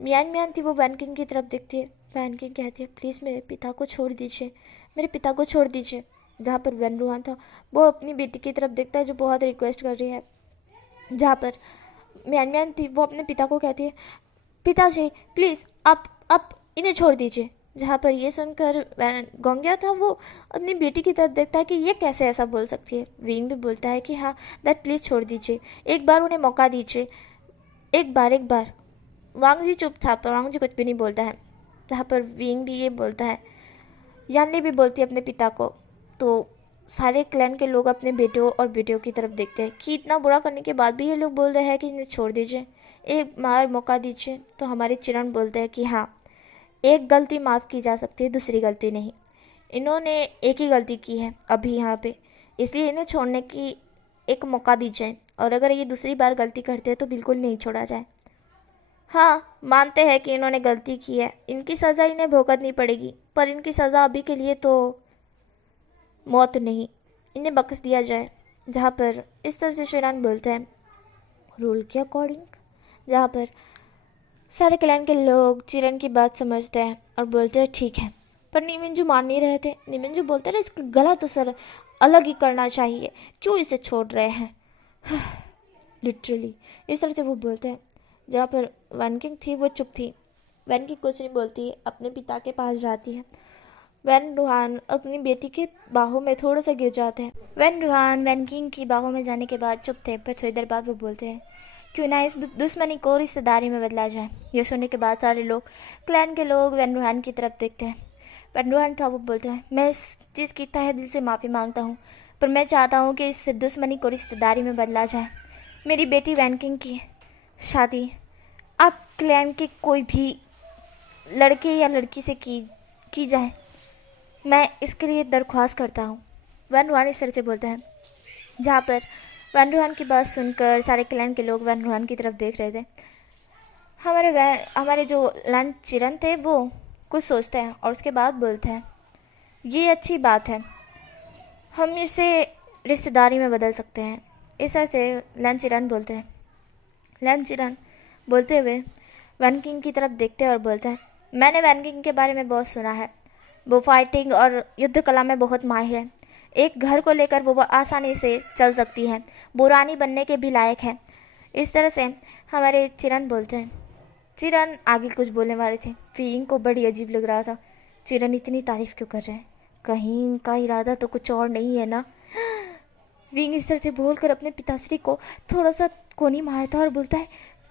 मियान थी वो वैन किंग की तरफ देखती है। वैन किंग कहती है प्लीज़ मेरे पिता को छोड़ दीजिए, मेरे पिता को छोड़ दीजिए। जहाँ पर वैन रूहान था वो अपनी बेटी की तरफ देखता है जो बहुत रिक्वेस्ट कर रही है। जहाँ पर म्यान म्यान थी वो अपने पिता को कहती है, पिताजी प्लीज़ आप इन्हें छोड़ दीजिए। जहाँ पर ये सुनकर गोंगिया था वो अपनी बेटी की तरफ देखता है कि ये कैसे ऐसा बोल सकती है। विंग भी बोलता है कि हाँ दैट प्लीज़ छोड़ दीजिए, एक बार उन्हें मौका दीजिए, एक बार। वांग जी चुप था पर वांग जी कुछ भी नहीं बोलता है। जहाँ पर विंग भी ये बोलता है, यानली भी बोलती है अपने पिता को। तो सारे क्लैन के लोग अपने बेटों और बेटियों की तरफ देखते हैं कि इतना बुरा करने के बाद भी ये लोग बोल रहे हैं कि इन्हें छोड़ दीजिए, एक बार मौका दीजिए। तो हमारे चिरण बोलते हैं कि हाँ, एक गलती माफ़ की जा सकती है, दूसरी गलती नहीं। इन्होंने एक ही गलती की है अभी यहाँ पे, इसलिए इन्हें छोड़ने की एक मौका दी जाए, और अगर ये दूसरी बार गलती करते हैं तो बिल्कुल नहीं छोड़ा जाए। हाँ, मानते हैं कि इन्होंने गलती की है, इनकी सज़ा इन्हें भुगतनी पड़ेगी, पर इनकी सज़ा अभी के लिए तो मौत नहीं, इन्हें बख्श दिया जाए। जहाँ पर इस तरह से शेरान बोलते हैं रूल के अकॉर्डिंग। जहाँ पर सारे क्लैन के लोग चिरन की बात समझते हैं और बोलते हैं ठीक है, पर नीमिंजू मान नहीं रहे थे। नीमिंजू बोलते रहे इसका गला तो सर अलग ही करना चाहिए, क्यों इसे छोड़ रहे हैं। लिटरली इस तरह से वो बोलते हैं। जहाँ पर वैन किंग थी वो चुप थी, वैन किंग कुछ नहीं बोलती है, अपने पिता के पास जाती है। वैन रुहान अपनी बेटी के बाहों में थोड़ा सा गिर जाते हैं। वैन रुहान वैन किंग की बाहों में जाने के बाद चुप थे, पर थोड़ी देर बाद वो बोलते हैं क्यों ना इस दुश्मनी को रिश्तेदारी में बदला जाए। ये सुनने के बाद सारे लोग क्लैन के लोग वैन रुहान की तरफ देखते हैं। वैन रुहान था वो बोलते हैं मैं इस चीज़ की तहे दिल से माफ़ी मांगता हूँ, पर मैं चाहता हूँ कि इस दुश्मनी को रिश्तेदारी में बदला जाए। मेरी बेटी वैन किंग की शादी आप क्लैन के कोई भी लड़के या लड़की से की जाए, मैं इसके लिए दरख्वास्त करता हूँ। वैन रुहान इस तरह से बोलता है। जहाँ पर वैन रुहान की बात सुनकर सारे क्लैन के लोग वैन रुहान की तरफ देख रहे थे। हमारे जो लैंड चिरन थे वो कुछ सोचते हैं और उसके बाद बोलते हैं ये अच्छी बात है, हम इसे रिश्तेदारी में बदल सकते हैं। इस तरह से लैंड चिरन बोलते हैं। लैंड चिरन बोलते हुए वैन किंग की तरफ देखते हैं और बोलते हैं मैंने वैन किंग के बारे में बहुत सुना है, वो फाइटिंग और युद्ध कला में बहुत माहिर है। एक घर को लेकर वो आसानी से चल सकती है, वो रानी बनने के भी लायक है। इस तरह से हमारे चिरन बोलते हैं। चिरन आगे कुछ बोलने वाले थे, फीइंग को बड़ी अजीब लग रहा था। चिरन इतनी तारीफ क्यों कर रहे हैं, कहीं इनका इरादा तो कुछ और नहीं है ना। विंग इस तरह से बोलकर अपने पिताश्री को थोड़ा सा कोनी मारता और बोलता है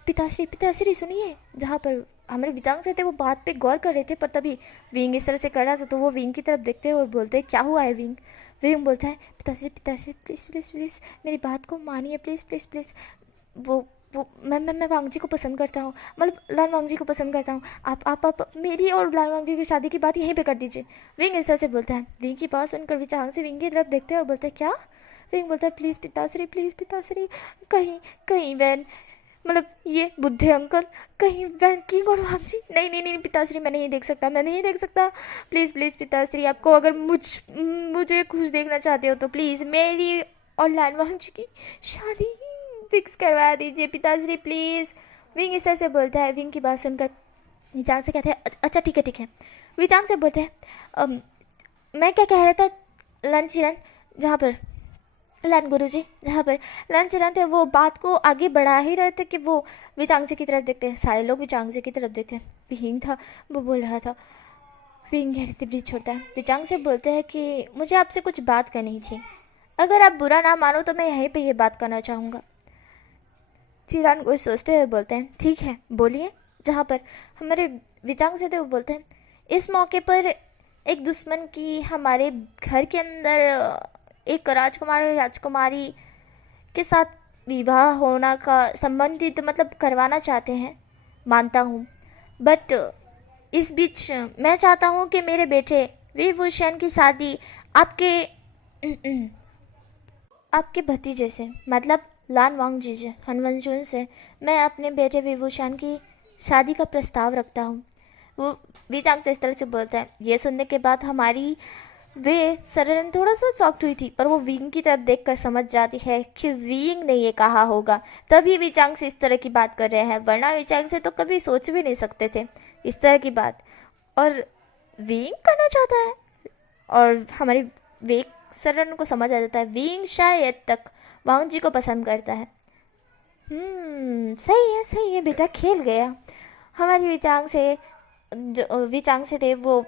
पिताश्री पिताश्री सुनिए। जहाँ पर हमारे विचांग से थे वो बात पे गौर कर रहे थे, पर तभी विंग इस तरह से कर रहा था तो वो विंग की तरफ देखते हैं और बोलते हैं क्या हुआ है विंग। विंग बोलता है पिताश्री पिताश्री प्लीज़ प्लीज़ प्लीज़ मेरी बात को मानिए प्लीज़ प्लीज़ प्लीज़। वो मैं वांग जी को पसंद करता हूँ, मतलब लाल वांग जी को पसंद करता हूँ। आप मेरी और लाल वांग जी की शादी की बात यहीं पे कर दीजिए। विंग इस तरह से बोलता है। विंग की बात सुनकर विचांग से विंग की तरफ देखते हैं और बोलते हैं क्या। विंग बोलता है प्लीज़ पिताश्री कहीं कहीं वैन मतलब ये बुद्धे अंकल कहीं वैन किंग और वांग जी नहीं पिताश्री मैं नहीं देख सकता प्लीज़ प्लीज़ पिताश्री आपको अगर मुझे खुश देखना चाहते हो तो प्लीज़ मेरी और लाल वांग जी की शादी फिक्स करवा दीजिए पिताश्री प्लीज़। विंग इस तरह से बोलता है। विंग की बात सुनकर विचांग से कहते हैं अच्छा ठीक है। विचांग से बोलते हैं मैं क्या कह रहा था लन चिरन। जहाँ पर लन गुरुजी जहाँ पर लन चिरन थे वो बात को आगे बढ़ा ही रहे थे कि वो विचांगसे की तरफ देखते हैं। सारे लोग विचांगसे की तरफ देखते हैं। विंग था वो बोल रहा था। विंग गहरी सी ब्रीथ छोड़ता है। विचांग से बोलते हैं कि मुझे आपसे कुछ बात करनी थी, अगर आप बुरा ना मानो तो मैं यहीं पे ये बात करना चाहूँगा। चिरान कुछ सोचते हुए बोलते हैं ठीक है बोलिए। जहाँ पर हमारे विचांग से थे वो बोलते हैं इस मौके पर एक दुश्मन की हमारे घर के अंदर एक राजकुमारी के साथ विवाह होना का संबंधित मतलब करवाना चाहते हैं, मानता हूँ, बट इस बीच मैं चाहता हूँ कि मेरे बेटे विभूषण की शादी आपके भतीजे से मतलब लान वांगजी से हनवंशुन से मैं अपने बेटे विभूषण की शादी का प्रस्ताव रखता हूँ। वो विचांग से इस तरह से बोलता है। ये सुनने के बाद हमारी वे सरन थोड़ा सा शॉक्ड हुई थी, पर वो विंग की तरफ देखकर समझ जाती है कि विंग ने ये कहा होगा, तभी विचांग से इस तरह की बात कर रहे हैं, वरना विचांग से तो कभी सोच भी नहीं सकते थे इस तरह की बात, और विंग करना चाहता है। और हमारी वेग सरन को समझ आ जाता है विंग शायद तक वांग जी को पसंद करता है। सही है बेटा, खेल गया। हमारी विचांग से जो विचांग से थे वो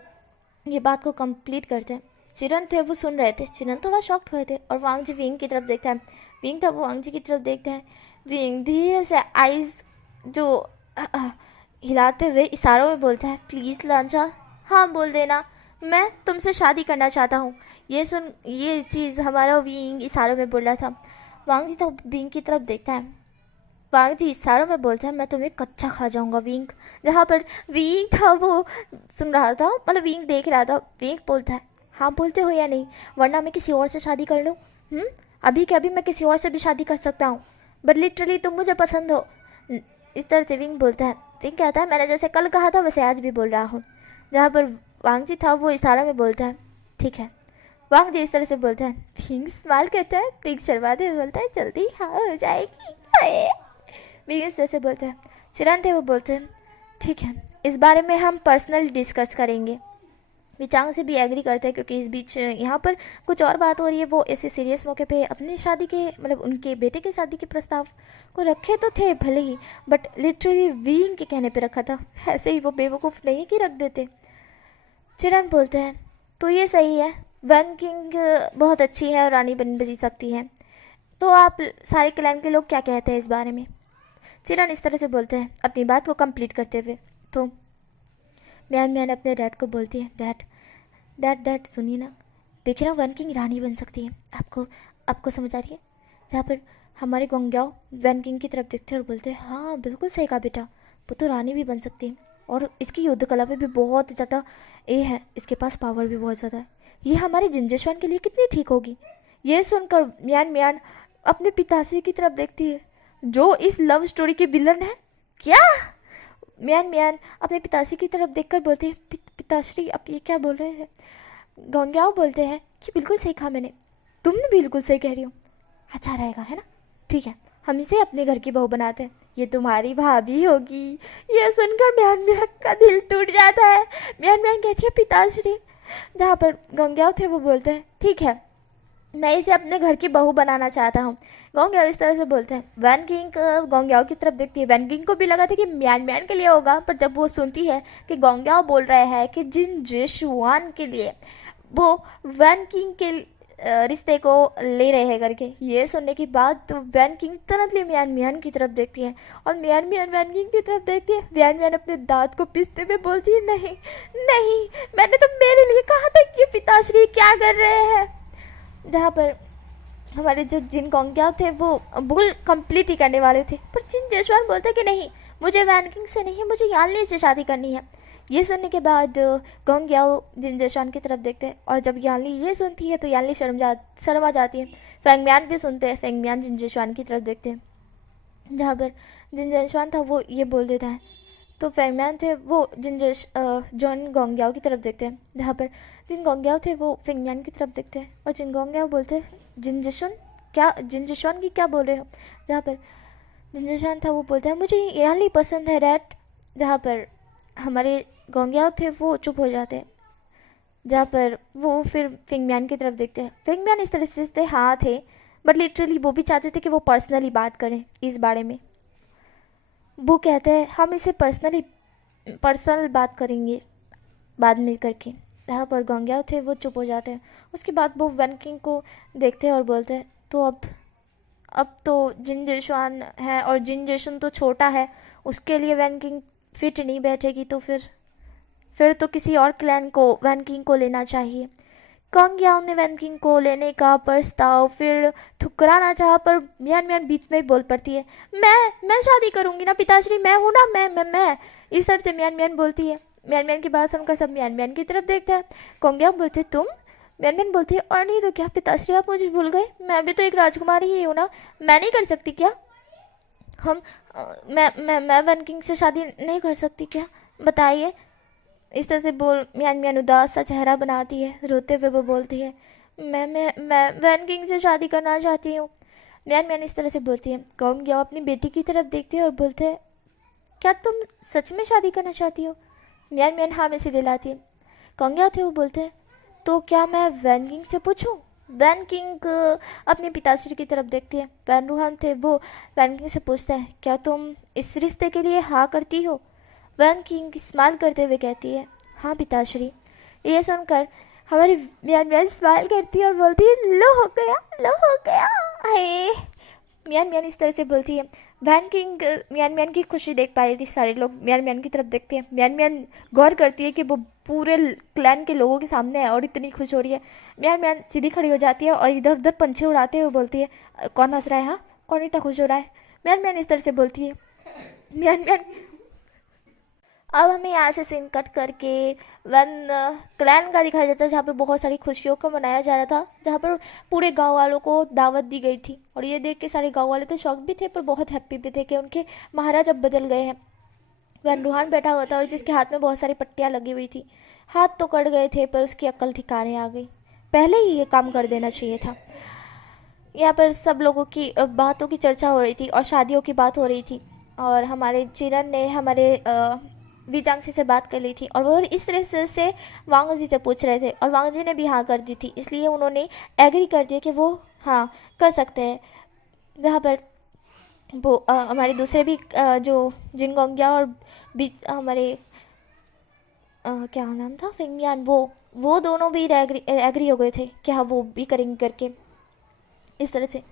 ये बात को कंप्लीट करते हैं। चिरन थे वो सुन रहे थे। चिरन थोड़ा शॉक्ड हुए थे और वांग जी विंग की तरफ देखता है। विंग था वो वांग जी की तरफ देखता है। विंग धीरे से आइज जो हिलाते हुए इशारों में बोलता है, प्लीज़ लांचा, हाँ बोल देना, मैं तुमसे शादी करना चाहता हूँ। ये सुन ये चीज़ हमारा विंग इशारों में बोल रहा था। वांग जी तो विंग की तरफ देखता है। वांग जी इशारों में बोलता है, मैं तुम्हें कच्चा खा जाऊंगा विंग। जहाँ पर विंग था वो सुन रहा था, मतलब विंग देख रहा था। विंग बोलता है, हाँ बोलते हो या नहीं, वरना मैं किसी और से शादी कर लूँ। अभी के अभी मैं किसी और से भी शादी कर सकता हूँ, बट लिटरली तुम मुझे पसंद हो। इस तरह से विंग बोलता है। विंग कहता है, मैंने जैसे कल कहा था वैसे आज भी बोल रहा हूँ। जहाँ पर वांग जी था वो इशारा में बोलता है, ठीक है। वांग जी इस तरह से बोलता है। विंग स्माइल करता है। विंग शर्माते हुए बोलता है, जल्दी हाँ हो जाएगी। विंग इस तरह से बोलता है। चिरन थे वो बोलते हैं, ठीक है, इस बारे में हम पर्सनल डिस्कस करेंगे। विचांग से भी एग्री करते हैं, क्योंकि इस बीच यहाँ पर कुछ और बात हो रही है। वो ऐसे सीरियस मौके पे अपनी शादी के मतलब उनके बेटे की शादी के प्रस्ताव को रखे तो थे भले ही, बट लिटरली विंग के कहने पे रखा था। ऐसे ही वो बेवकूफ़ नहीं कि रख देते। चिरन बोलते हैं, तो ये सही है, वन किंग बहुत अच्छी है और रानी बन सकती है, तो आप सारे क्लैन के लोग क्या कहते हैं इस बारे में। चिरन इस तरह से बोलते हैं अपनी बात को कंप्लीट करते हुए। तो म्यान म्यान अपने डैड को बोलती है, डैड सुनिए ना, देखिए ना वन किंग रानी बन सकती है, आपको समझ आ रही है। यहाँ पर हमारे गोंग्याओ वन किंग की तरफ देखते हैं और बोलते हैं, हाँ बिल्कुल सही कहा बेटा, वो तो रानी भी बन सकती है और इसकी युद्ध कला पे भी बहुत ज़्यादा ये है, इसके पास पावर भी बहुत ज़्यादा है, ये हमारे जिंजेश्वान के लिए कितनी ठीक होगी। ये सुनकर म्यान म्यान अपने पिताश्री की तरफ देखती है, जो इस लव स्टोरी के विलन है। क्या? म्यान म्यान अपने पिताश्री की तरफ देखकर बोलती है, पिताश्री आप ये क्या बोल रहे हैं। गोंग्याओ बोलते हैं कि बिल्कुल सही कहा मैंने, तुम बिल्कुल सही कह रही हो, अच्छा रहेगा है ना, ठीक है हम इसे अपने घर की बहू बनाते हैं, ये तुम्हारी भाभी होगी। ये सुनकर म्यान म्यान का दिल टूट जाता है। म्यान म्यान कहती है, पिताश्री। जहाँ पर गोंग्याओ थे वो बोलते हैं, ठीक है मैं इसे अपने घर की बहू बनाना चाहता हूँ। गोंग्याओ इस तरह से बोलते हैं। वैन किंग गोंग्याओ की तरफ देखती है। वैन किंग को भी लगा था कि म्यान म्यान के लिए होगा, पर जब वो सुनती है कि गोंग्याओ बोल रहे हैं कि जिनजेशुआन के लिए वो वैन किंग के रिश्ते को ले रहे हैं करके, ये सुनने के बाद तो वैन किंग तुरंत म्यान म्यान की तरफ देखती है और म्यान म्यान वैन किंग की तरफ देखती है। म्यान म्यान अपने दांत को पीसते हुए बोलती है, नहीं नहीं, मैंने तो मेरे लिए कहा था कि पिताश्री क्या कर रहे हैं। जहाँ पर हमारे जो जिन गोंग्याओ थे वो बुल कंप्लीट ही करने वाले थे, पर जिन जयसवाल बोलते कि नहीं मुझे वैन किंग से नहीं, मुझे यानली से शादी करनी है। ये सुनने के बाद गोंग्याओ जिन जयसवान की तरफ देखते हैं और जब यानली ये सुनती है तो यानली शर्म आ जाती है। फेंगम्यान भी सुनते हैं। फेंगम्यान जिन जयसवान की तरफ देखते हैं। जहाँ पर जिन जयसवान था वो ये बोल देता है, तो फेंगम्यान थे वो जॉन गोंग्याओ की तरफ देखते हैं। जहाँ पर जिन गोंग्याओ थे वो फेंगम्यान की तरफ देखते हैं और जिन गोंग्याओ बोलते हैं, जिन की क्या बोल रहे हो। जहाँ पर जिन जशन था वो बोलता है, मुझे यानली पसंद है डैड। जहाँ पर हमारे गोंग्याओ थे वो चुप हो जाते हैं। जहाँ पर वो फिर फेंगम्यान की तरफ देखते हैं। फेंगम्यान इस तरह से हाँ थे, बट लिटरली वो भी चाहते थे कि वो पर्सनली बात करें इस बारे में। वो कहते हैं हम इसे पर्सनल बात करेंगे बाद में करके। जहाँ पर गोंग्याओ थे वो चुप हो जाते हैं। उसके बाद वो वन किंग को देखते हैं और बोलते हैं, तो अब तो जिन जेशुआन है और जिन जेशन तो छोटा है, उसके लिए वैन किंग फिट नहीं बैठेगी, तो फिर तो किसी और क्लैन को वैन किंग को लेना चाहिए। गोंग्याओ ने वैन किंग को लेने का प्रस्ताव फिर ठुकराना चाहा, पर म्यान म्यान बीच में ही बोल पड़ती है, मैं शादी करूंगी ना पिताश्री, मैं हूँ ना, मैं इस तरह से म्यान म्यान बोलती है। म्यान म्यान की बात सुनकर सब म्यान म्यान की तरफ देखते हैं। गोंग्याओ बोलते तुम, म्यान म्यान बोलती है, और नहीं तो क्या पिताश्री आप मुझे भूल गए, मैं भी तो एक राजकुमारी ही हूँ ना, मैं नहीं कर सकती क्या, मैं वन किंग से शादी नहीं कर सकती क्या, बताइए। इस तरह से बोल म्यान म्यान उदास सा चेहरा बनाती है। रोते हुए वो बोलती है, मैं वैन किंग से शादी करना चाहती हूँ। म्यान म्यान इस तरह से बोलती है। गोंग्याओ अपनी बेटी की तरफ देखते हैं और बोलते हैं, क्या तुम सच में शादी करना चाहती हो। म्यान म्यान हाँ में सिरे लाती है। गोंग्याओ थे वो बोलते हैं, तो क्या मैं वैन किंग से पूछूं वैन किंग अपने पिताश्री की तरफ देखती है। वैन रूहान थे वो वैन किंग से पूछता है, क्या तुम इस रिश्ते के लिए हाँ करती हो? वैन किंग स्माइल करते हुए कहती है, हाँ पिताश्री। ये सुनकर हमारी मियान मियान स्माइल करती है और बोलती है, लो हो गया, लो हो गया। हाय, मियान मियान इस तरह से बोलती है। वैन किंग मियान मियान की खुशी देख पा रही थी। सारे लोग मियान मियान की तरफ देखते हैं। मियान मियान गौर करती है कि वो पूरे क्लैन के लोगों के सामने है और इतनी खुश हो रही है। मियान मियान सीधी खड़ी हो जाती है और इधर उधर पंछी उड़ाते हुए बोलती है, कौन हंस रहा है? हाँ, कौन इतना खुश हो रहा है? मियान मियान इस तरह से बोलती है। मियान मियान अब हमें यहाँ से सीन कट करके वन क्लैन का दिखाया जाता है, जहाँ पर बहुत सारी खुशियों को मनाया जा रहा था, जहाँ पर पूरे गांव वालों को दावत दी गई थी। और ये देख के सारे गांव वाले तो शॉक भी थे पर बहुत हैप्पी भी थे कि उनके महाराज अब बदल गए हैं। वन रूहान बैठा हुआ था और जिसके हाथ में बहुत सारी पट्टियाँ लगी हुई थी। हाथ तो कट गए थे पर उसकी अक्ल ठिकाने आ गई। पहले ही ये काम कर देना चाहिए था। यहाँ पर सब लोगों की बातों की चर्चा हो रही थी और शादियों की बात हो रही थी। और हमारे चिरन ने हमारे वीजांसी से बात कर ली थी और वो इस तरह से वांग जी से पूछ रहे थे और वांग जी ने भी हाँ कर दी थी, इसलिए उन्होंने एग्री कर दिया कि वो हाँ कर सकते हैं। जहाँ पर वो हमारे दूसरे भी जो जिनगोंगिया और भी हमारे क्या नाम था, फिंगयान, वो दोनों भी एग्री हो गए थे कि हाँ वो भी करेंगे करके इस तरह से।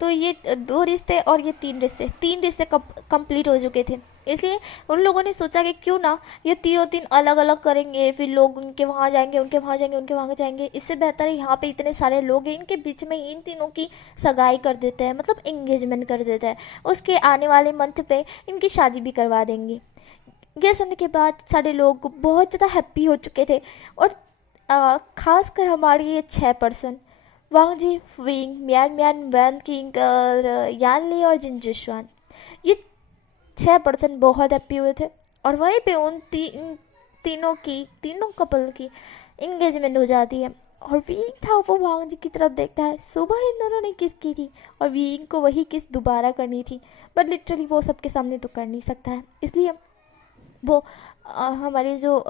तो ये 2 रिश्ते और ये 3 रिश्ते, 3 रिश्ते कंप्लीट हो चुके थे। इसलिए उन लोगों ने सोचा कि क्यों ना ये तीनों 3 अलग अलग करेंगे, फिर लोग उनके वहाँ जाएंगे, उनके वहाँ जाएंगे, उनके वहाँ जाएंगे। इससे बेहतर है यहाँ पे इतने सारे लोग हैं, इनके बीच में इन तीनों की सगाई कर देते हैं, मतलब एंगेजमेंट कर देते हैं। उसके आने वाले मंथ पे इनकी शादी भी करवा देंगे। ये सुनने के बाद सारे लोग बहुत ज़्यादा हैप्पी हो चुके थे। और खासकर हमारे ये 6 पर्सन, वांग जी, विंग, मियान मियान, वैन किंग और यान ली और जिनजुशवान, ये 6 पर्सन बहुत हैप्पी हुए थे। और वहीं पे उन तीनों कपल की इंगेजमेंट हो जाती है। और विंग था वो वांग जी की तरफ देखता है। सुबह इन दोनों ने किस की थी और विंग को वही किस दोबारा करनी थी, बट लिटरली वो सबके सामने तो कर नहीं सकता है। इसलिए वो हमारे जो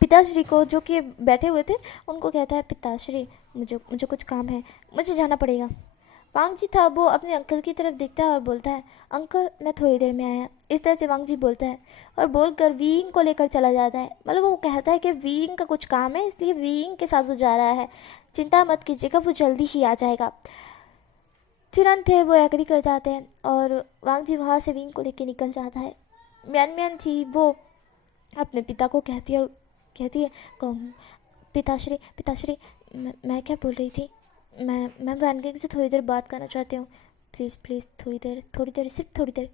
पिताश्री को, जो कि बैठे हुए थे, उनको कहता है, पिताश्री मुझे कुछ काम है, मुझे जाना पड़ेगा। वांग जी था वो अपने अंकल की तरफ देखता है और बोलता है, अंकल मैं थोड़ी देर में आया। इस तरह से वांग जी बोलता है और बोलकर वीइंग को लेकर चला जाता है। मतलब वो कहता है कि वीइंग का कुछ काम है, इसलिए वीइंग के साथ वो जा रहा है, चिंता मत कीजिएगा, वो जल्दी ही आ जाएगा। चिरन थे वो एग्री कर जाते हैं और वांग जी वहाँ से वीइंग को लेकर निकल जाता है। म्यान म्यान थी वो अपने पिता को कहती है कहूँ, पिताश्री पिताश्री, मैं क्या बोल रही थी, मैं वैन किंग से थोड़ी देर बात करना चाहती हूँ, प्लीज़ प्लीज़, थोड़ी देर, सिर्फ थोड़ी देर।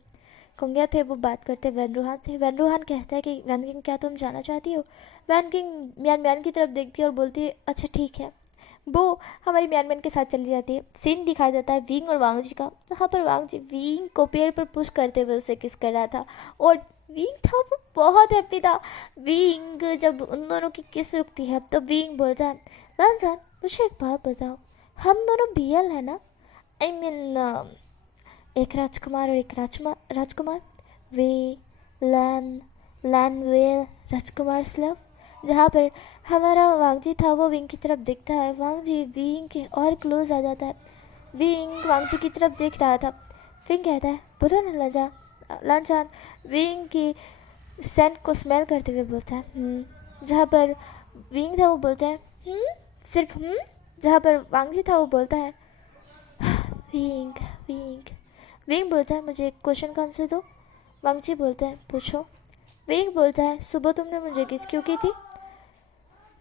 कंगिया थे वो बात करते वैन रूहान से। वैन रूहान कहता है कि वैन किंग क्या तुम जाना चाहती हो? वैन किंग म्यान म्यान की तरफ देखती है और बोलती है, अच्छा ठीक है। वो हमारी म्यान म्यान के साथ चली जाती है। सीन दिखाया जाता है विंग और वांग जी का, जहाँ पर वांग जी विंग को पेड़ पर पुश करते हुए उसे किस कर रहा था और विंग था वो बहुत हैप्पी था। विंग जब उन दोनों की किस रुकती है तो विंग बोलता है, वैन सर मुझे एक बात बताओ, हम दोनों बीएल है ना? आई मीन एक राजकुमार और एक राजकुमार, वे लैन वे राजकुमार स्लव। जहाँ पर हमारा वांग जी था वो विंग की तरफ देखता है। वांग जी विंग के और क्लोज आ जाता है। विंग वांग जी की तरफ देख रहा था। विंग कहता है, बोलो ना लांचान। विंग की सेंट को स्मेल करते हुए बोलता है जहाँ पर विंग था वो बोलता है सिर्फ जहाँ पर वांग जी था वो बोलता है विंग विंग। विंग बोलता है, मुझे एक क्वेश्चन का आंसर दो। वांग जी बोलता है, पूछो। विंग बोलता है, सुबह तुमने मुझे किस क्यों की थी?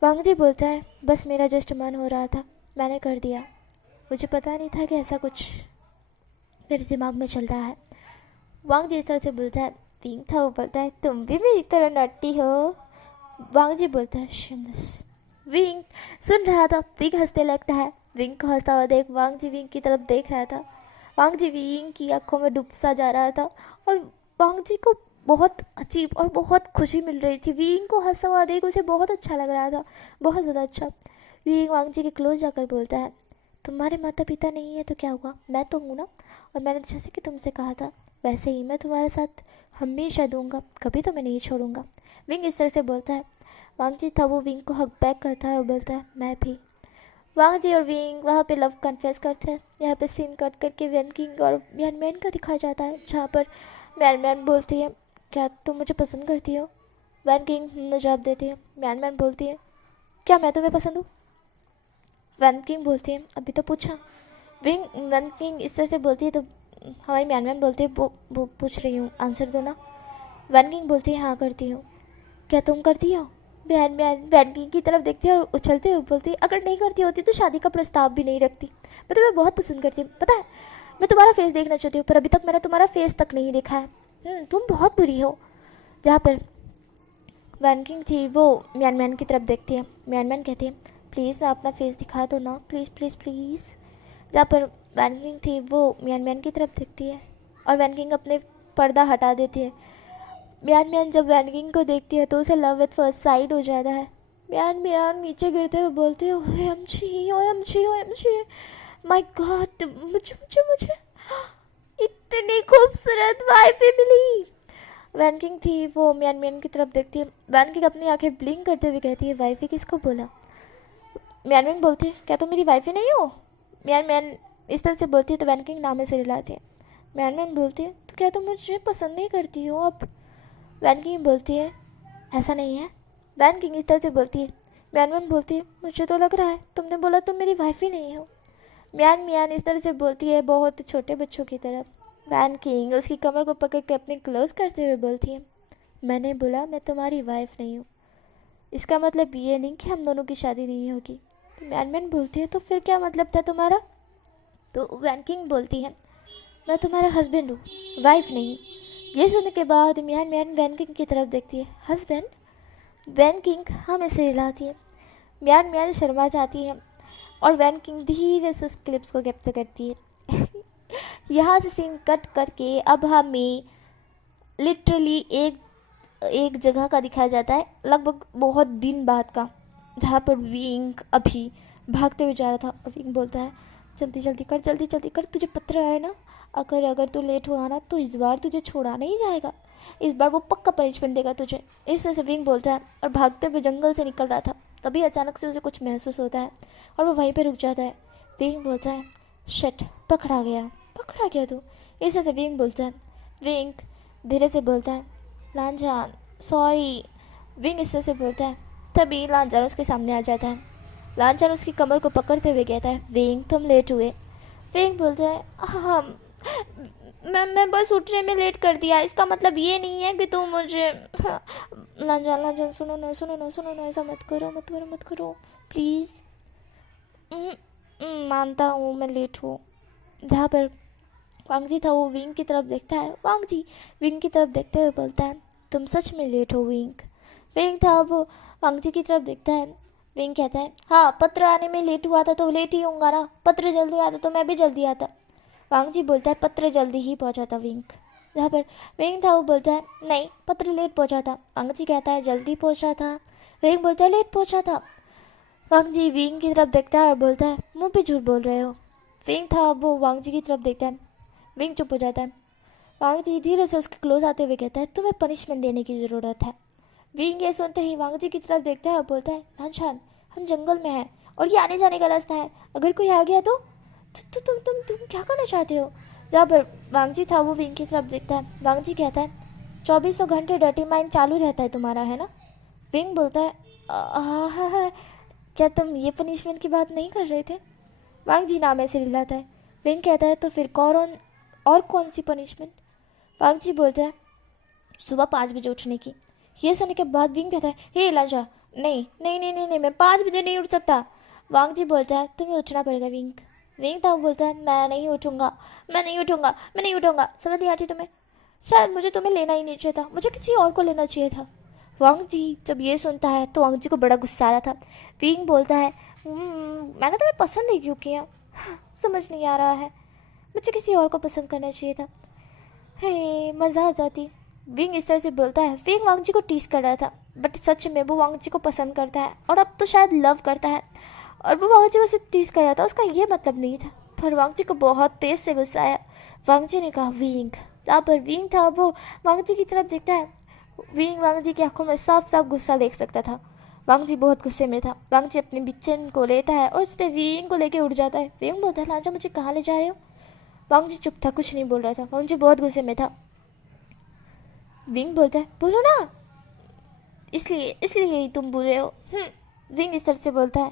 वांग जी बोलता है, बस मेरा जस्ट मन हो रहा था, मैंने कर दिया, मुझे पता नहीं था कि ऐसा कुछ मेरे दिमाग में चल रहा है। वांग जी इस तरह से बोलता है। विंग था वो बोलता है, तुम भी मेरी तरह नट्टी हो। वांग जी बोलता है, शिमस। विंग सुन रहा था। विंग हंसने लगता है। विंग को हंसता हुआ देख वांग जी विंग की तरफ देख रहा था। वांग जी विंग की आंखों में डूबसा जा रहा था और वांग जी को बहुत अजीब और बहुत खुशी मिल रही थी। विंग को हंसता हुआ देख उसे बहुत अच्छा लग रहा था, बहुत ज़्यादा अच्छा। विंग वांग जी के क्लोज जाकर बोलता है, तुम्हारे माता पिता नहीं है तो क्या हुआ, मैं तो हूँ ना, और मैंने जैसे कि तुमसे कहा था वैसे ही मैं तुम्हारे साथ हमेशा दूंगा, कभी तो मैं नहीं छोड़ूंगा। विंग इस तरह से बोलता है। वांग जी था वो विंग को हक बैक करता है और बोलता है, मैं भी। वांग जी और विंग वहाँ पे लव कन्फेस करते हैं। यहाँ पे सीन कट करके वैन किंग और म्यान मैन का दिखाया जाता है, जहाँ पर म्यान मैन बोलती है क्या तुम मुझे पसंद करती हो। वैन किंग ने जवाब देती है। म्यान मैन बोलती है क्या मैं तुम्हें पसंद हूँ। वैन किंग बोलती है अभी तो पूछा। वैन किंग इस तरह से बोलती है तो हमारी म्यान मैन बोलती है वो पूछ रही हूँ आंसर दो ना। वैन किंग बोलती है हाँ करती हूँ। क्या तुम करती हो। म्यान मैन वैन किंग की तरफ देखती है और उछलते हुए बोलती है अगर नहीं करती होती तो शादी का प्रस्ताव भी नहीं रखती। मैं तुम्हें बहुत पसंद करती हूँ, पता है मैं तुम्हारा फेस देखना चाहती हूँ पर अभी तक मैंने तुम्हारा फेस तक नहीं देखा है। तुम बहुत बुरी हो। जहाँ पर वैन किंग थी वो म्यान मैन की तरफ देखती है। म्यान मैन कहती है प्लीज़ ना अपना फेस दिखा दो ना, प्लीज़ प्लीज़ प्लीज़। जहाँ पर वैन किंग थी वो म्यान मैन की तरफ देखती है और वैन किंग अपने पर्दा हटा देती है। म्यान म्यान जब वैन किंग को देखती है तो उसे लव एट फर्स्ट साइट हो जाता है। म्यान म्यान नीचे गिरते हुए बोलते हैं OMG OMG OMG my God, मुझे मुझे मुझे इतनी खूबसूरत वाइफी मिली। वैन किंग थी वो म्यान म्यान की तरफ देखती है। वैन किंग अपनी आंखें ब्लिंक करते हुए कहती है वाइफी किसको बोला। म्यान म्यान बोलती है क्या तुम मेरी वाइफी नहीं हो। म्यान म्यान इस तरह से बोलती है तो वैन किंग नामे से रिलाती है। म्यान म्यान बोलती है तो क्या तुम मुझे पसंद नहीं करती हो अब। वैन किंग बोलती है ऐसा नहीं है। वैन किंग इस तरह से बोलती है। म्यान म्यान बोलती है मुझे तो लग रहा है तुमने बोला तुम मेरी वाइफी नहीं हो। म्यान म्यान इस तरह से बोलती है बहुत छोटे बच्चों की तरफ। वैन किंग उसकी कमर को पकड़ के अपने क्लोज करते हुए बोलती है मैंने बोला मैं तुम्हारी वाइफ नहीं हूँ, इसका मतलब ये नहीं कि हम दोनों की शादी नहीं होगी। तो म्यान म्यान बोलती है तो फिर क्या मतलब था तुम्हारा। तो वैन किंग बोलती है मैं तुम्हारा हस्बैंड हूँ, वाइफ नहीं। ये सुनने के बाद म्यान म्यान वैन किंग की तरफ देखती है। हस्बैंड। वैन किंग हमें से हिलाती है। म्यान म्यान शर्मा जाती है और वैन किंग धीरे से उस क्लिप्स को कैप्चर करती है। यहाँ से सीन कट करके अब हमें लिटरली एक जगह का दिखाया जाता है, लगभग बहुत दिन बाद का, जहाँ पर विंग अभी भागते हुए जा रहा था और विंग बोलता है जल्दी जल्दी कर जल्दी जल्दी कर, तुझे पत्र है ना, अगर तू लेट हुआ ना तो इस बार तुझे छोड़ा नहीं जाएगा, इस बार वो पक्का पनिशमेंट देगा तुझे। इस तरह से विंग बोलता है और भागते हुए जंगल से निकल रहा था। तभी अचानक से उसे कुछ महसूस होता है और वो वहीं पे रुक जाता है। विंग बोलता है शिट, पकड़ा गया तू। इस तरह से विंग बोलता है। विंग धीरे से बोलता है लांजान सॉरी। विंग इस तरह से बोलता है। तभी लांजान उसके सामने आ जाता है। लांजान उसकी कमर को पकड़ते हुए कहता है विंग तुम लेट हुए। विंग बोलता है हम मैं बस उठने में लेट कर दिया, इसका मतलब ये नहीं है कि तुम मुझे लांजान सुनो ना ऐसा मत करो प्लीज़। मानता हूँ मैं लेट हूँ। जहाँ पर वांग जी था वो विंग की तरफ देखता है। वांग जी विंग की तरफ देखते हुए बोलता है तुम सच में लेट हो विंग। विंग था वो वांग जी की तरफ देखता है। विंग कहता है हाँ पत्र आने में लेट हुआ था तो लेट ही होऊंगा ना, पत्र जल्दी आता तो मैं भी जल्दी आता। वांग जी बोलता है पत्र जल्दी ही पहुंचा था विंग। जहाँ पर विंग था वो बोलता है नहीं पत्र लेट पहुंचा था। वांग जी कहता है जल्दी पहुंचा था। विंग बोलता है लेट पहुंचा था। वांग जी विंग की तरफ देखता है और बोलता है मुँह पे झूठ बोल रहे हो। विंग था वो वांग जी की तरफ देखता है। विंग चुप हो जाता है। वांग जी धीरे से उसके क्लोज आते हुए कहता है तुम्हें पनिशमेंट देने की ज़रूरत है। विंग ये सुनते ही वांग जी की तरफ देखता है और बोलता है लांछान हम जंगल में हैं और ये आने जाने का रास्ता है, अगर कोई आ गया तो तुम क्या करना चाहते हो। जहाँ पर वांग जी था वो विंग की तरफ देखता है। वांग जी कहता है 2400 घंटे डर्टी माइंड चालू रहता है तुम्हारा, है ना। विंग बोलता है क्या तुम ये पनिशमेंट की बात नहीं कर रहे थे। वांग जी नाम ऐसे हिलाता है। विंग कहता है तो फिर कौन सी पनिशमेंट। वांग जी बोलता है सुबह 5 बजे उठने की। ये सुनने के बाद विंग कहता है हे लांजा नहीं मैं 5 बजे नहीं उठ सकता। वांग जी बोलता है तुम्हें उठना पड़ेगा विंग। विंग था बोलता है मैं नहीं उठूंगा। समझ नहीं आती तुम्हें, शायद मुझे तुम्हें लेना ही नहीं चाहिए था, मुझे किसी और को लेना चाहिए था। वांग जी जब ये सुनता है तो वांग जी को बड़ा गुस्सा आ रहा था। विंग बोलता है मैंने तुम्हें पसंद नहीं क्यों किया, समझ नहीं आ रहा है, मुझे किसी और को पसंद करना चाहिए था। हे मज़ा आ जाती। विंग इस तरह से बोलता है। विंग वांग जी को टीस कर रहा था बट सच में वो वांग जी को पसंद करता है और अब तो शायद लव करता है, और वो वांग जी को सिर्फ टीस कर रहा था, उसका ये मतलब नहीं था। पर वांग जी को बहुत तेज़ से गुस्सा आया। वांग जी ने कहा विंग। जहाँ पर विंग था वो वांग जी की तरफ देखता है। विंग वांग जी की आंखों में साफ साफ गुस्सा देख सकता था। वांग जी बहुत गुस्से में था। वांग जी अपने बिचन को लेता है और उस पर विंग को लेके उड़ जाता है। विंग बोलता है लांजा मुझे कहाँ ले जा रहे हो? वांग जी चुप था, कुछ नहीं बोल रहा था। वांग जी बहुत गुस्से में था। विंग बोलता है बोलो ना, इसलिए इसलिए ही तुम बुरे हो। विंग इस तरह से बोलता है।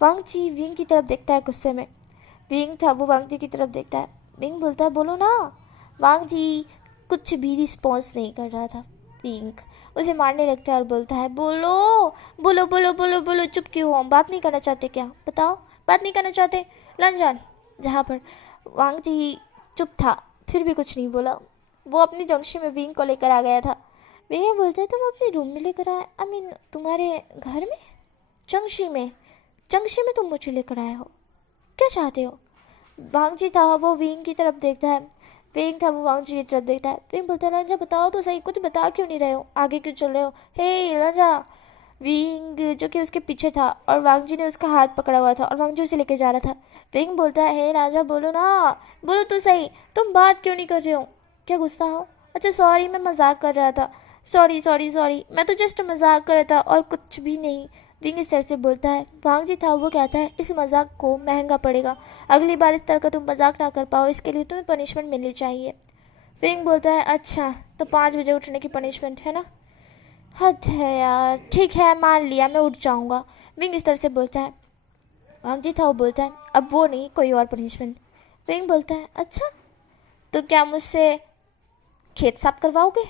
वांग जी विंग की तरफ देखता है गुस्से में। विंग था वो वांग जी की तरफ देखता है। विंग बोलता है बोलो ना। वांग जी कुछ भी रिस्पॉन्स नहीं कर रहा था। विंग उसे मारने लगता है और बोलता है बोलो बोलो बोलो बोलो बोलो, चुप क्यों हो? बात नहीं करना चाहते क्या? बताओ, बात नहीं करना चाहते? लंजान। जहाँ पर वांग जी चुप था, फिर भी कुछ नहीं बोला। वो अपनी जंक्शन में विंग को लेकर आ गया था। विंग बोलता है तुम अपने रूम में लेकर आए, आई मीन तुम्हारे घर में? जंक्शन में तुम मुझे लेकर आए हो, क्या चाहते हो? वांग जी था वो विंग की तरफ देखता है। विंग था वो वांग जी की तरफ देखता है। विंग बोलता है लंजा बताओ तो सही, कुछ बता क्यों नहीं रहे हो? आगे क्यों चल रहे हो? हे लंजा। विंग जो कि उसके पीछे था और वांग जी ने उसका हाथ पकड़ा हुआ था और वांग जी उसे लेके जा रहा था। विंग बोलता है हे राजा बोलो ना, बोलो तो सही, तुम बात क्यों नहीं कर रहे हो? क्या गुस्सा हो? अच्छा सॉरी, मैं मजाक कर रहा था। सॉरी सॉरी सॉरी, मैं तो जस्ट मजाक कर रहा था और कुछ भी नहीं। विंग इस तरह से बोलता है। वांग जी था वो कहता है इस मजाक को महंगा पड़ेगा, अगली बार इस तरह का तुम मजाक ना कर पाओ, इसके लिए तुम्हें पनिशमेंट मिलनी चाहिए। विंग बोलता है अच्छा तो 5 बजे उठने की पनिशमेंट है ना? हद है यार, ठीक है मान लिया, मैं उठ जाऊंगा। विंग इस तरह से बोलता है। वांग जी था वो बोलता है अब वो नहीं, कोई और पनिशमेंट। विंग बोलता है अच्छा तो क्या मुझसे खेत साफ करवाओगे?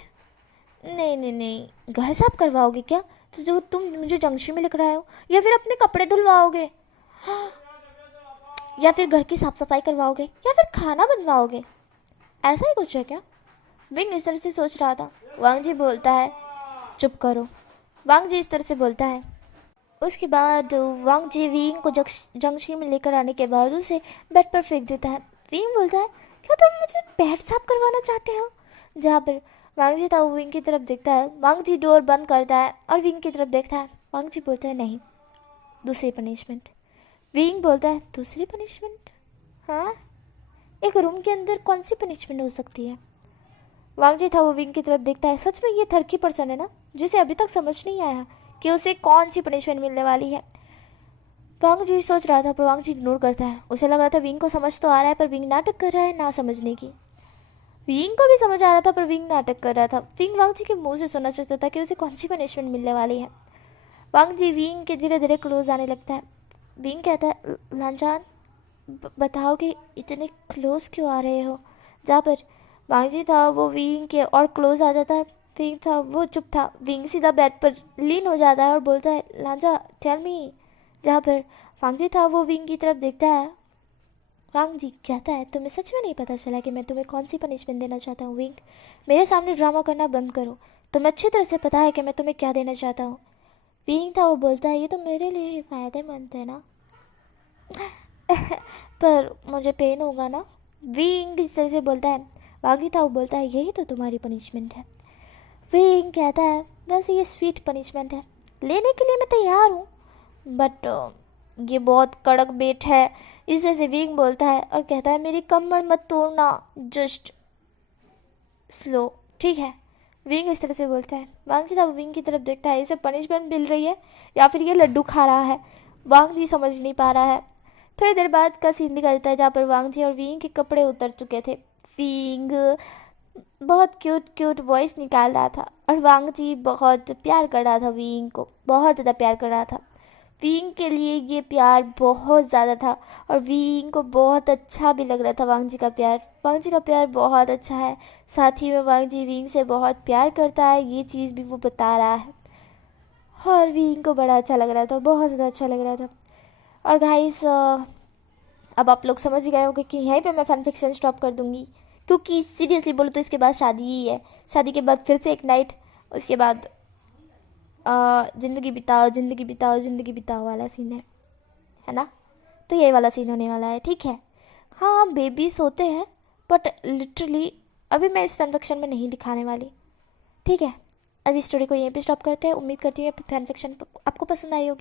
नहीं नहीं नहीं, घर साफ करवाओगे क्या? तो जो तुम मुझे जंक्शन में लेकर आए हो, या फिर अपने कपड़े धुलवाओगे, या फिर घर की साफ सफाई करवाओगे, या फिर खाना बनवाओगे? ऐसा ही कुछ है क्या? विंग इस तरह से सोच रहा था। वांग जी बोलता है चुप करो। वांग जी इस तरह से बोलता है। उसके बाद वांग जी विंग को जंक्शन में लेकर आने के बाद उसे बेड पर फेंक देता है। विंग बोलता है क्या तुम मुझे बेड साफ करवाना चाहते हो? जहाँ पर वांग जी था वो विंग की तरफ देखता है। वांग जी डोर बंद करता है और विंग की तरफ देखता है। वांग जी बोलता है नहीं, दूसरी पनिशमेंट। विंग बोलता है दूसरी पनिशमेंट? हाँ, एक रूम के अंदर कौन सी पनिशमेंट हो सकती है? वांग जी था वो विंग की तरफ देखता है। सच में ये थर्की पर्सन है ना, जिसे अभी तक समझ नहीं आया कि उसे कौन सी पनिशमेंट मिलने वाली है। वांग जी सोच रहा था पर वांग जी इग्नोर करता है। उसे लग रहा था विंग को समझ तो आ रहा है पर विंग नाटक कर रहा है ना समझने की। विंग को भी समझ आ रहा था पर विंग नाटक कर रहा था। विंग वांग जी के मुंह से सुनना चाहता था कि उसे कौन सी पनिशमेंट मिलने वाली है। वांग जी विंग के धीरे धीरे क्लोज आने लगता है। विंग कहता है लांजान बताओ कि इतने क्लोज क्यों आ रहे हो? जहाँ पर वांग जी था वो विंग के और क्लोज आ जाता है। विंग था वो चुप था। विंग सीधा बेड पर लीन हो जाता है और बोलता है लांजा टेल मी। जहाँ पर वांग जी था वो विंग की तरफ देखता है। वांग जी कहता है तुम्हें सच में नहीं पता चला कि मैं तुम्हें कौन सी पनिशमेंट देना चाहता हूँ? विंग मेरे सामने ड्रामा करना बंद करो, तुम्हें अच्छी तरह से पता है कि मैं तुम्हें क्या देना चाहता हूँ। विंग था वो बोलता है ये तो मेरे लिए ही फ़ायदेमंद है ना पर मुझे पेन होगा ना? विंग इस तरह से बोलता है। वांग जी था वो बोलता है यही तो तुम्हारी पनिशमेंट है। विंग कहता है वैसे ये स्वीट पनिशमेंट है, लेने के लिए मैं तैयार हूँ, बट ये बहुत कड़क बेट है। इसे से विंग बोलता है और कहता है मेरी कमर मत तोड़ना, जस्ट स्लो, ठीक है? विंग इस तरह से बोलता है। वांग जी तब विंग की तरफ देखता है, इसे पनिशमेंट मिल रही है या फिर ये लड्डू खा रहा है? वांग जी समझ नहीं पा रहा है। थोड़ी देर बाद का सीन दिखा देता है जहाँ पर वांग जी और विंग के कपड़े उतर चुके थे। विंग बहुत क्यूट क्यूट वॉइस निकाल रहा था और वांग जी बहुत प्यार कर रहा था विंग को, बहुत ज़्यादा प्यार कर रहा था। विंग के लिए ये प्यार बहुत ज़्यादा था और विंग को बहुत अच्छा भी लग रहा था वांग जी का प्यार। वांग जी का प्यार बहुत अच्छा है, साथ ही में वांग जी विंग से बहुत प्यार करता है, ये चीज़ भी वो बता रहा है और विंग को बड़ा अच्छा लग रहा था, बहुत ज़्यादा अच्छा लग रहा था। और गाइस अब आप लोग समझ गए होंगे कि यहीं पे मैं फैन फिक्शन स्टॉप कर दूँगी, क्योंकि सीरियसली बोलो तो इसके बाद शादी ही है। शादी के बाद फिर से एक नाइट, उसके बाद ज़िंदगी बिताओ ज़िंदगी बिताओ ज़िंदगी बिताओ वाला सीन है ना? तो ये वाला सीन होने वाला है, ठीक है? हाँ बेबी सोते हैं बट लिटरली अभी मैं इस फैन फिक्शन में नहीं दिखाने वाली, ठीक है? अभी स्टोरी को यहीं पे स्टॉप करते हैं। उम्मीद करती हूँ फैन फिक्शन आपको पसंद आई होगी।